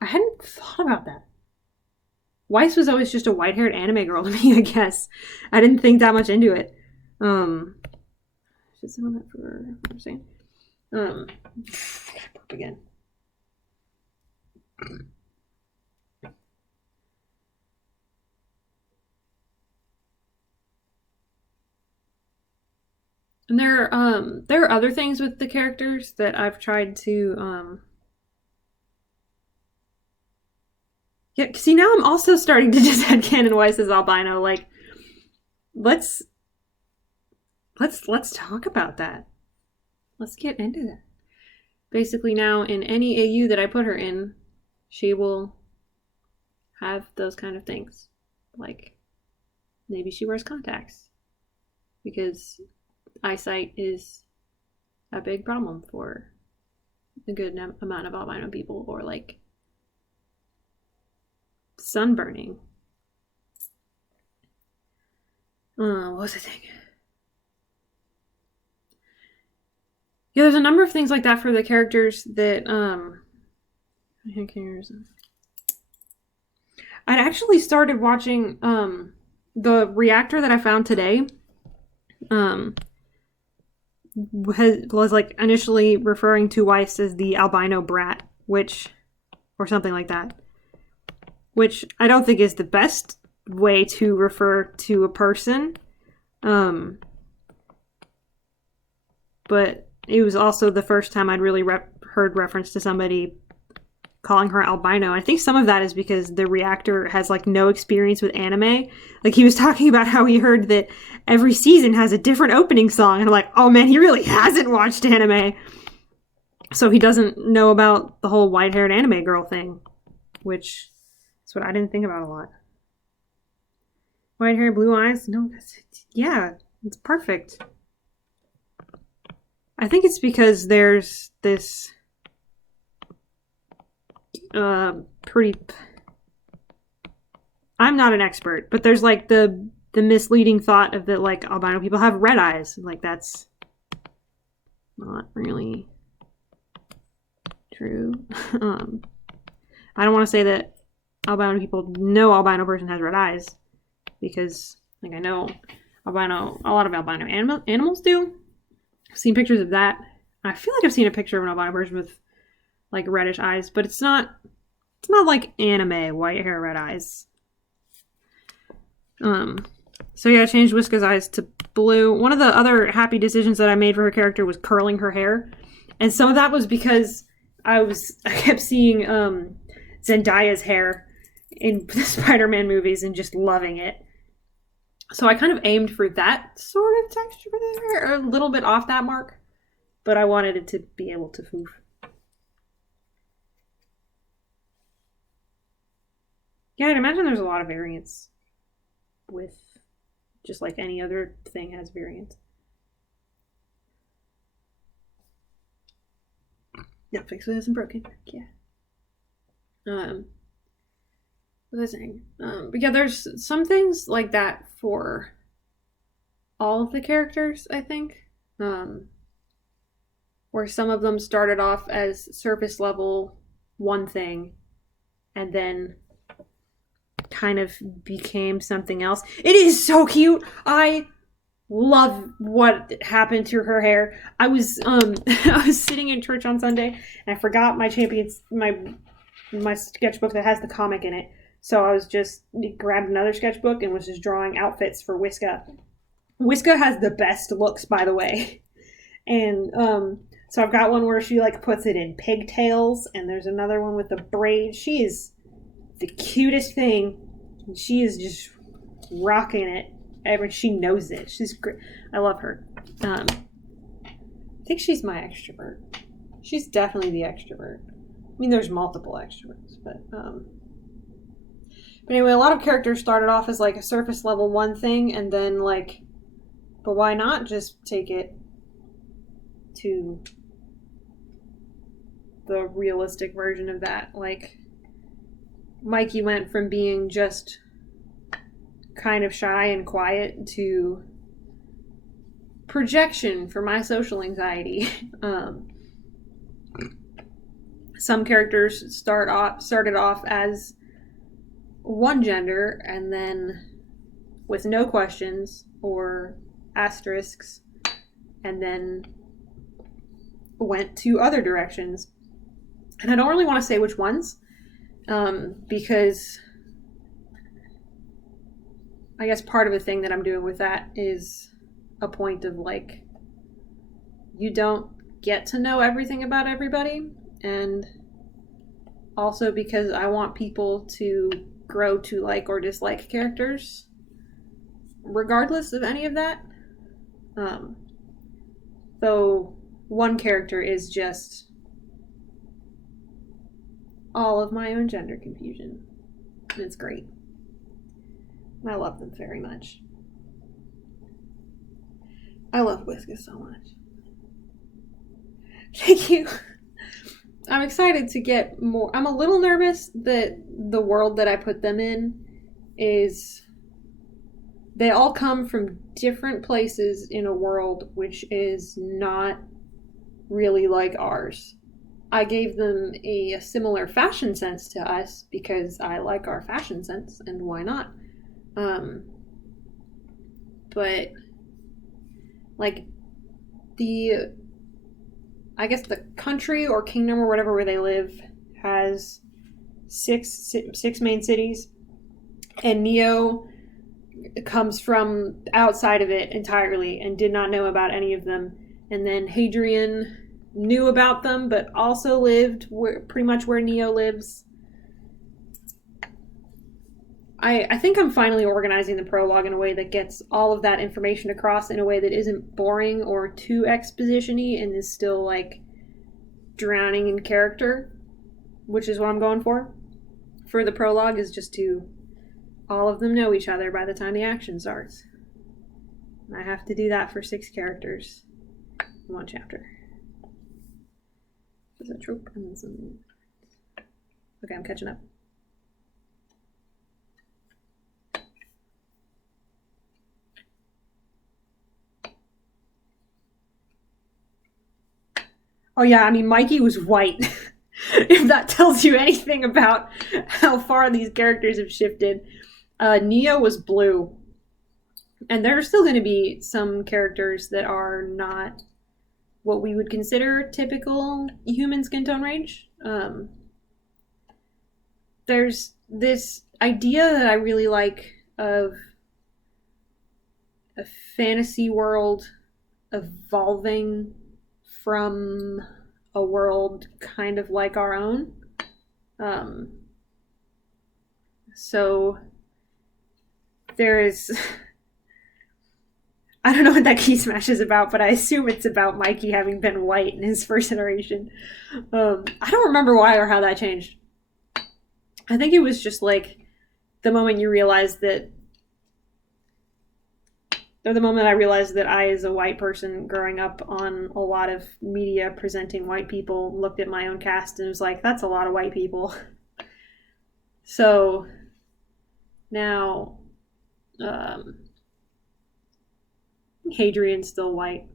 I hadn't thought about that. Weiss was always just a white-haired anime girl to me, I guess. I didn't think that much into it. Should someone that for what I'm saying? Burp again. And there are other things with the characters that I've tried to yeah, see, now I'm also starting to just headcanon Weiss as albino. Like, let's talk about that. Let's get into that. Basically, now in any AU that I put her in, she will have those kind of things. Like, maybe she wears contacts because eyesight is a big problem for a good amount of albino people, or like sunburning. What was the thing? Yeah, there's a number of things like that for the characters that I'd actually started watching the reactor that I found today. Was like initially referring to Weiss as the albino brat, or something like that, which I don't think is the best way to refer to a person. But it was also the first time I'd really heard reference to somebody calling her albino. I think some of that is because the reactor has like no experience with anime. Like, he was talking about how he heard that every season has a different opening song, and I'm like, oh man, he really hasn't watched anime. So he doesn't know about the whole white-haired anime girl thing, which is what I didn't think about a lot. White hair, blue eyes? No, yeah, it's perfect. I think it's because there's this pretty... I'm not an expert, but there's like the misleading thought of that, like, albino people have red eyes. Like, that's not really true. I don't want to say that no albino person has red eyes, because, like, I know a lot of albino animals do. I've seen pictures of that. I feel like I've seen a picture of an albino person with like reddish eyes, but it's not like anime white hair, red eyes. So yeah, I changed Whiska's eyes to blue. One of the other happy decisions that I made for her character was curling her hair, and some of that was because I kept seeing Zendaya's hair in the Spider-Man movies and just loving it. So I kind of aimed for that sort of texture there, or a little bit off that mark, but I wanted it to be able to move. Yeah, I'd imagine there's a lot of variance with just like any other thing has variance. Netflix isn't broken. Yeah. What was I saying? But yeah, there's some things like that for all of the characters, I think. Where some of them started off as surface level one thing and then kind of became something else. It is so cute. I love what happened to her hair. I was I was sitting in church on Sunday and I forgot my my sketchbook that has the comic in it. So I was just grabbed another sketchbook and was just drawing outfits for Whiska. Whiska has the best looks, by the way. And so I've got one where she like puts it in pigtails, and there's another one with the braid. She is the cutest thing. She is just rocking it. She knows it. She's great. I love her. I think she's my extrovert. She's definitely the extrovert. I mean, there's multiple extroverts, but anyway, a lot of characters started off as like a surface level one thing, and then like, but why not just take it to the realistic version of that? Like, Mikey went from being just kind of shy and quiet to projection for my social anxiety. Some characters started off as one gender and then with no questions or asterisks, and then went to other directions. And I don't really want to say which ones, because I guess part of the thing that I'm doing with that is a point of like, you don't get to know everything about everybody, and also because I want people to grow to like or dislike characters regardless of any of that. Though one character is just all of my own gender confusion, and it's great. I love them very much. I love Whisker so much. Thank you. I'm excited to get more. I'm a little nervous that the world that I put them in is... They all come from different places in a world which is not really like ours. I gave them a similar fashion sense to us because I like our fashion sense, and why not? But like I guess the country or kingdom or whatever where they live has six main cities, and Neo comes from outside of it entirely and did not know about any of them. And then Hadrian knew about them, but also lived pretty much where Neo lives. I think I'm finally organizing the prologue in a way that gets all of that information across in a way that isn't boring or too exposition-y and is still like drowning in character, which is what I'm going for the prologue, is just to all of them know each other by the time the action starts. And I have to do that for 6 characters in one chapter. Is that trope? And then something. Okay, I'm catching up. Oh yeah, I mean, Mikey was white. If that tells you anything about how far these characters have shifted. Neo was blue. And there are still going to be some characters that are not what we would consider typical human skin tone range. There's this idea that I really like of a fantasy world evolving from a world kind of like our own. So there is... I don't know what that key smash is about, but I assume it's about Mikey having been white in his first iteration. I don't remember why or how that changed. I think it was just like the moment you realize that, or the moment I realized that I, as a white person growing up on a lot of media presenting white people, looked at my own cast and was like, that's a lot of white people. So now, Hadrian's still white.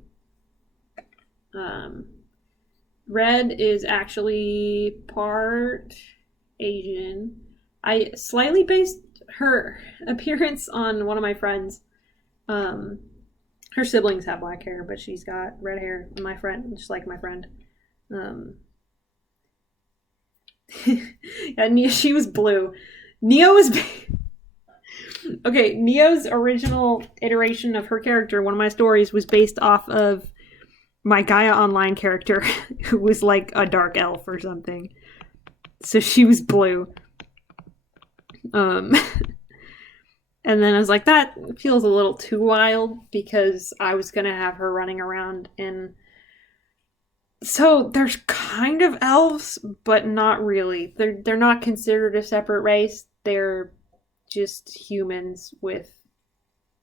Red is actually part Asian. I slightly based her appearance on one of my friends. Her siblings have black hair, but she's got red hair. My friend, just like my friend. Yeah, she was blue. Neo was. Okay, Neo's original iteration of her character, one of my stories, was based off of my Gaia Online character, who was like a dark elf or something. So she was blue. And then I was like, that feels a little too wild, because I was going to have her running around in... So there's kind of elves, but not really. They're not considered a separate race. They're just humans with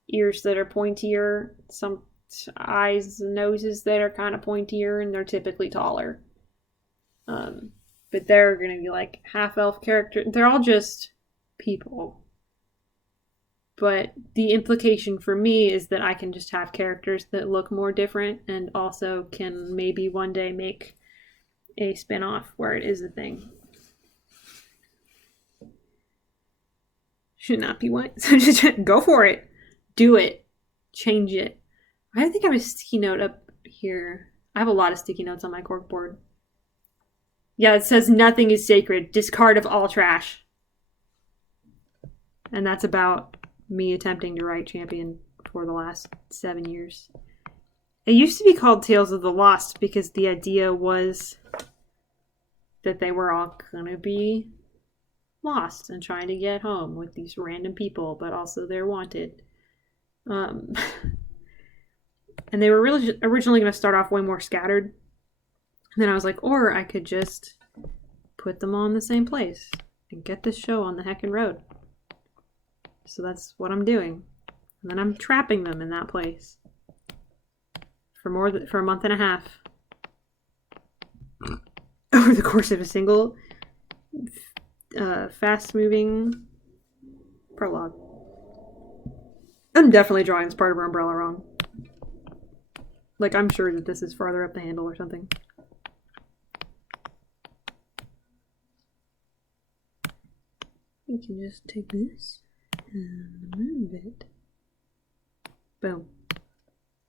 ears that are pointier, some eyes and noses that are kind of pointier, and they're typically taller. But they're going to be like half elf characters. They're all just people. But the implication for me is that I can just have characters that look more different, and also can maybe one day make a spin-off where it is a thing. Should not be white. So just go for it. Do it. Change it. I think I have a sticky note up here. I have a lot of sticky notes on my corkboard. Yeah, it says nothing is sacred. Discard of all trash. And that's about me attempting to write Champion for the last 7 years. It used to be called Tales of the Lost because the idea was that they were all gonna be lost and trying to get home with these random people, but also they're wanted. And they were really originally going to start off way more scattered. And then I was like, or I could just put them all in the same place and get this show on the heckin' road. So that's what I'm doing. And then I'm trapping them in that place for a month and a half. Over the course of a single fast-moving prologue. I'm definitely drawing this part of her umbrella wrong. Like, I'm sure that this is farther up the handle or something. You can just take this and move it. Boom.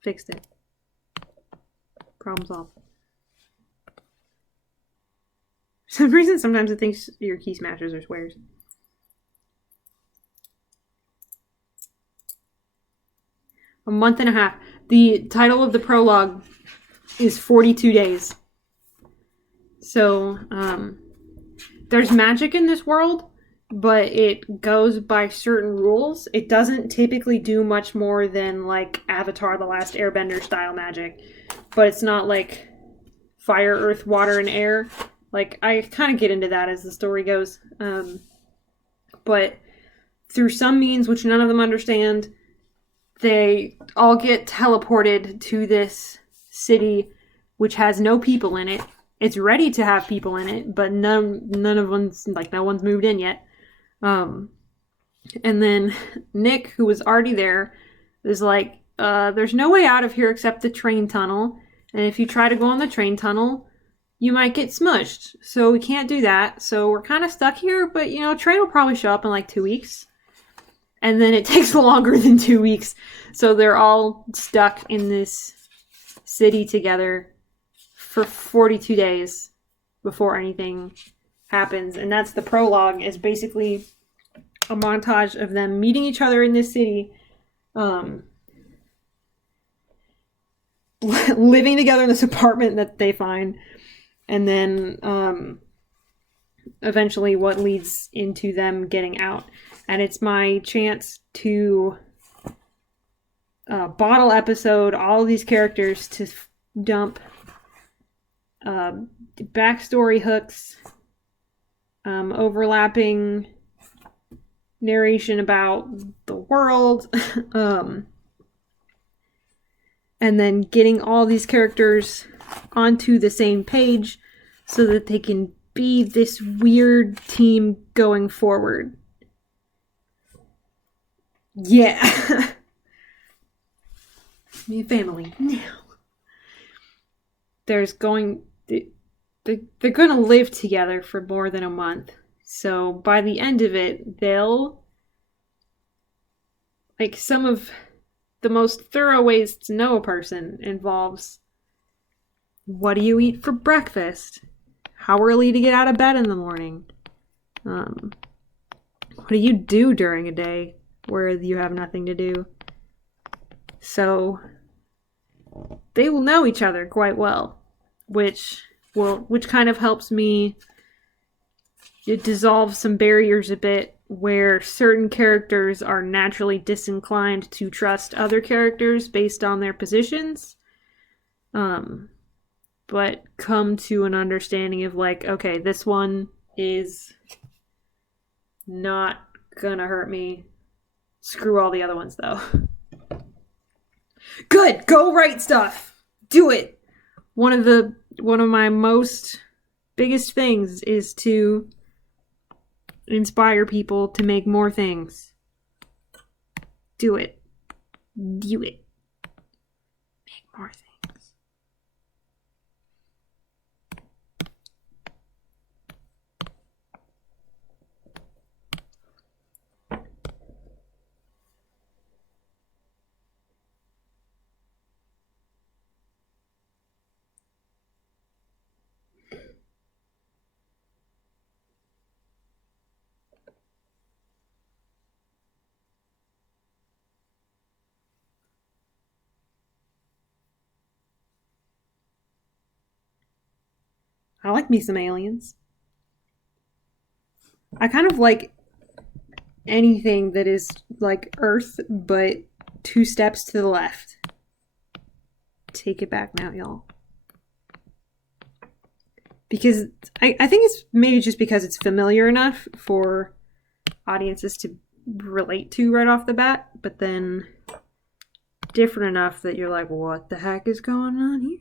Fixed it. Problem solved. For some reason, sometimes it thinks your key smashers are squares. A month and a half. The title of the prologue is 42 days. So, there's magic in this world, but it goes by certain rules. It doesn't typically do much more than, like, Avatar: The Last Airbender style magic. But it's not like fire, earth, water, and air. Like, I kind of get into that as the story goes. But through some means, which none of them understand, they all get teleported to this city, which has no people in it. It's ready to have people in it, but none of one's, like, no one's moved in yet. And then Nick, who was already there, is like, there's no way out of here except the train tunnel. And if you try to go on the train tunnel, you might get smushed. So we can't do that. So we're kind of stuck here, but, you know, train will probably show up in like 2 weeks. And then it takes longer than 2 weeks. So they're all stuck in this city together for 42 days before anything happens. And that's the prologue, is basically a montage of them meeting each other in this city, living together in this apartment that they find, and then eventually what leads into them getting out. And it's my chance to bottle episode all of these characters to dump backstory hooks, overlapping narration about the world, and then getting all these characters onto the same page so that they can be this weird team going forward. Yeah. Me and family now. They're going to live together for more than a month. So by the end of it, they'll, like, some of the most thorough ways to know a person involves, what do you eat for breakfast? How early to get out of bed in the morning? What do you do during a day where you have nothing to do? So they will know each other quite well, which kind of helps me dissolve some barriers a bit, where certain characters are naturally disinclined to trust other characters based on their positions, but come to an understanding of, like, okay, this one is not gonna hurt me. Screw all the other ones, though. Good! Go write stuff! Do it! One of my most biggest things is to inspire people to make more things. Do it. Do it. Make more things. I like me some aliens. I kind of like anything that is like Earth, but 2 steps to the left. Take it back now, y'all. Because I think it's maybe just because it's familiar enough for audiences to relate to right off the bat, but then different enough that you're like, what the heck is going on here?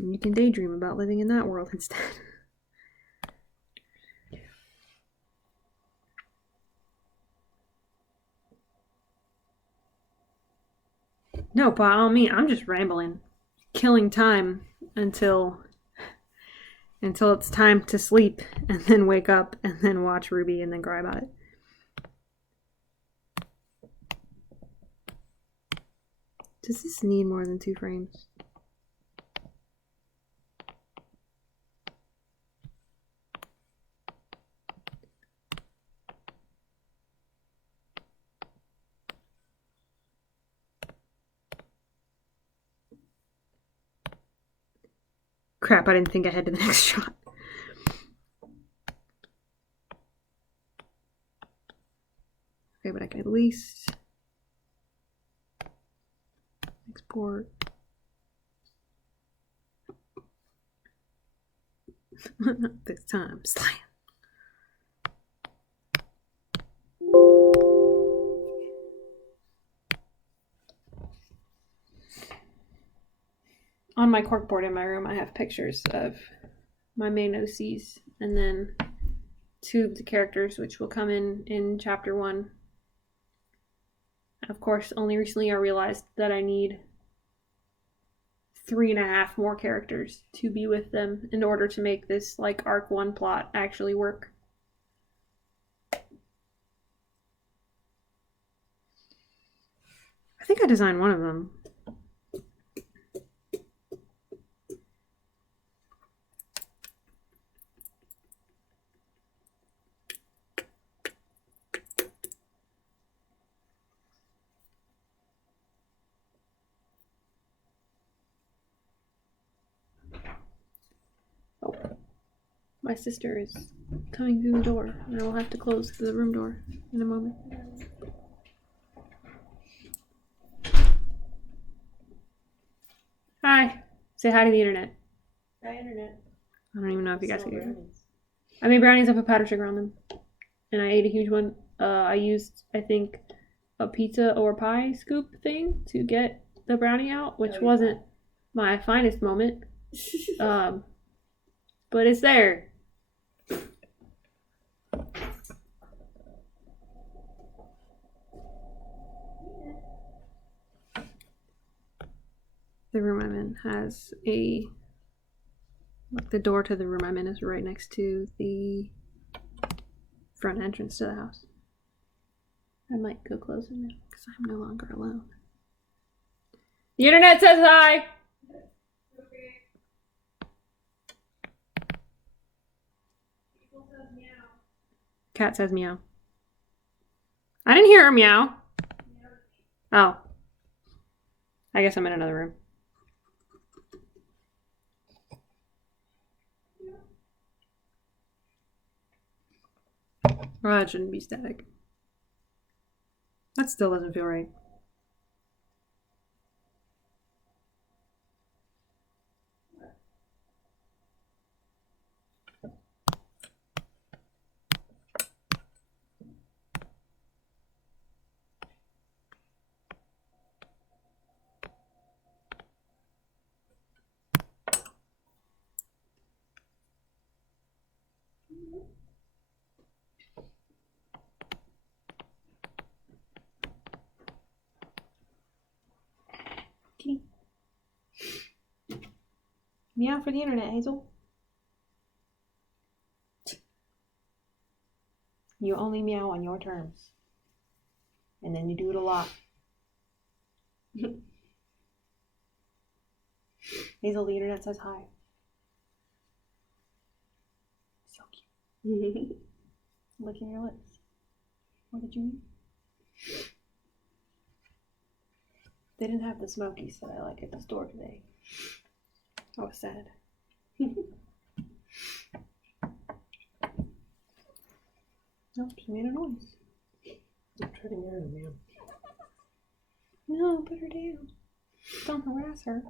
And you can daydream about living in that world instead. No, by all means, I'm just rambling. Killing time until it's time to sleep, and then wake up, and then watch Ruby, and then cry about it. Does this need more than 2 frames? Crap, I didn't think ahead to the next shot. Okay, but I can at least export. Not this time. Slam. On my corkboard in my room, I have pictures of my main OCs, and then 2 of the characters, which will come in chapter 1. Of course, only recently I realized that I need 3.5 more characters to be with them in order to make this, like, arc 1 plot actually work. I think I designed one of them. My sister is coming through the door, and I will have to close the room door in a moment. Hi. Say hi to the internet. Hi, internet. I don't even know if you guys can hear me. I made brownies. I put powdered sugar on them, and I ate a huge one. I used, I think, a pizza or pie scoop thing to get the brownie out, which wasn't my finest moment. But it's there. The room I'm in has the door to the room I'm in is right next to the front entrance to the house. I might go close it now because I'm no longer alone. The internet says hi! Cat says meow. I didn't hear her meow. Oh. I guess I'm in another room. Oh, it shouldn't be static. That still doesn't feel right. Kitty. Meow for the internet, Hazel. You only meow on your terms. And then you do it a lot. Hazel, the internet says hi. So cute. Licking your lips. What did you eat? They didn't have the smokies that I like at the store today. I was sad. Nope, she made a noise. I'm trying to get her, man. No, put her down. Don't harass her.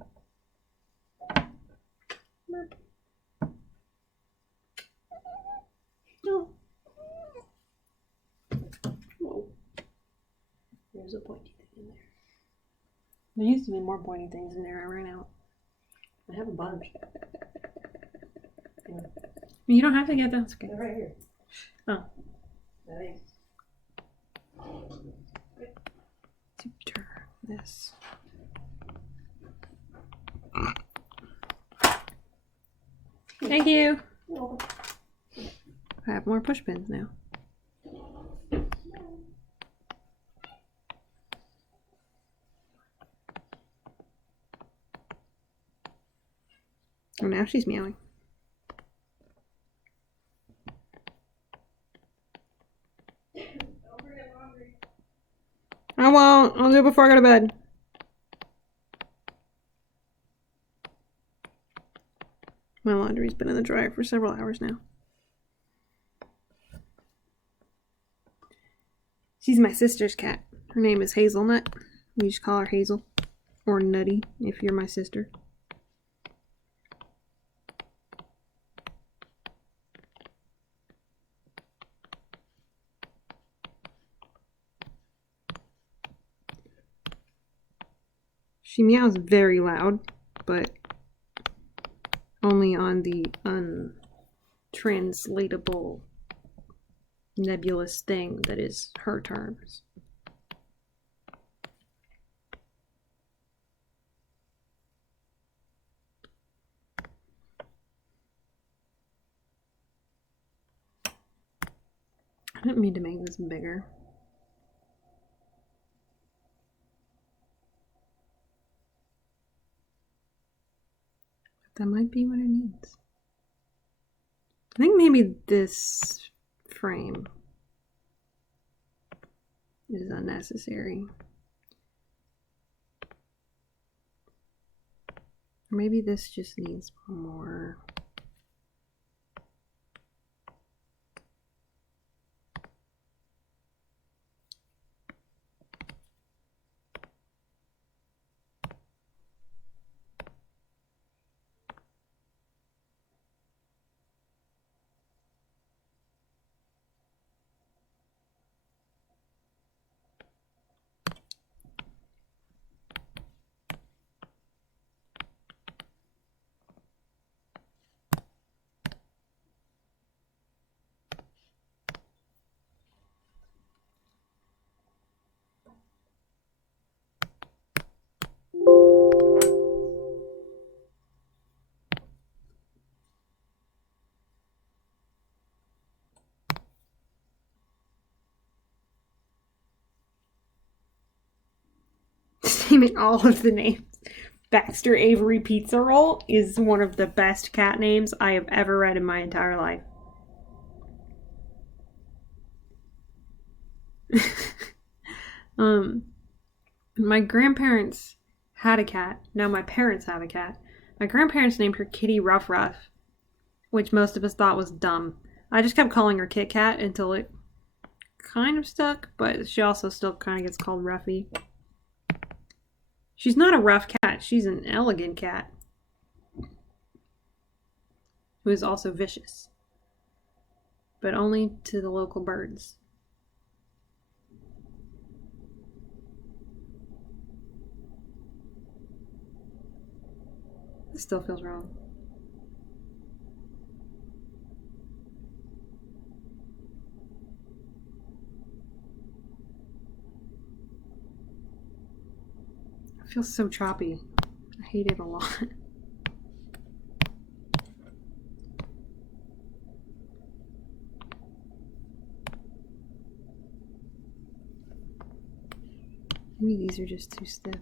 Merp. No. Whoa. There's a pointy thing in there. There used to be more pointy things in there. I ran out. I have a bunch. Yeah. You don't have to get that. Okay. They're right here. Oh. Nice. Turn this. Thank you. I have more push pins now. Oh, now she's meowing. I won't. I'll do it before I go to bed. My laundry's been in the dryer for several hours now. She's my sister's cat. Her name is Hazelnut. We just call her Hazel. Or Nutty, if you're my sister. She meows very loud, but only on the untranslatable nebulous thing that is her terms. I didn't mean to make this bigger. That might be what it needs. I think maybe this frame is unnecessary. Or maybe this just needs more. naming all of the names. Baxter Avery Pizza Roll is one of the best cat names I have ever read in my entire life. My grandparents had a cat. Now my parents have a cat. My grandparents named her Kitty Ruff Ruff, which most of us thought was dumb. I just kept calling her Kit Kat until it kind of stuck, but she also still kind of gets called Ruffy. She's not a rough cat. She's an elegant cat who is also vicious, but only to the local birds. This still feels wrong. It feels so choppy. I hate it a lot. Maybe these are just too stiff.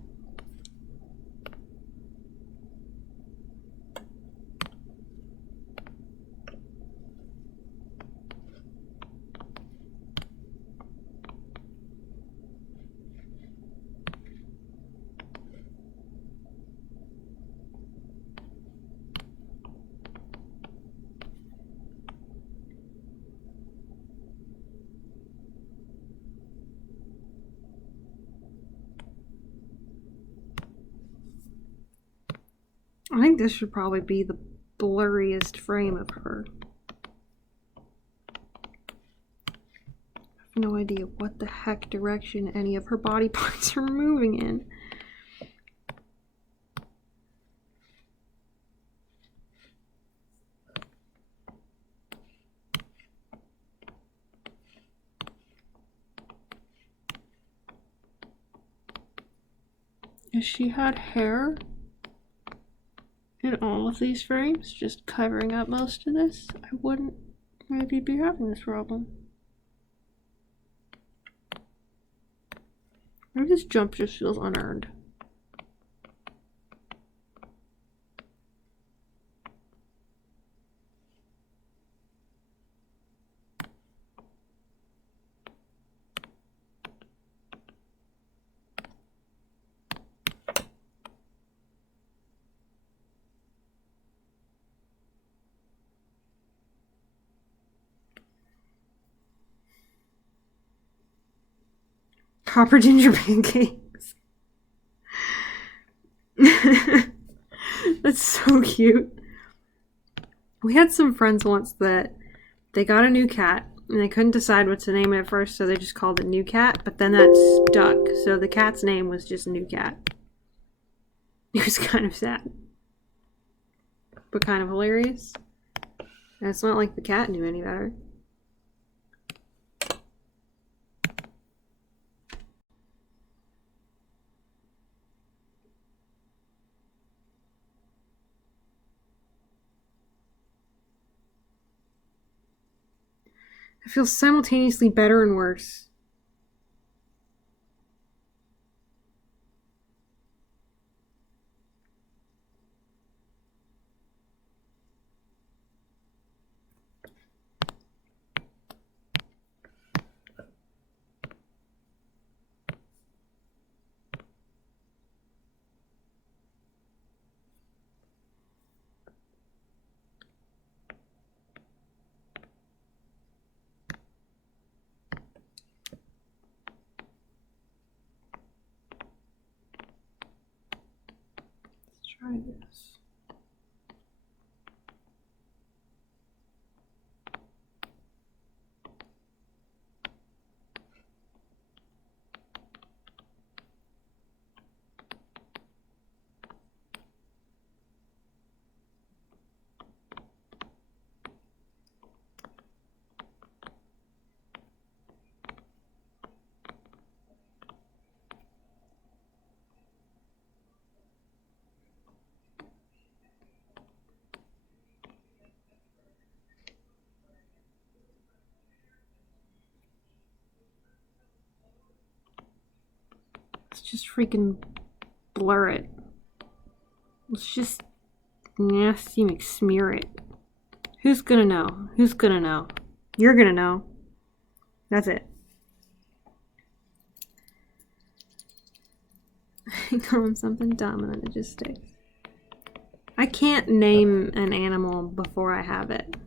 I think this should probably be the blurriest frame of her. I have no idea what the heck direction any of her body parts are moving in. If she had hair in all of these frames, just covering up most of this, I wouldn't maybe be having this problem. Maybe this jump just feels unearned. Copper ginger pancakes. That's so cute. We had some friends once that they got a new cat and they couldn't decide what to name it at first, so they just called it New Cat, but then that stuck, so the cat's name was just New Cat. It was kind of sad, but kind of hilarious. And it's not like the cat knew any better. It feels simultaneously better and worse. Try this. It's just freaking blur it. Let's just nasty smear it. Who's gonna know? Who's gonna know? You're gonna know. That's it. I call him something dumb and then it just sticks. I can't name an animal before I have it.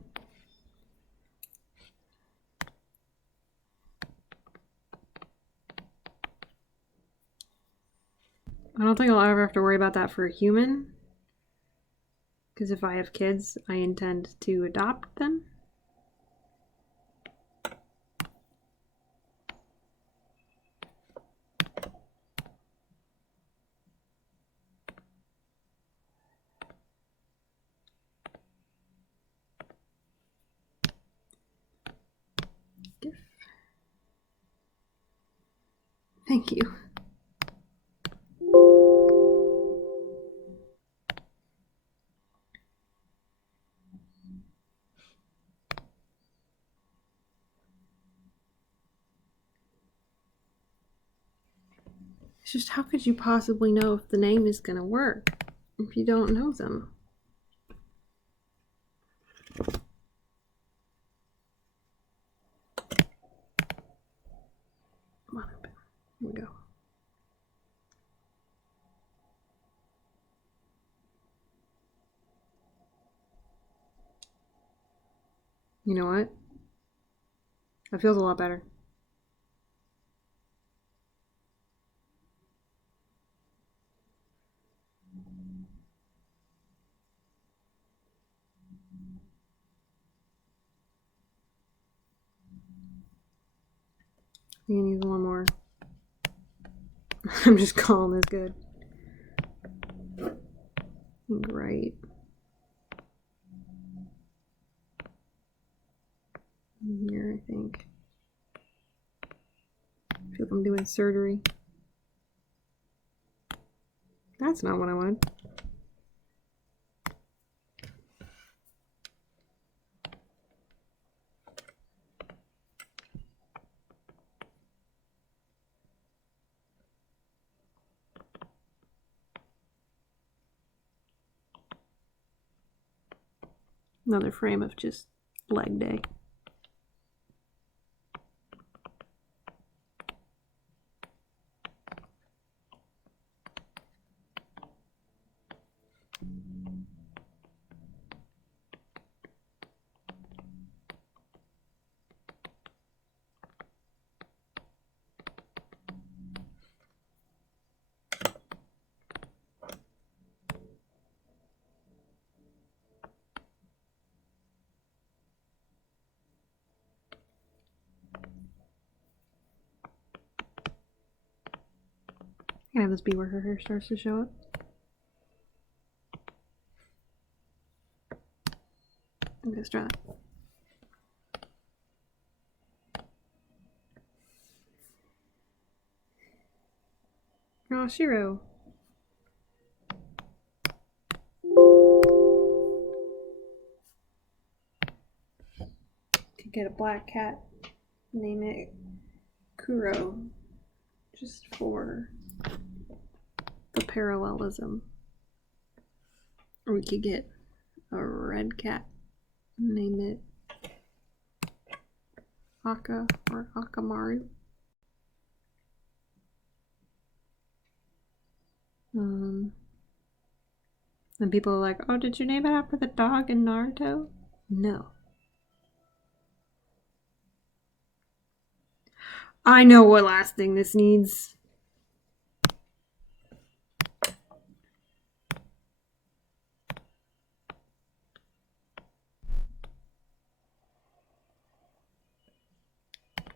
I don't think I'll ever have to worry about that for a human. Because if I have kids, I intend to adopt them. Thank you. It's just, how could you possibly know if the name is going to work if you don't know them? Come on, open. Here we go. You know what? That feels a lot better. You need one more. I'm just calling this good. Right. Here, I think. I feel like I'm doing surgery. That's not what I wanted. Another frame of just leg day. Can I have this be where her hair starts to show up? Let's try that. Oh, Shiro. Could get a black cat, name it Kuro, just for the parallelism. Or we could get a red cat, name it Aka or Akamaru. And people are like, oh, did you name it after the dog in Naruto? No. I know what last thing this needs.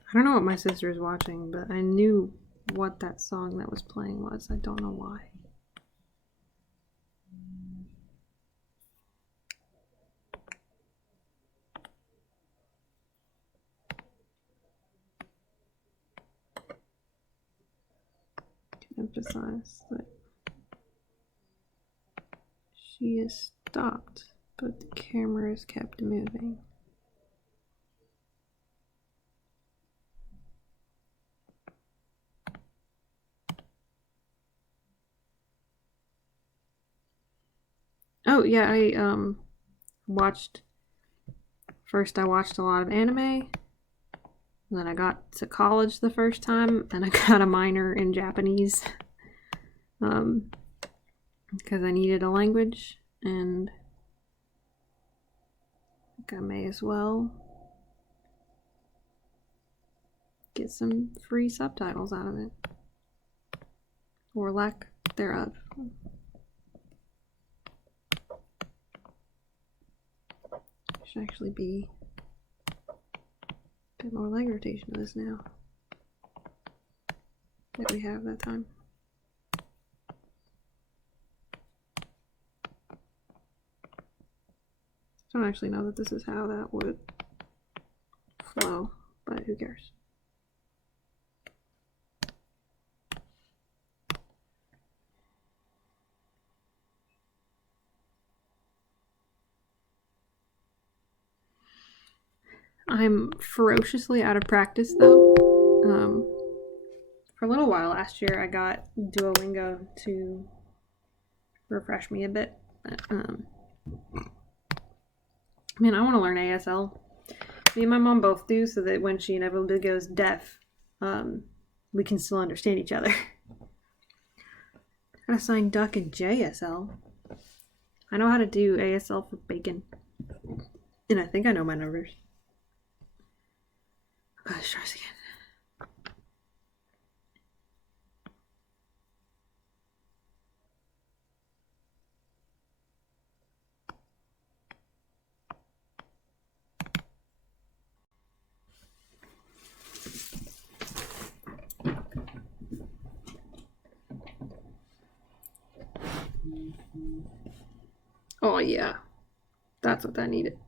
I don't know what my sister is watching, but I knew what that song that was playing was. I don't know why. To emphasize that she is stopped, but the camera is kept moving. Oh yeah, I watched first. I watched a lot of anime. And then I got to college the first time, and I got a minor in Japanese, um, because I needed a language, and I think I may as well get some free subtitles out of it, or lack thereof. Should actually be a bit more leg rotation to this now that we have that time. I don't actually know that this is how that would flow, but who cares? I'm ferociously out of practice though. For a little while last year, I got Duolingo to refresh me a bit. Man, I want to learn ASL. Me and my mom both do, so that when she inevitably goes deaf, we can still understand each other. I gotta sign duck in JSL. I know how to do ASL for bacon. And I think I know my numbers. Okay, let's try this again. Oh yeah, that's what that needed.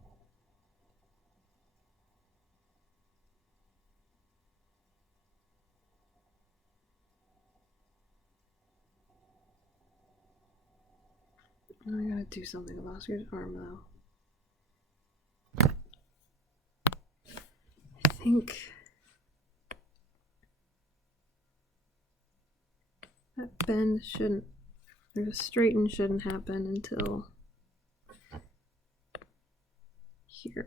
I gotta do something with Oscar's arm though. I think that bend shouldn't, or the straighten shouldn't happen until here.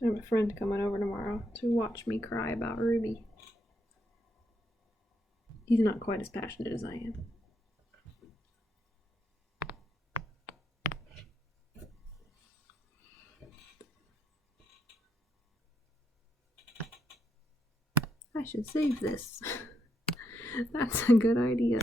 I have a friend coming over tomorrow to watch me cry about Ruby. He's not quite as passionate as I am. I should save this. That's a good idea.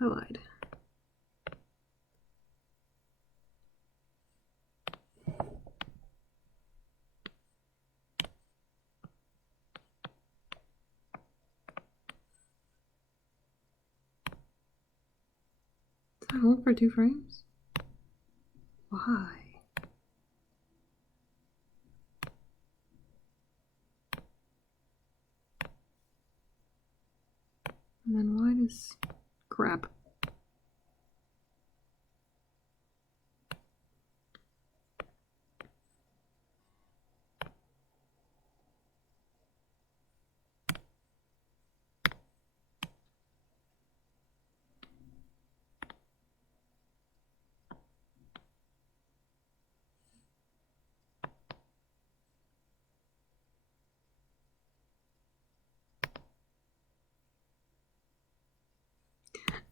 I lied. Does that hold for 2 frames? Why? And then why does crap?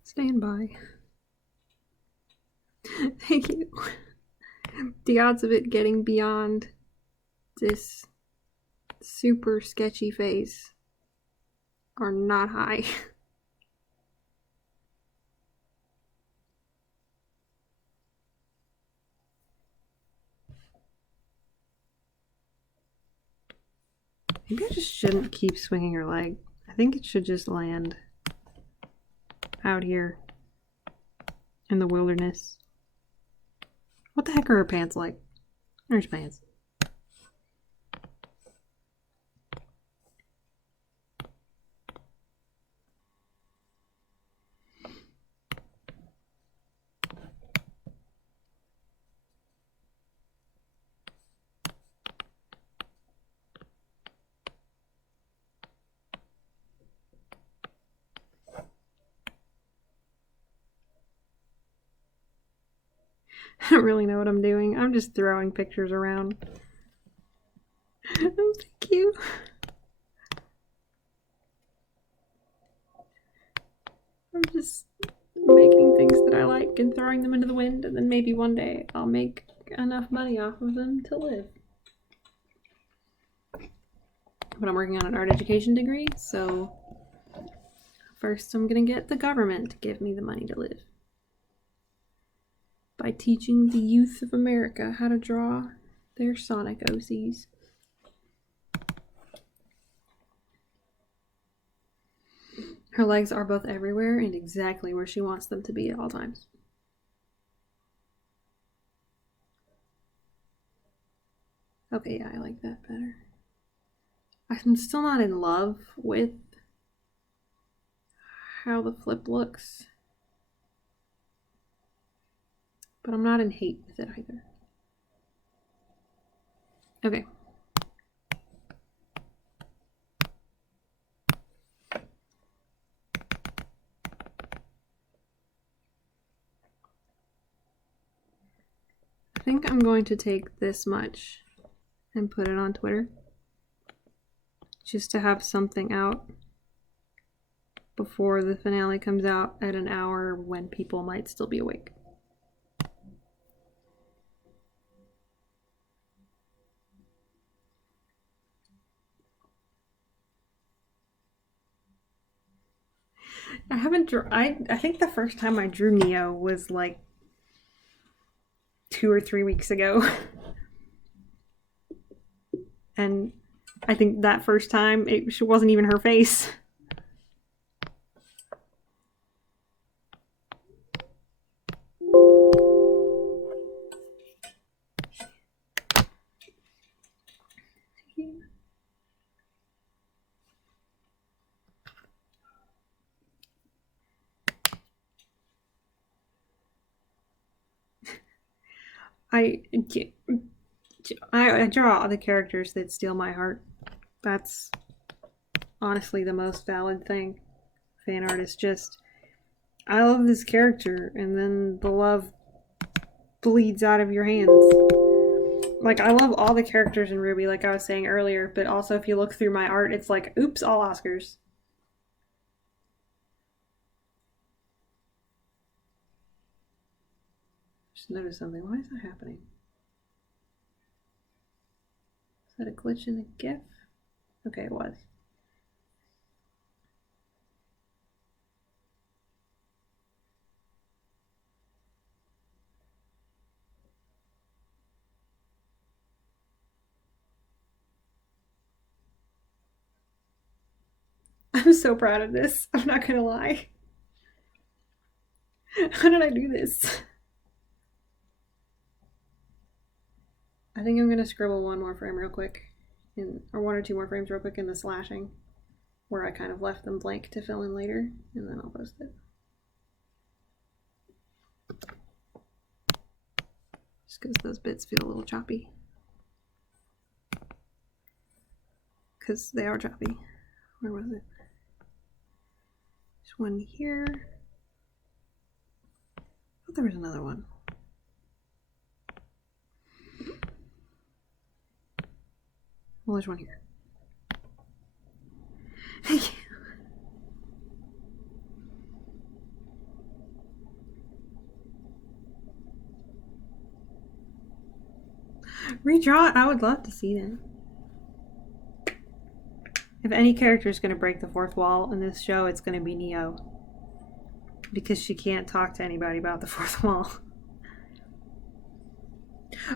Stand by. Thank you. The odds of it getting beyond this super sketchy face are not high. Maybe I just shouldn't keep swinging her leg. I think it should just land out here in the wilderness. What the heck are her pants like? There's pants. I don't really know what I'm doing. I'm just throwing pictures around. Oh, thank you. I'm just making things that I like and throwing them into the wind, and then maybe one day I'll make enough money off of them to live. But I'm working on an art education degree, so first I'm gonna get the government to give me the money to live. By teaching the youth of America how to draw their Sonic OCs. Her legs are both everywhere and exactly where she wants them to be at all times. Okay, yeah, I like that better. I'm still not in love with how the flip looks, but I'm not in hate with it either. Okay. I think I'm going to take this much and put it on Twitter just to have something out before the finale comes out at an hour when people might still be awake. I haven't I think the first time I drew Neo was like 2 or 3 weeks ago. And I think that first time it wasn't even her face. I draw the characters that steal my heart. That's honestly the most valid thing. Fan art is just, I love this character, and then the love bleeds out of your hands. Like, I love all the characters in RWBY, like I was saying earlier, but also if you look through my art, it's like, oops, all Oscars. Just noticed something. Why is that happening? Is that a glitch in the GIF? Okay, it was. I'm so proud of this. I'm not gonna lie. How did I do this? I think I'm gonna scribble one more frame real quick, or 1 or 2 more frames real quick in the slashing, where I kind of left them blank to fill in later, and then I'll post it. Just because those bits feel a little choppy. Because they are choppy. Where was it? There's one here. I thought there was another one. Well, there's one here. Redraw it? I would love to see that. If any character is going to break the fourth wall in this show, it's going to be Neo. Because she can't talk to anybody about the fourth wall.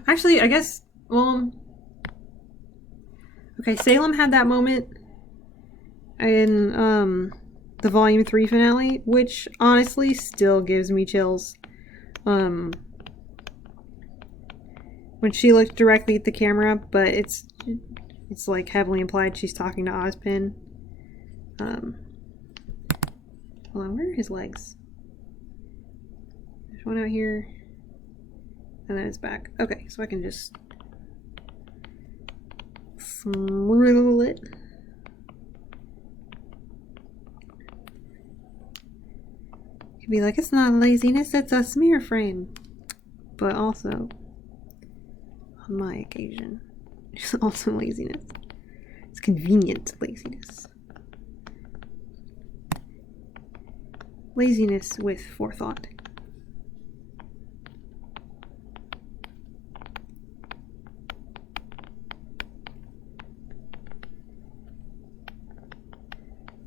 Actually, I guess, well... Okay, Salem had that moment in the Volume 3 finale, which honestly still gives me chills. When she looked directly at the camera, but it's like heavily implied she's talking to Ozpin. Hold on, where are his legs? There's one out here, and then it's back. Okay, so I can just swirl it. You'd be like, it's not laziness, it's a smear frame. But also, on my occasion, it's also laziness. It's convenient laziness. Laziness with forethought.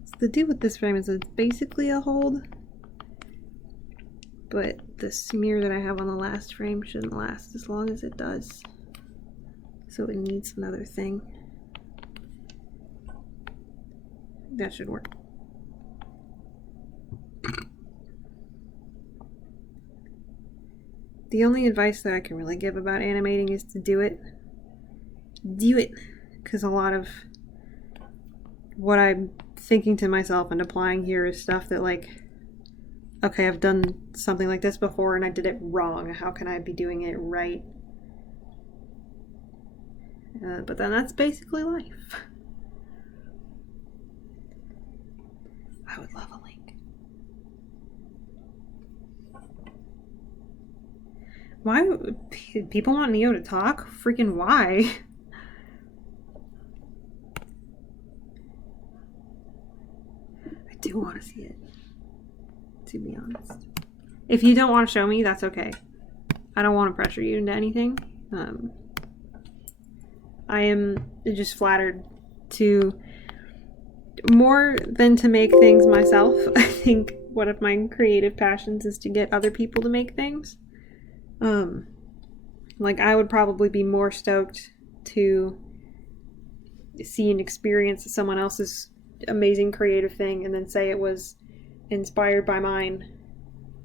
So the deal with this frame is it's basically a hold, but the smear that I have on the last frame shouldn't last as long as it does. So it needs another thing. That should work. The only advice that I can really give about animating is to do it. Do it! Because a lot of what I'm thinking to myself and applying here is stuff that, like, okay, I've done something like this before and I did it wrong. How can I be doing it right? But then that's basically life. I would love a link. Why? People want Neo to talk? Freaking why? I do want to see it, to be honest. If you don't want to show me, that's okay. I don't want to pressure you into anything. I am just flattered to, more than to make things myself, I think one of my creative passions is to get other people to make things. Like, I would probably be more stoked to see and experience someone else's amazing creative thing and then say it was inspired by mine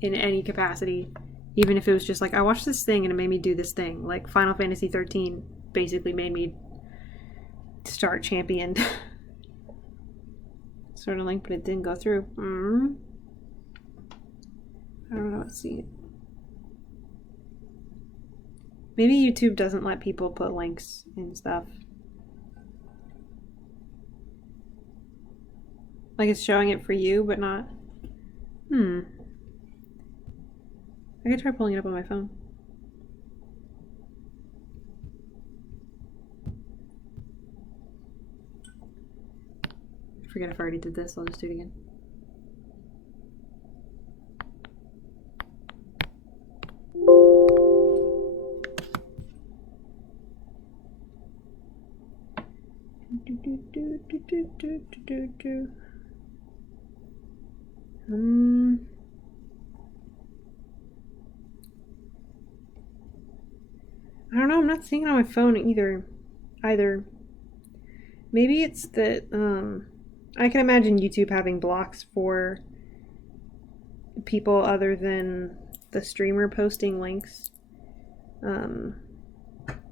in any capacity, even if it was just like, I watched this thing and it made me do this thing. Like Final Fantasy 13 basically made me start Champion. Sort of link, but it didn't go through. I don't know. Let's see. Maybe YouTube doesn't let people put links and stuff. Like it's showing it for you, but not. I could try pulling it up on my phone. I forget if I already did this. I'll just do it again. I don't know, I'm not seeing it on my phone either. Maybe it's that, I can imagine YouTube having blocks for people other than the streamer posting links.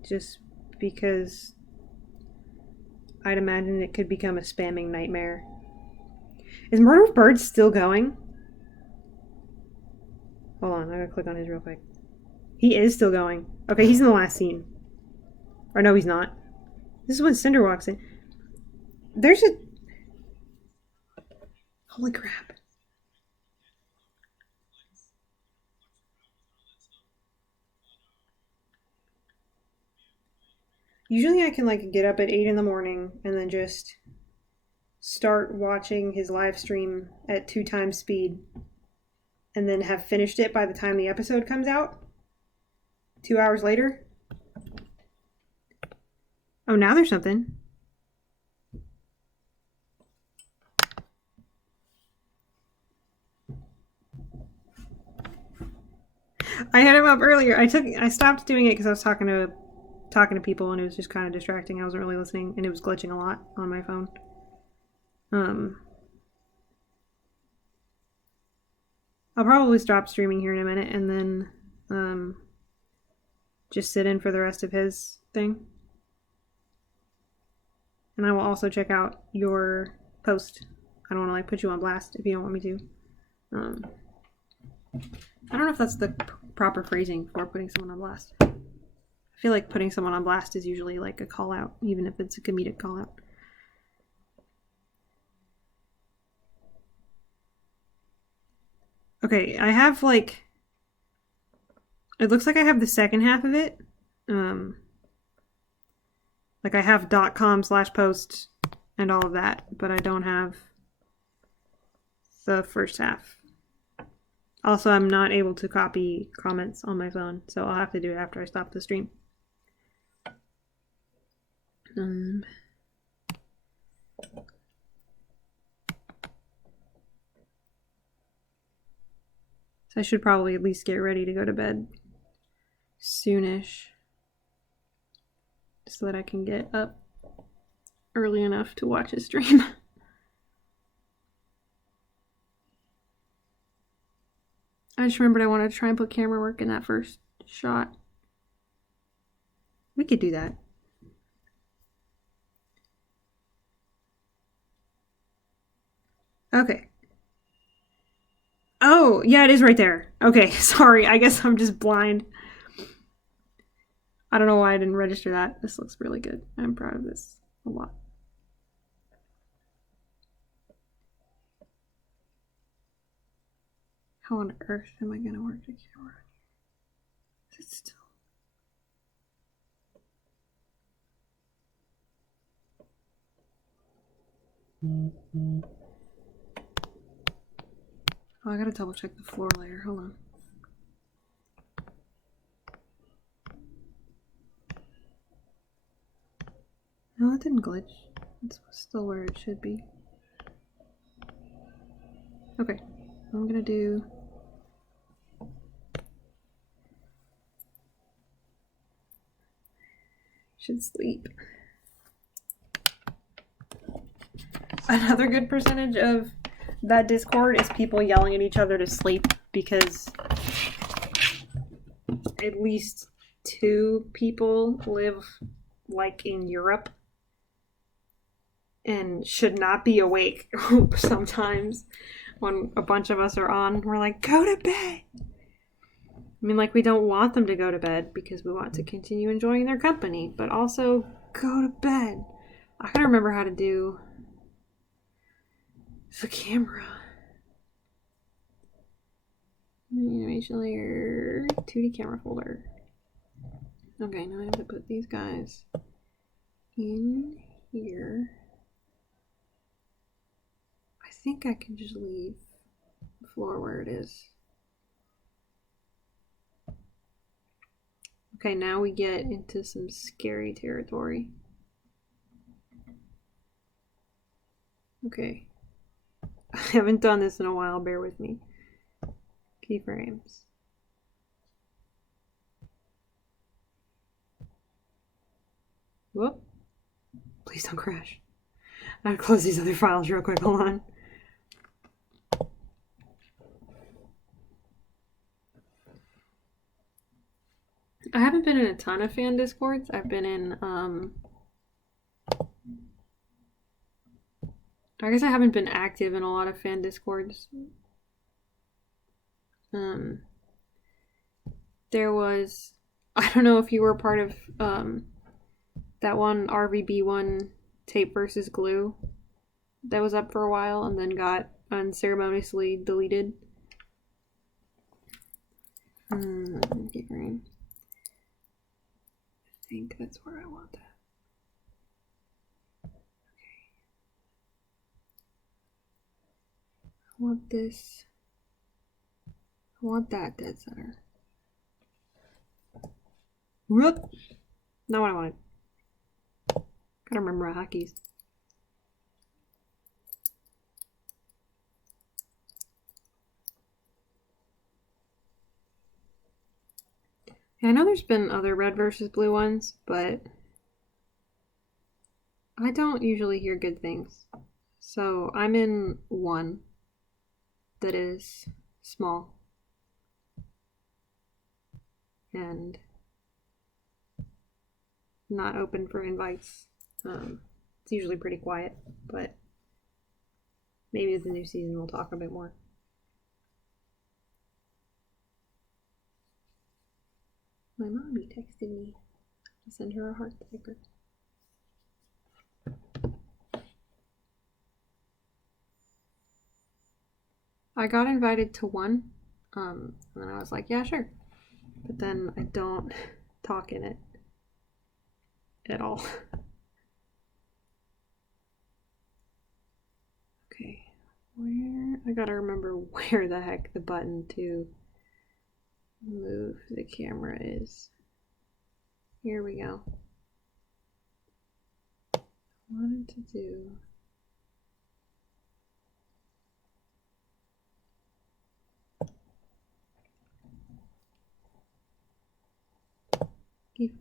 Just because I'd imagine it could become a spamming nightmare. Is Murder of Birds still going? Hold on, I'm gonna click on his real quick. He is still going. Okay, he's in the last scene. Or no, he's not. This is when Cinder walks in. There's a... Holy crap. Usually I can like get up at 8 in the morning and then just start watching his live stream at 2 times speed and then have finished it by the time the episode comes out 2 hours later. Oh, now there's something. I had him up earlier. I stopped doing it because I was talking to people and it was just kind of distracting. I wasn't really listening and it was glitching a lot on my phone. I'll probably stop streaming here in a minute and then just sit in for the rest of his thing. And I will also check out your post. I don't want to like put you on blast if you don't want me to. I don't know if that's the proper phrasing for putting someone on blast. I feel like putting someone on blast is usually like a call out, even if it's a comedic call out. Okay, I have like, it looks like I have the second half of it. Like I have .com/post and all of that, but I don't have the first half. Also, I'm not able to copy comments on my phone, so I'll have to do it after I stop the stream. So I should probably at least get ready to go to bed soonish, so that I can get up early enough to watch his stream. I just remembered I wanted to try and put camera work in that first shot. We could do that. Okay. Oh, yeah, it is right there. Okay, sorry. I guess I'm just blind. I don't know why I didn't register that. This looks really good. I'm proud of this a lot. How on earth am I gonna work the camera? Is it still? Oh, I gotta double check the floor layer. Hold on. No, it didn't glitch. It's still where it should be. Okay, I'm gonna do. Should sleep. Another good percentage of that Discord is people yelling at each other to sleep because at least 2 people live like in Europe and should not be awake sometimes when a bunch of us are on. We're like, go to bed. I mean, like, we don't want them to go to bed because we want to continue enjoying their company, but also go to bed. I gotta remember how to do the camera. Animation layer, 2D camera folder. Okay, now I have to put these guys in here. I think I can just leave the floor where it is. Okay, now we get into some scary territory. Okay. I haven't done this in a while, bear with me. Keyframes. Whoop. Please don't crash. I gotta close these other files real quick, hold on. I haven't been in a ton of fan discords. I've been in, I guess I haven't been active in a lot of fan discords. There was, I don't know if you were part of that one RVB1 tape versus glue that was up for a while and then got unceremoniously deleted. I think that's where I want that. Okay. I want this. I want that dead center. Whoop! Not what I wanted. Gotta remember our hotkeys. Yeah, I know there's been other red versus blue ones, but I don't usually hear good things. So I'm in one that is small and not open for invites. It's usually pretty quiet, but maybe with the new season we'll talk a bit more. My mommy texted me to send her a heart sticker. I got invited to one, and then I was like, yeah, sure. But then I don't talk in it at all. Okay, where? I gotta remember where the heck the button to move the camera is. Here we go. I wanted to do. Keep.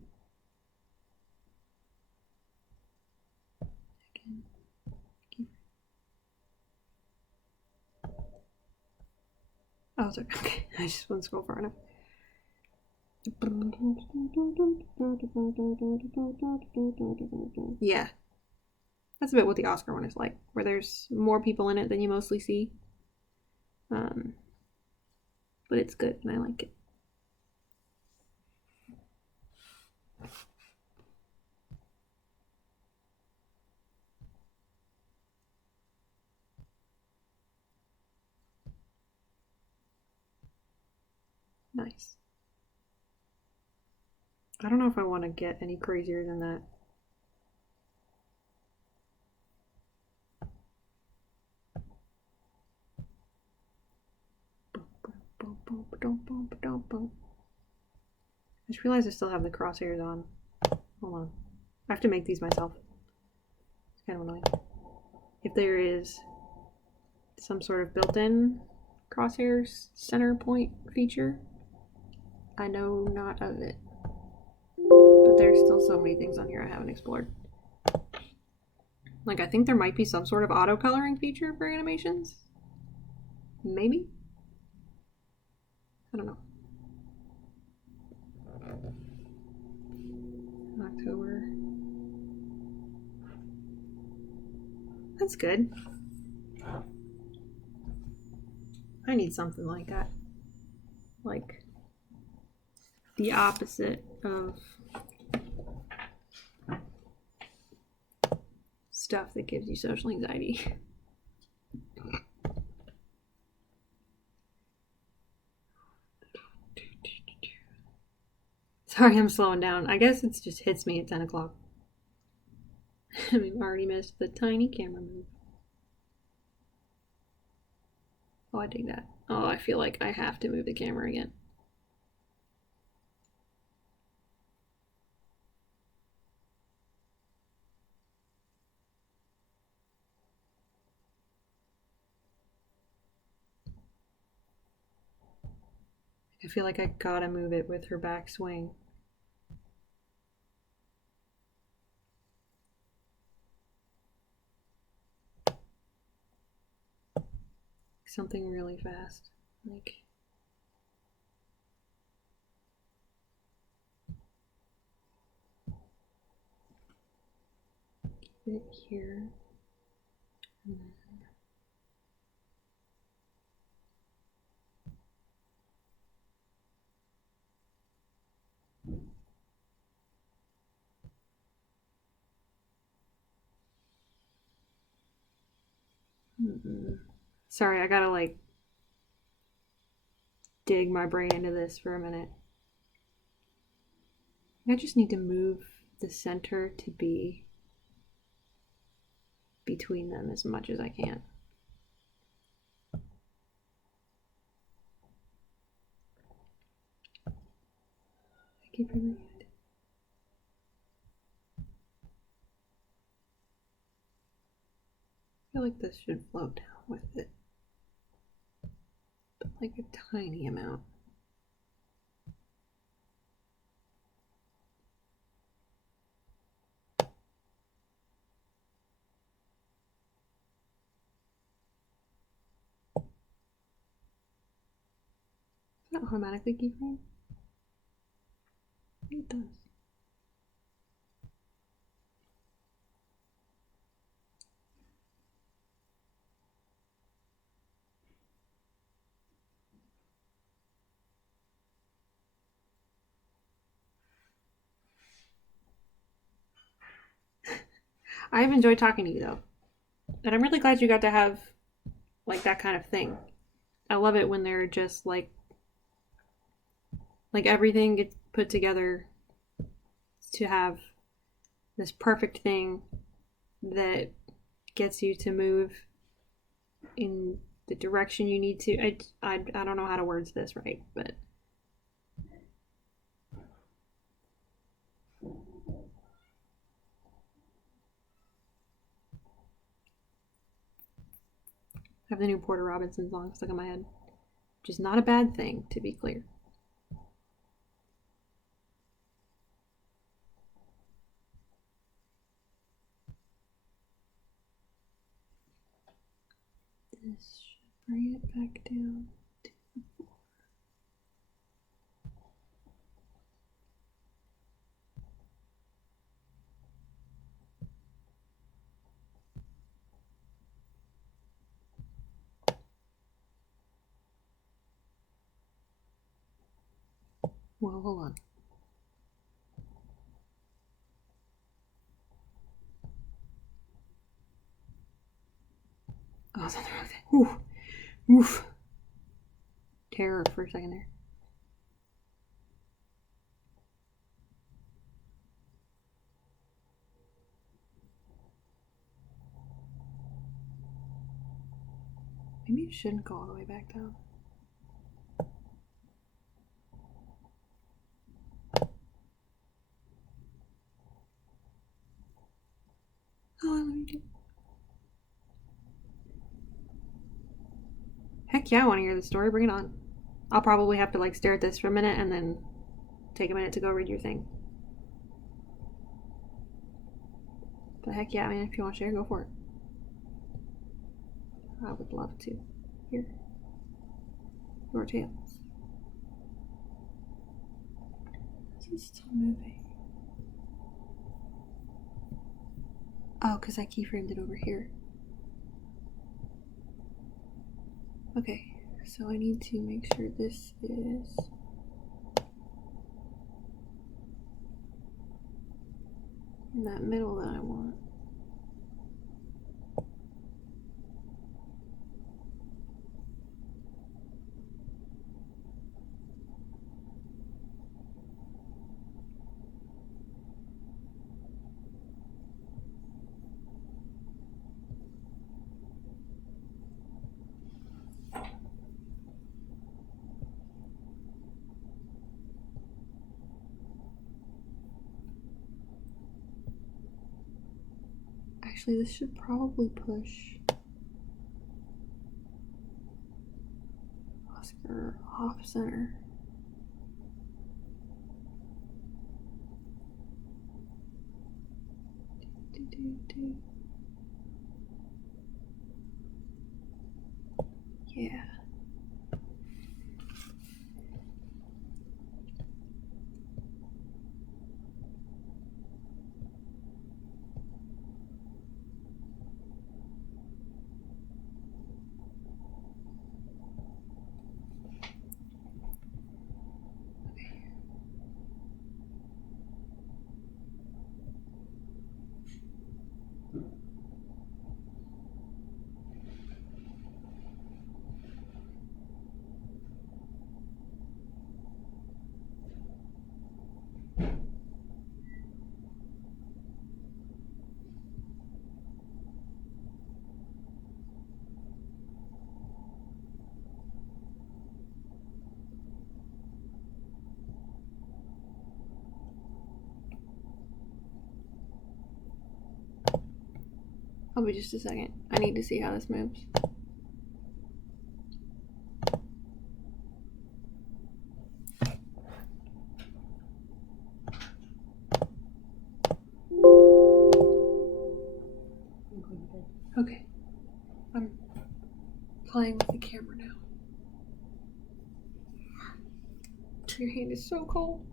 Again. Keep. Oh, sorry. Okay, I just wouldn't scroll far enough. Yeah. That's a bit what the Oscar one is like, where there's more people in it than you mostly see. But it's good and I like it. Nice. I don't know if I want to get any crazier than that. I just realized I still have the crosshairs on. Hold on. I have to make these myself. It's kind of annoying. If there is some sort of built-in crosshairs center point feature, I know not of it. But there's still so many things on here I haven't explored. Like, I think there might be some sort of auto coloring feature for animations. Maybe? I don't know. October. That's good. I need something like that. Like the opposite of stuff that gives you social anxiety. Sorry, I'm slowing down. I guess it just hits me at 10 o'clock. We've already missed the tiny camera move. Oh, I dig that. Oh, I feel like I have to move the camera again. I feel like I gotta move it with her back swing. Something really fast. Like. Keep it here. And then. Sorry, I gotta like dig my brain into this for a minute. I just need to move the center to be between them as much as I can. I keep really good. feel like this should float down with it. But like a tiny amount. Does that automatically keyframe? I think it does. I've enjoyed talking to you though. And I'm really glad you got to have like that kind of thing. I love it when they're just like everything gets put together to have this perfect thing that gets you to move in the direction you need to. I don't know how to words this right, but I have the new Porter Robinson song stuck in my head, which is not a bad thing, to be clear. This should bring it back down. Well, hold on. Oh, it's on the wrong thing. Oof. Oof. Terror for a second there. Maybe it shouldn't go all the way back down. Oh, let me do. Heck yeah, I want to hear the story. Bring it on. I'll probably have to like stare at this for a minute and then take a minute to go read your thing. But heck yeah, man, if you want to share, go for it. I would love to hear your tales. Is it still moving? Oh, because I keyframed it over here. Okay, so I need to make sure this is in that middle that I want. Actually, this should probably push Oscar off center. Yeah. I'll be just a second. I need to see how this moves. Okay. I'm playing with the camera now. Your hand is so cold.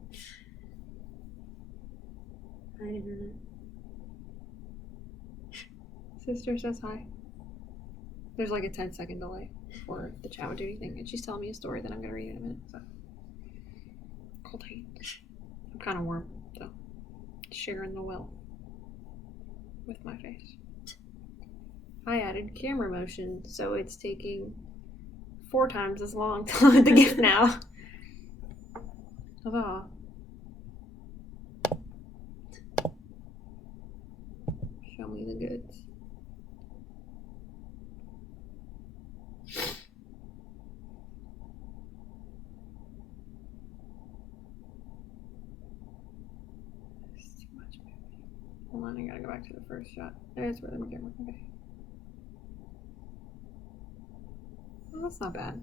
Hi, Internet. Sister says hi. There's like a 10-second delay before the chat would do anything, and she's telling me a story that I'm gonna read in a minute. So cold hand. I'm kind of warm, so sharing the well with my face. I added camera motion, so it's taking 4 times as long to load the GIF now. Huzzah. Show me the goods. It's too much moving. Hold on, I gotta go back to the first shot. There's where the camera. Okay. Well, that's not bad.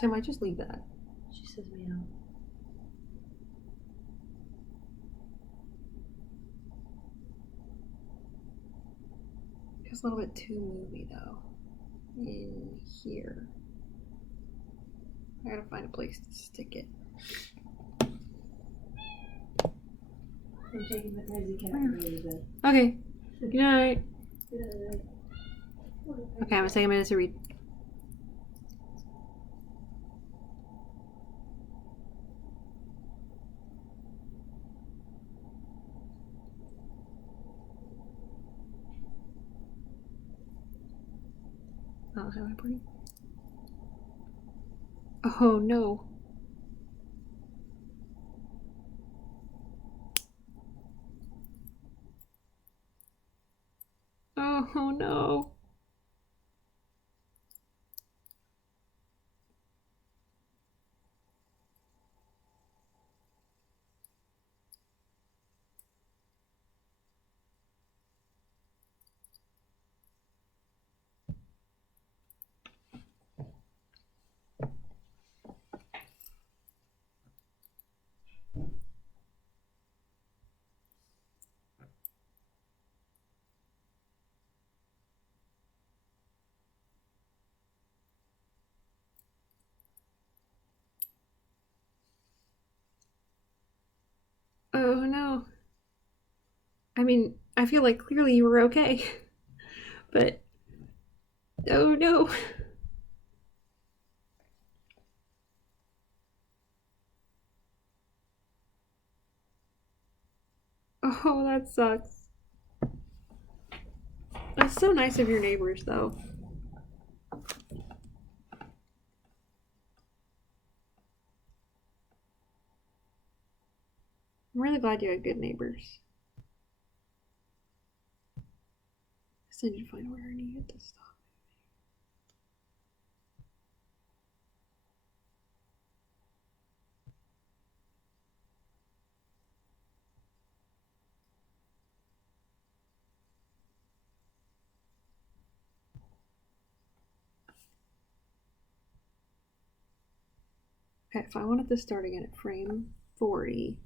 So I might just leave that. She says meow. It's a little bit too movie though. In here. I gotta find a place to stick it. I'm taking the crazy cat to bed. Okay. Good night. Good night. Okay, I'm gonna take a minute to read. I don't have my pretty. Oh no. Oh no. Oh no. I mean, I feel like clearly you were okay. But oh no. Oh, that sucks. That's so nice of your neighbors though. I'm really glad you had good neighbors. I need to find where I needed to stop. Okay, if I wanted to start again at frame 40,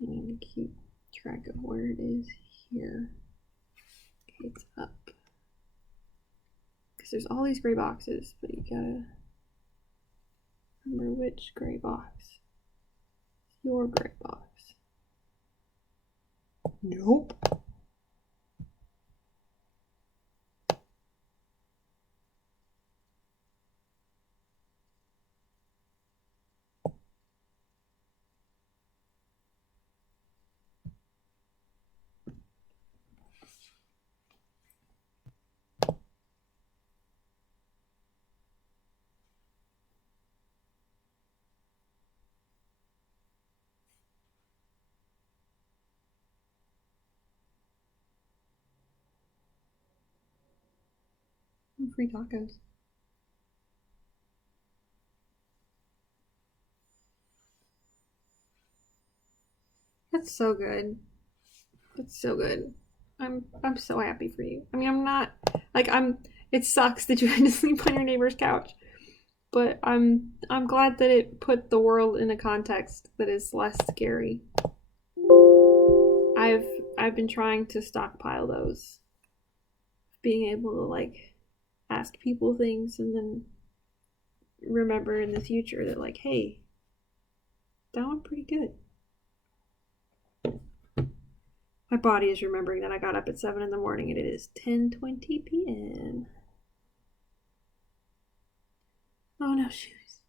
I need to keep track of where it is here. Okay, it's up. Because there's all these gray boxes, but you gotta remember which gray box. Your gray box. Nope. Free tacos. That's so good. That's so good. I'm so happy for you. I mean, I'm not like it sucks that you had to sleep on your neighbor's couch. But I'm glad that it put the world in a context that is less scary. I've been trying to stockpile those. Being able to like ask people things and then remember in the future that like, hey, that went pretty good. My body is remembering that I got up at 7 in the morning and it is 10:20 p.m. Oh, no shoes.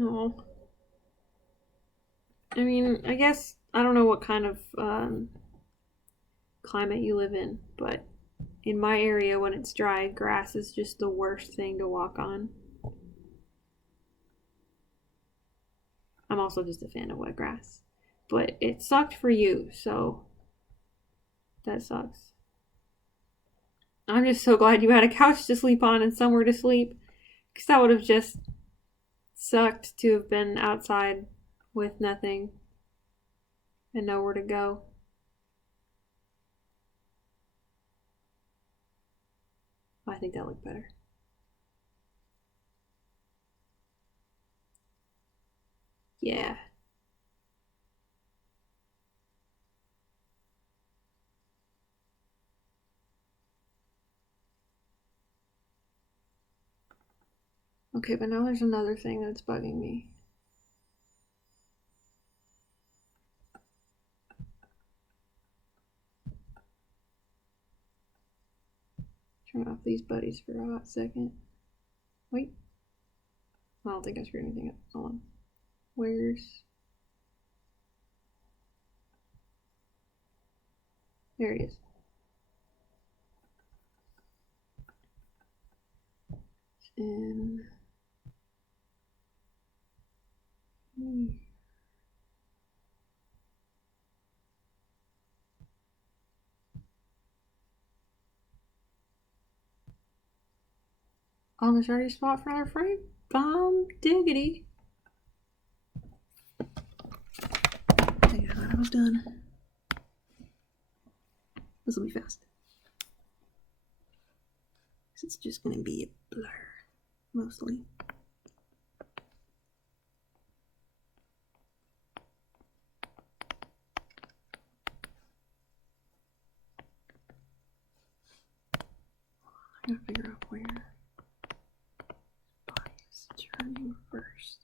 Oh. I mean, I guess I don't know what kind of climate you live in, but in my area, when it's dry, grass is just the worst thing to walk on. I'm also just a fan of wet grass. But it sucked for you, so that sucks. I'm just so glad you had a couch to sleep on and somewhere to sleep, because that would have just sucked to have been outside with nothing and nowhere to go. I think that looked better. Yeah. Okay, but now there's another thing that's bugging me. Turn off these buddies for a hot second. Wait. I don't think I screwed anything up. Hold on. Where's... There he is. And... Oh, there's already a spot for another frame? Bomb diggity. Okay, I'm almost done. This will be fast. It's just gonna be a blur, mostly. I gotta figure out where body is turning first.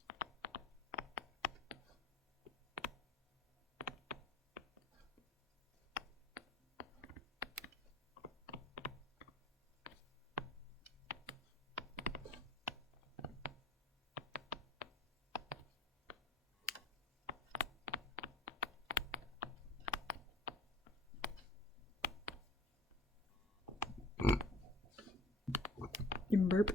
Burp.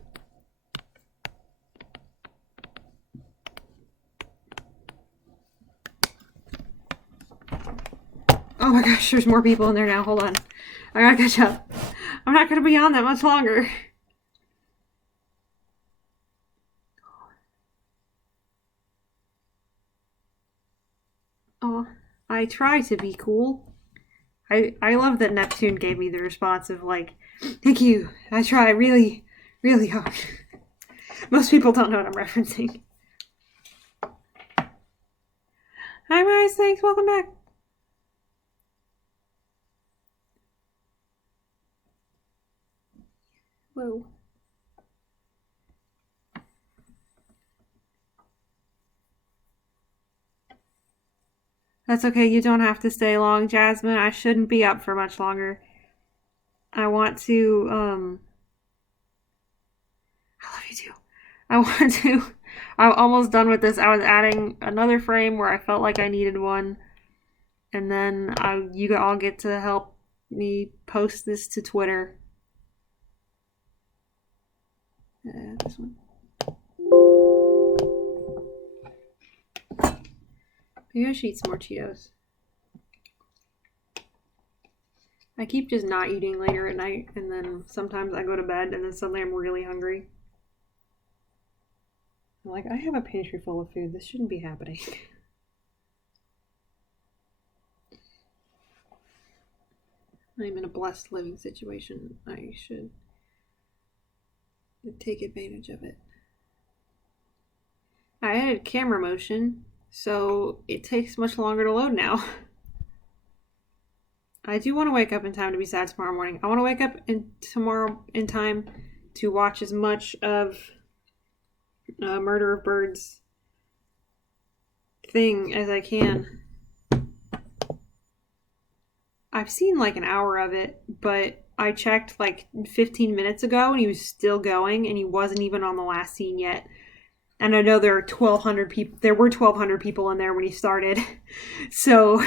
Oh my gosh, there's more people in there now. Hold on. I gotta catch up. I'm not gonna be on that much longer. Oh, I try to be cool. I love that Neptune gave me the response of like, thank you. I try really, really hard. Most people don't know what I'm referencing. Hi, Mice. Thanks. Welcome back. Whoa. That's okay. You don't have to stay long, Jasmine. I shouldn't be up for much longer. I want to, I love you too. I want to, I'm almost done with this. I was adding another frame where I felt like I needed one. And then you all get to help me post this to Twitter. This one. Maybe I should eat some more Cheetos. I keep just not eating later at night, and then sometimes I go to bed, and then suddenly I'm really hungry. Like, I have a pantry full of food. This shouldn't be happening. I'm in a blessed living situation. I should take advantage of it. I added camera motion, so it takes much longer to load now. I do want to wake up in time to be sad tomorrow morning. I want to wake up tomorrow in time to watch as much of Murder of Birds thing as I can. I've seen like an hour of it, but I checked like 15 minutes ago and he was still going and he wasn't even on the last scene yet. And I know there are 1,200 people. There were 1,200 people in there when he started. So,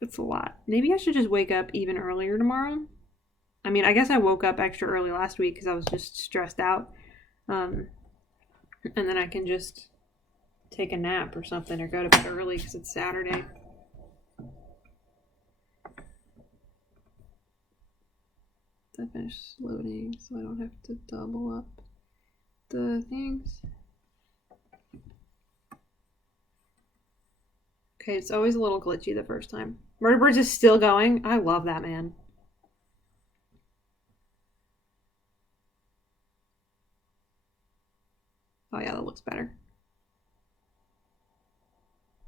it's a lot. Maybe I should just wake up even earlier tomorrow. I mean, I guess I woke up extra early last week because I was just stressed out. And then I can just take a nap or something or go to bed early because it's Saturday. I finished loading so I don't have to double up the things. Okay, it's always a little glitchy the first time. Murder Birds is still going. I love that man. Oh yeah, that looks better.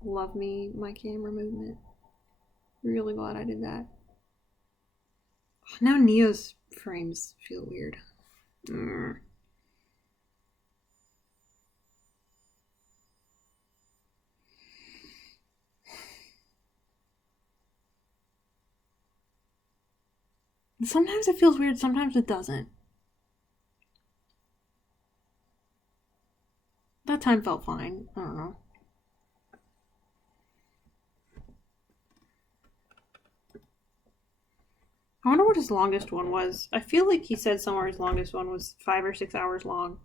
Love me my camera movement. Really glad I did that. Now Neo's frames feel weird. Sometimes it feels weird, sometimes it doesn't. That time felt fine. I don't know. I wonder what his longest one was. I feel like he said somewhere his longest one was 5 or 6 hours long.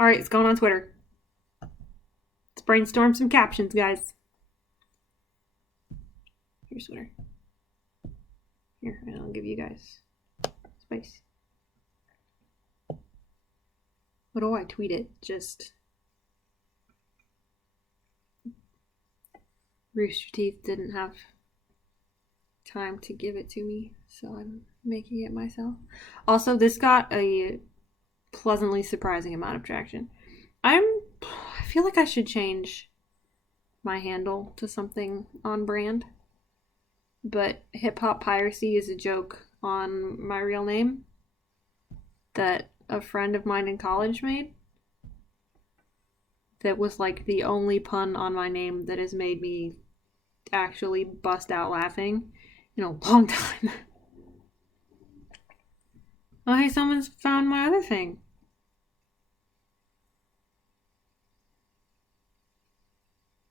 Alright, it's going on Twitter. Let's brainstorm some captions, guys. Here's Twitter. Here, and I'll give you guys space. What do I tweet it? Just Rooster Teeth didn't have time to give it to me, so I'm making it myself. Also, this got a pleasantly surprising amount of traction. I feel like I should change my handle to something on brand, but hip hop piracy is a joke on my real name that a friend of mine in college made that was like the only pun on my name that has made me actually bust out laughing in a long time. Oh, hey, someone's found my other thing.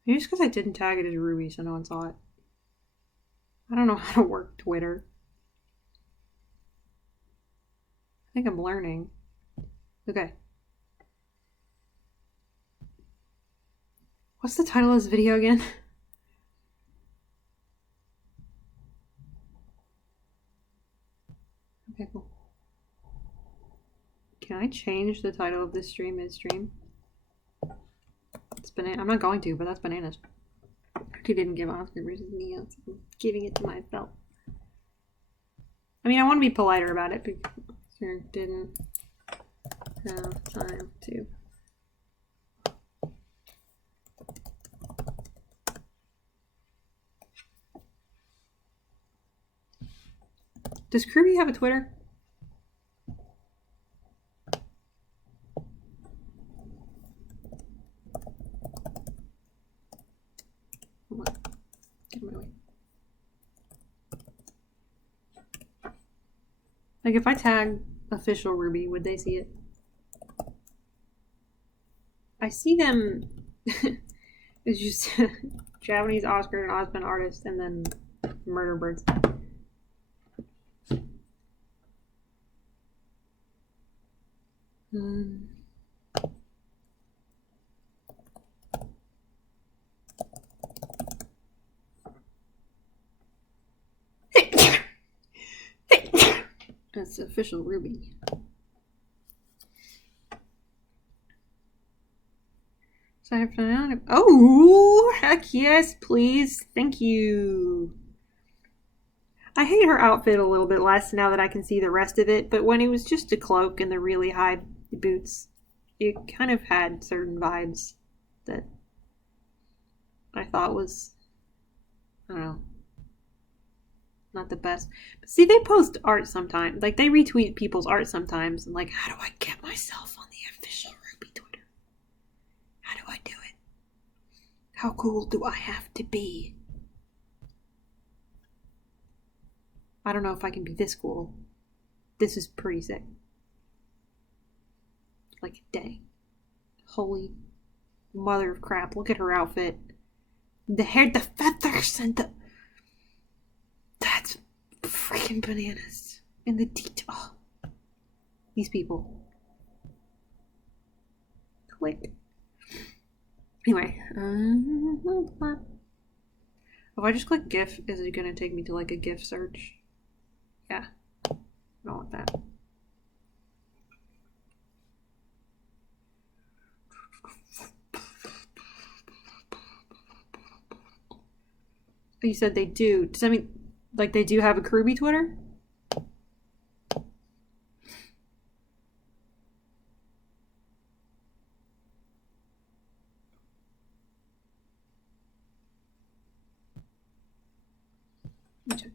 Maybe it's because I didn't tag it as Ruby, so no one saw it. I don't know how to work Twitter. I think I'm learning. Okay. What's the title of this video again? Okay, cool. Can I change the title of this stream midstream? It's banana. I'm not going to, but that's bananas. He didn't give Oscar versus Neo, so I'm giving it to myself. I mean, I want to be politer about it, because Oscar didn't have time to. Does Kirby have a Twitter? Hold on. Get my way. Like, if I tag official Ruby, would they see it? I see them. It's just Japanese Oscar and Osmond artist, and then Murder Birds. it's official Ruby. Oh, heck yes, please. Thank you. I hate her outfit a little bit less now that I can see the rest of it, but when it was just a cloak and the really high boots, it kind of had certain vibes that I thought was, I don't know, not the best. But see, they post art sometimes. Like, they retweet people's art sometimes. And, like, how do I get myself on the official Ruby Twitter? How do I do it? How cool do I have to be? I don't know if I can be this cool. This is pretty sick. Like, dang. Holy mother of crap. Look at her outfit. The hair, the feathers, and the... That's freaking bananas. And the detail. Oh. These people. Click. Anyway. If I just click GIF, is it going to take me to like a GIF search? Yeah. I don't want that. You said they do. Does that mean like they do have a Ruby Twitter? Check.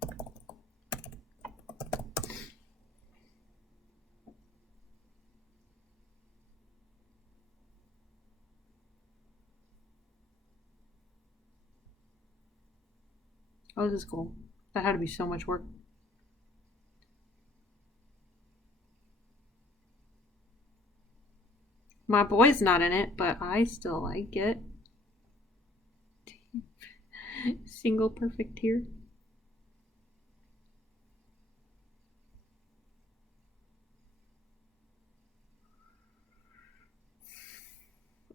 Oh, this is cool. That had to be so much work. My boy's not in it, but I still like it. Single perfect here.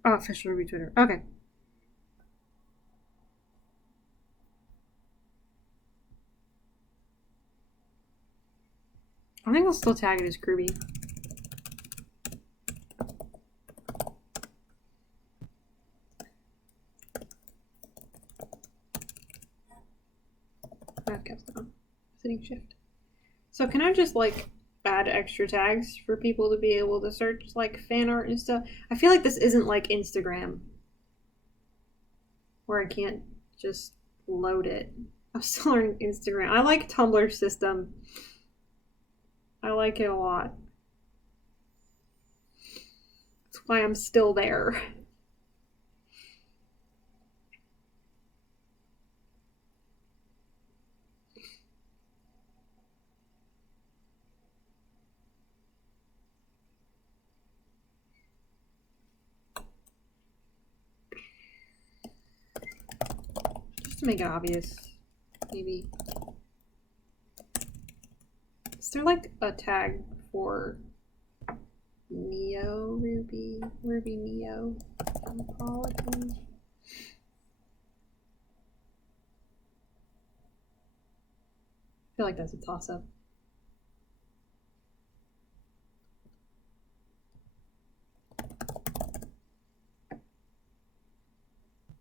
Oh, official Ruby Twitter. Okay. I think I'll still tag it as Ruby. Okay, sitting shift. So can I just like add extra tags for people to be able to search like fan art and stuff? I feel like this isn't like Instagram where I can't just load it. I'm still learning Instagram. I like Tumblr's system. I like it a lot. That's why I'm still there. Just to make it obvious, maybe. Is there like a tag for Neo Ruby Neo? Apologies. I feel like that's a toss-up.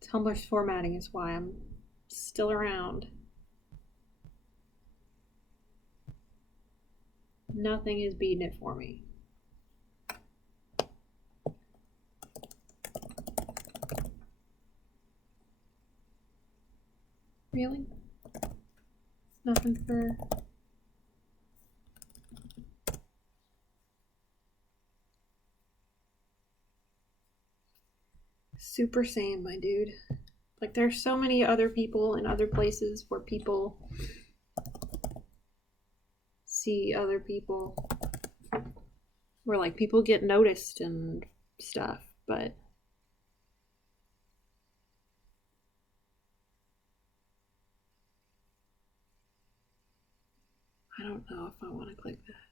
Tumblr's formatting is why I'm still around. Nothing is beating it for me. Really? Nothing for... Super same, my dude. Like, there's so many other people in other places where people see other people, where like people get noticed and stuff, but I don't know if I want to click that.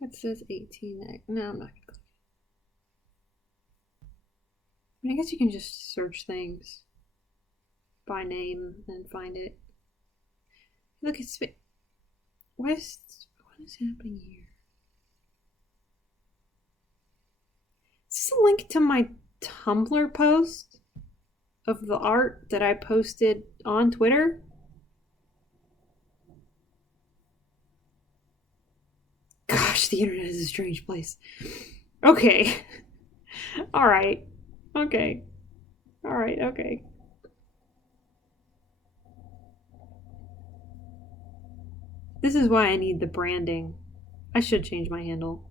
It says 18. No, I'm not gonna click it. I guess you can just search things by name and find it. Look, it's What is happening here? Is this a link to my Tumblr post of the art that I posted on Twitter? Gosh, the internet is a strange place. Okay. Alright. Okay. Alright, okay. This is why I need the branding. I should change my handle.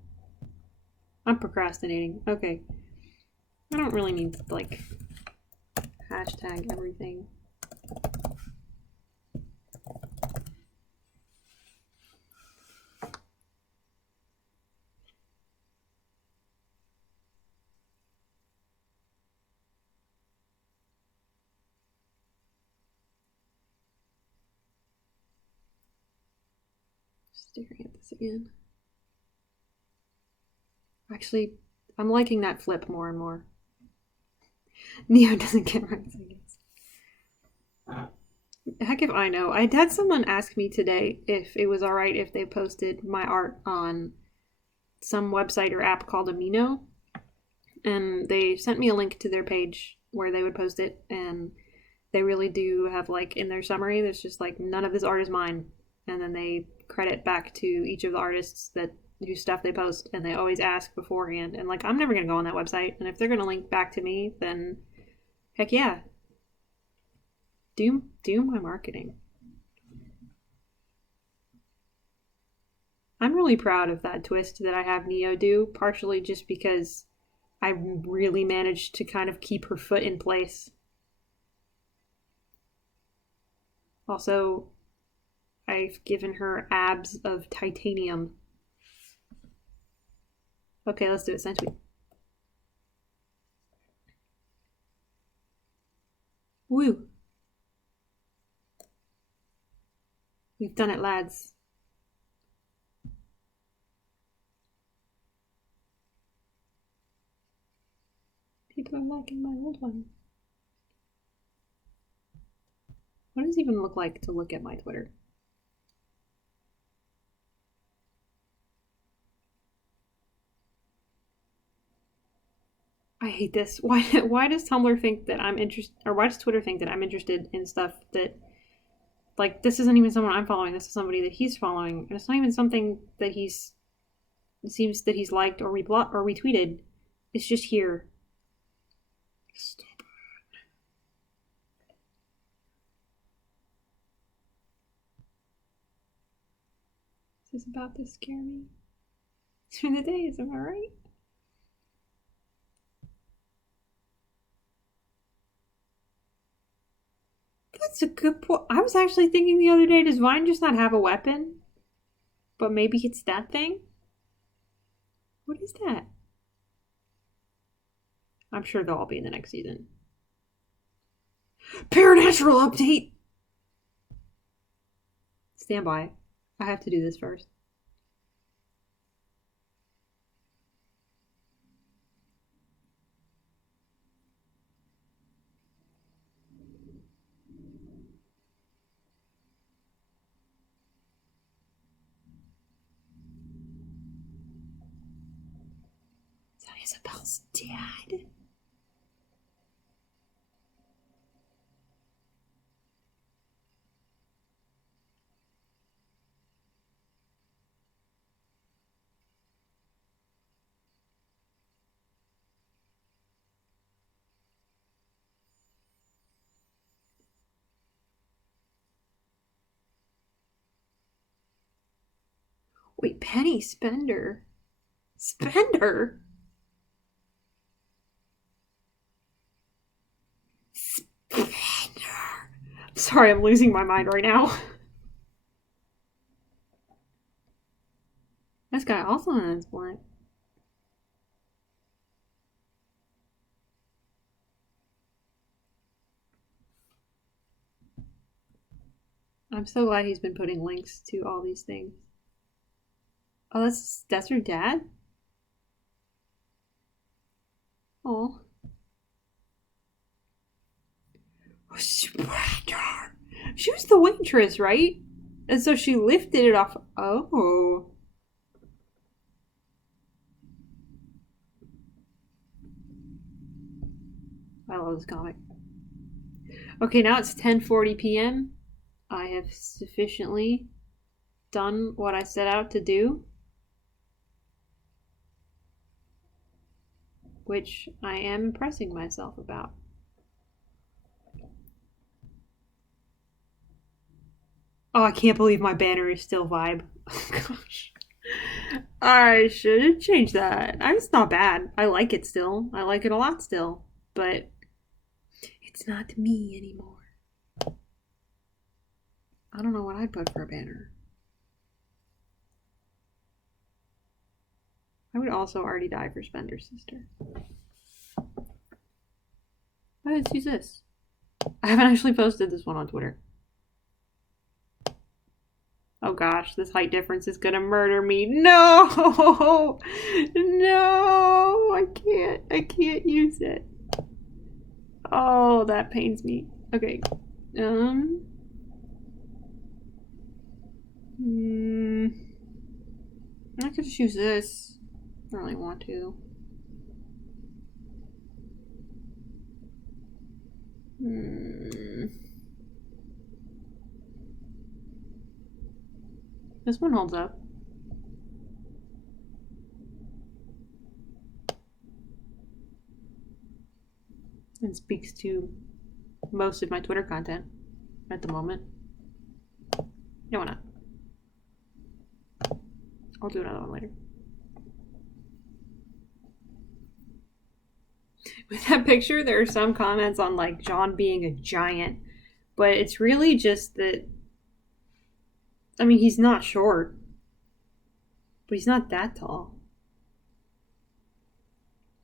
I'm procrastinating. Okay. I don't really need to, like, hashtag everything. Staring at this again. Actually, I'm liking that flip more and more. Neo doesn't get rights, I guess. Heck if I know. I had someone ask me today if it was alright if they posted my art on some website or app called Amino. And they sent me a link to their page where they would post it. And they really do have, like, in their summary, there's just like, none of this art is mine. And then they credit back to each of the artists that whose stuff they post, and they always ask beforehand. And, like, I'm never going to go on that website. And if they're going to link back to me, then heck yeah. Do my marketing. I'm really proud of that twist that I have Neo do, partially just because I really managed to kind of keep her foot in place. Also, I've given her abs of titanium. Okay, let's do it, Sentry. Woo! We've done it, lads. People are liking my old one. What does it even look like to look at my Twitter? I hate this. Why does Tumblr think that I'm interested, or why does Twitter think that I'm interested in stuff that, like, this isn't even someone I'm following, this is somebody that he's following, and it's not even something that it seems that he's liked or retweeted. It's just here. Stop it. Is this about to scare me? Through the days, am I right? That's a good point. I was actually thinking the other day, does Vine just not have a weapon? But maybe it's that thing? What is that? I'm sure they'll all be in the next season. Paranatural update! Stand by. I have to do this first. Is that Isabel's dad? Wait, Penny Spender? Spender? Spender. Sorry, I'm losing my mind right now. This guy also has blank. I'm so glad he's been putting links to all these things. Oh, that's her dad? Oh. She was the waitress, right? And so she lifted it off. Oh. I love this comic. Okay, now it's 10:40 p.m. I have sufficiently done what I set out to do, which I am impressing myself about. Oh, I can't believe my banner is still vibe. Oh gosh. I should change that. It's not bad. I like it still. I like it a lot still. But it's not me anymore. I don't know what I'd put for a banner. I would also already die for Spender's sister. Let's use this. I haven't actually posted this one on Twitter. Oh gosh, this height difference is gonna murder me. No! No! I can't use it. Oh, that pains me. Okay. I could just use this. I don't really want to. This one holds up. And speaks to most of my Twitter content at the moment. No, why not? I'll do another one later. With that picture, there are some comments on like John being a giant, but it's really just that. I mean, he's not short, but he's not that tall.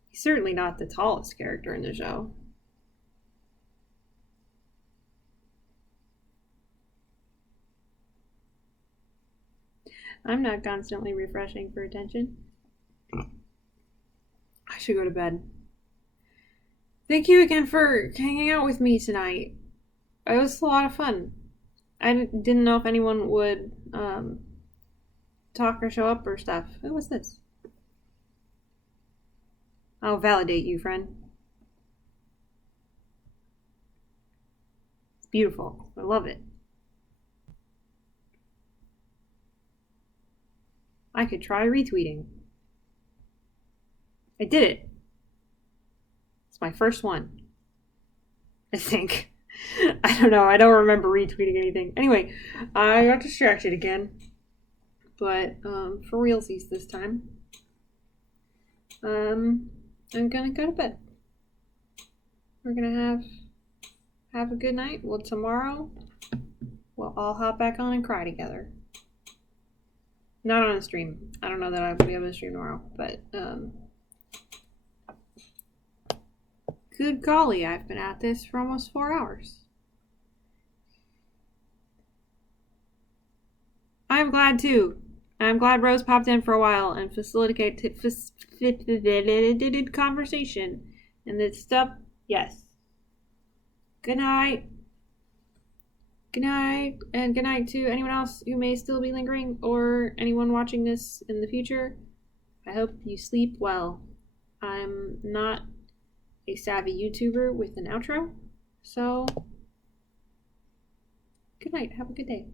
He's certainly not the tallest character in the show. I'm not constantly refreshing for attention. I should go to bed. Thank you again for hanging out with me tonight. It was a lot of fun. I didn't know if anyone would talk or show up or stuff. Who was this? I'll validate you, friend. It's beautiful. I love it. I could try retweeting. I did it. It's my first one. I think. I don't know. I don't remember retweeting anything. Anyway, I got distracted again. But for realsies this time. I'm gonna go to bed. We're gonna have a good night. Well, tomorrow we'll all hop back on and cry together. Not on a stream. I don't know that I'll be able to stream tomorrow, but good golly, I've been at this for almost 4 hours. I'm glad too. I'm glad Rose popped in for a while and facilitated conversation and this stuff. Yes. Good night. Good night, and good night to anyone else who may still be lingering or anyone watching this in the future. I hope you sleep well. I'm not a savvy YouTuber with an outro, so good night. Have a good day.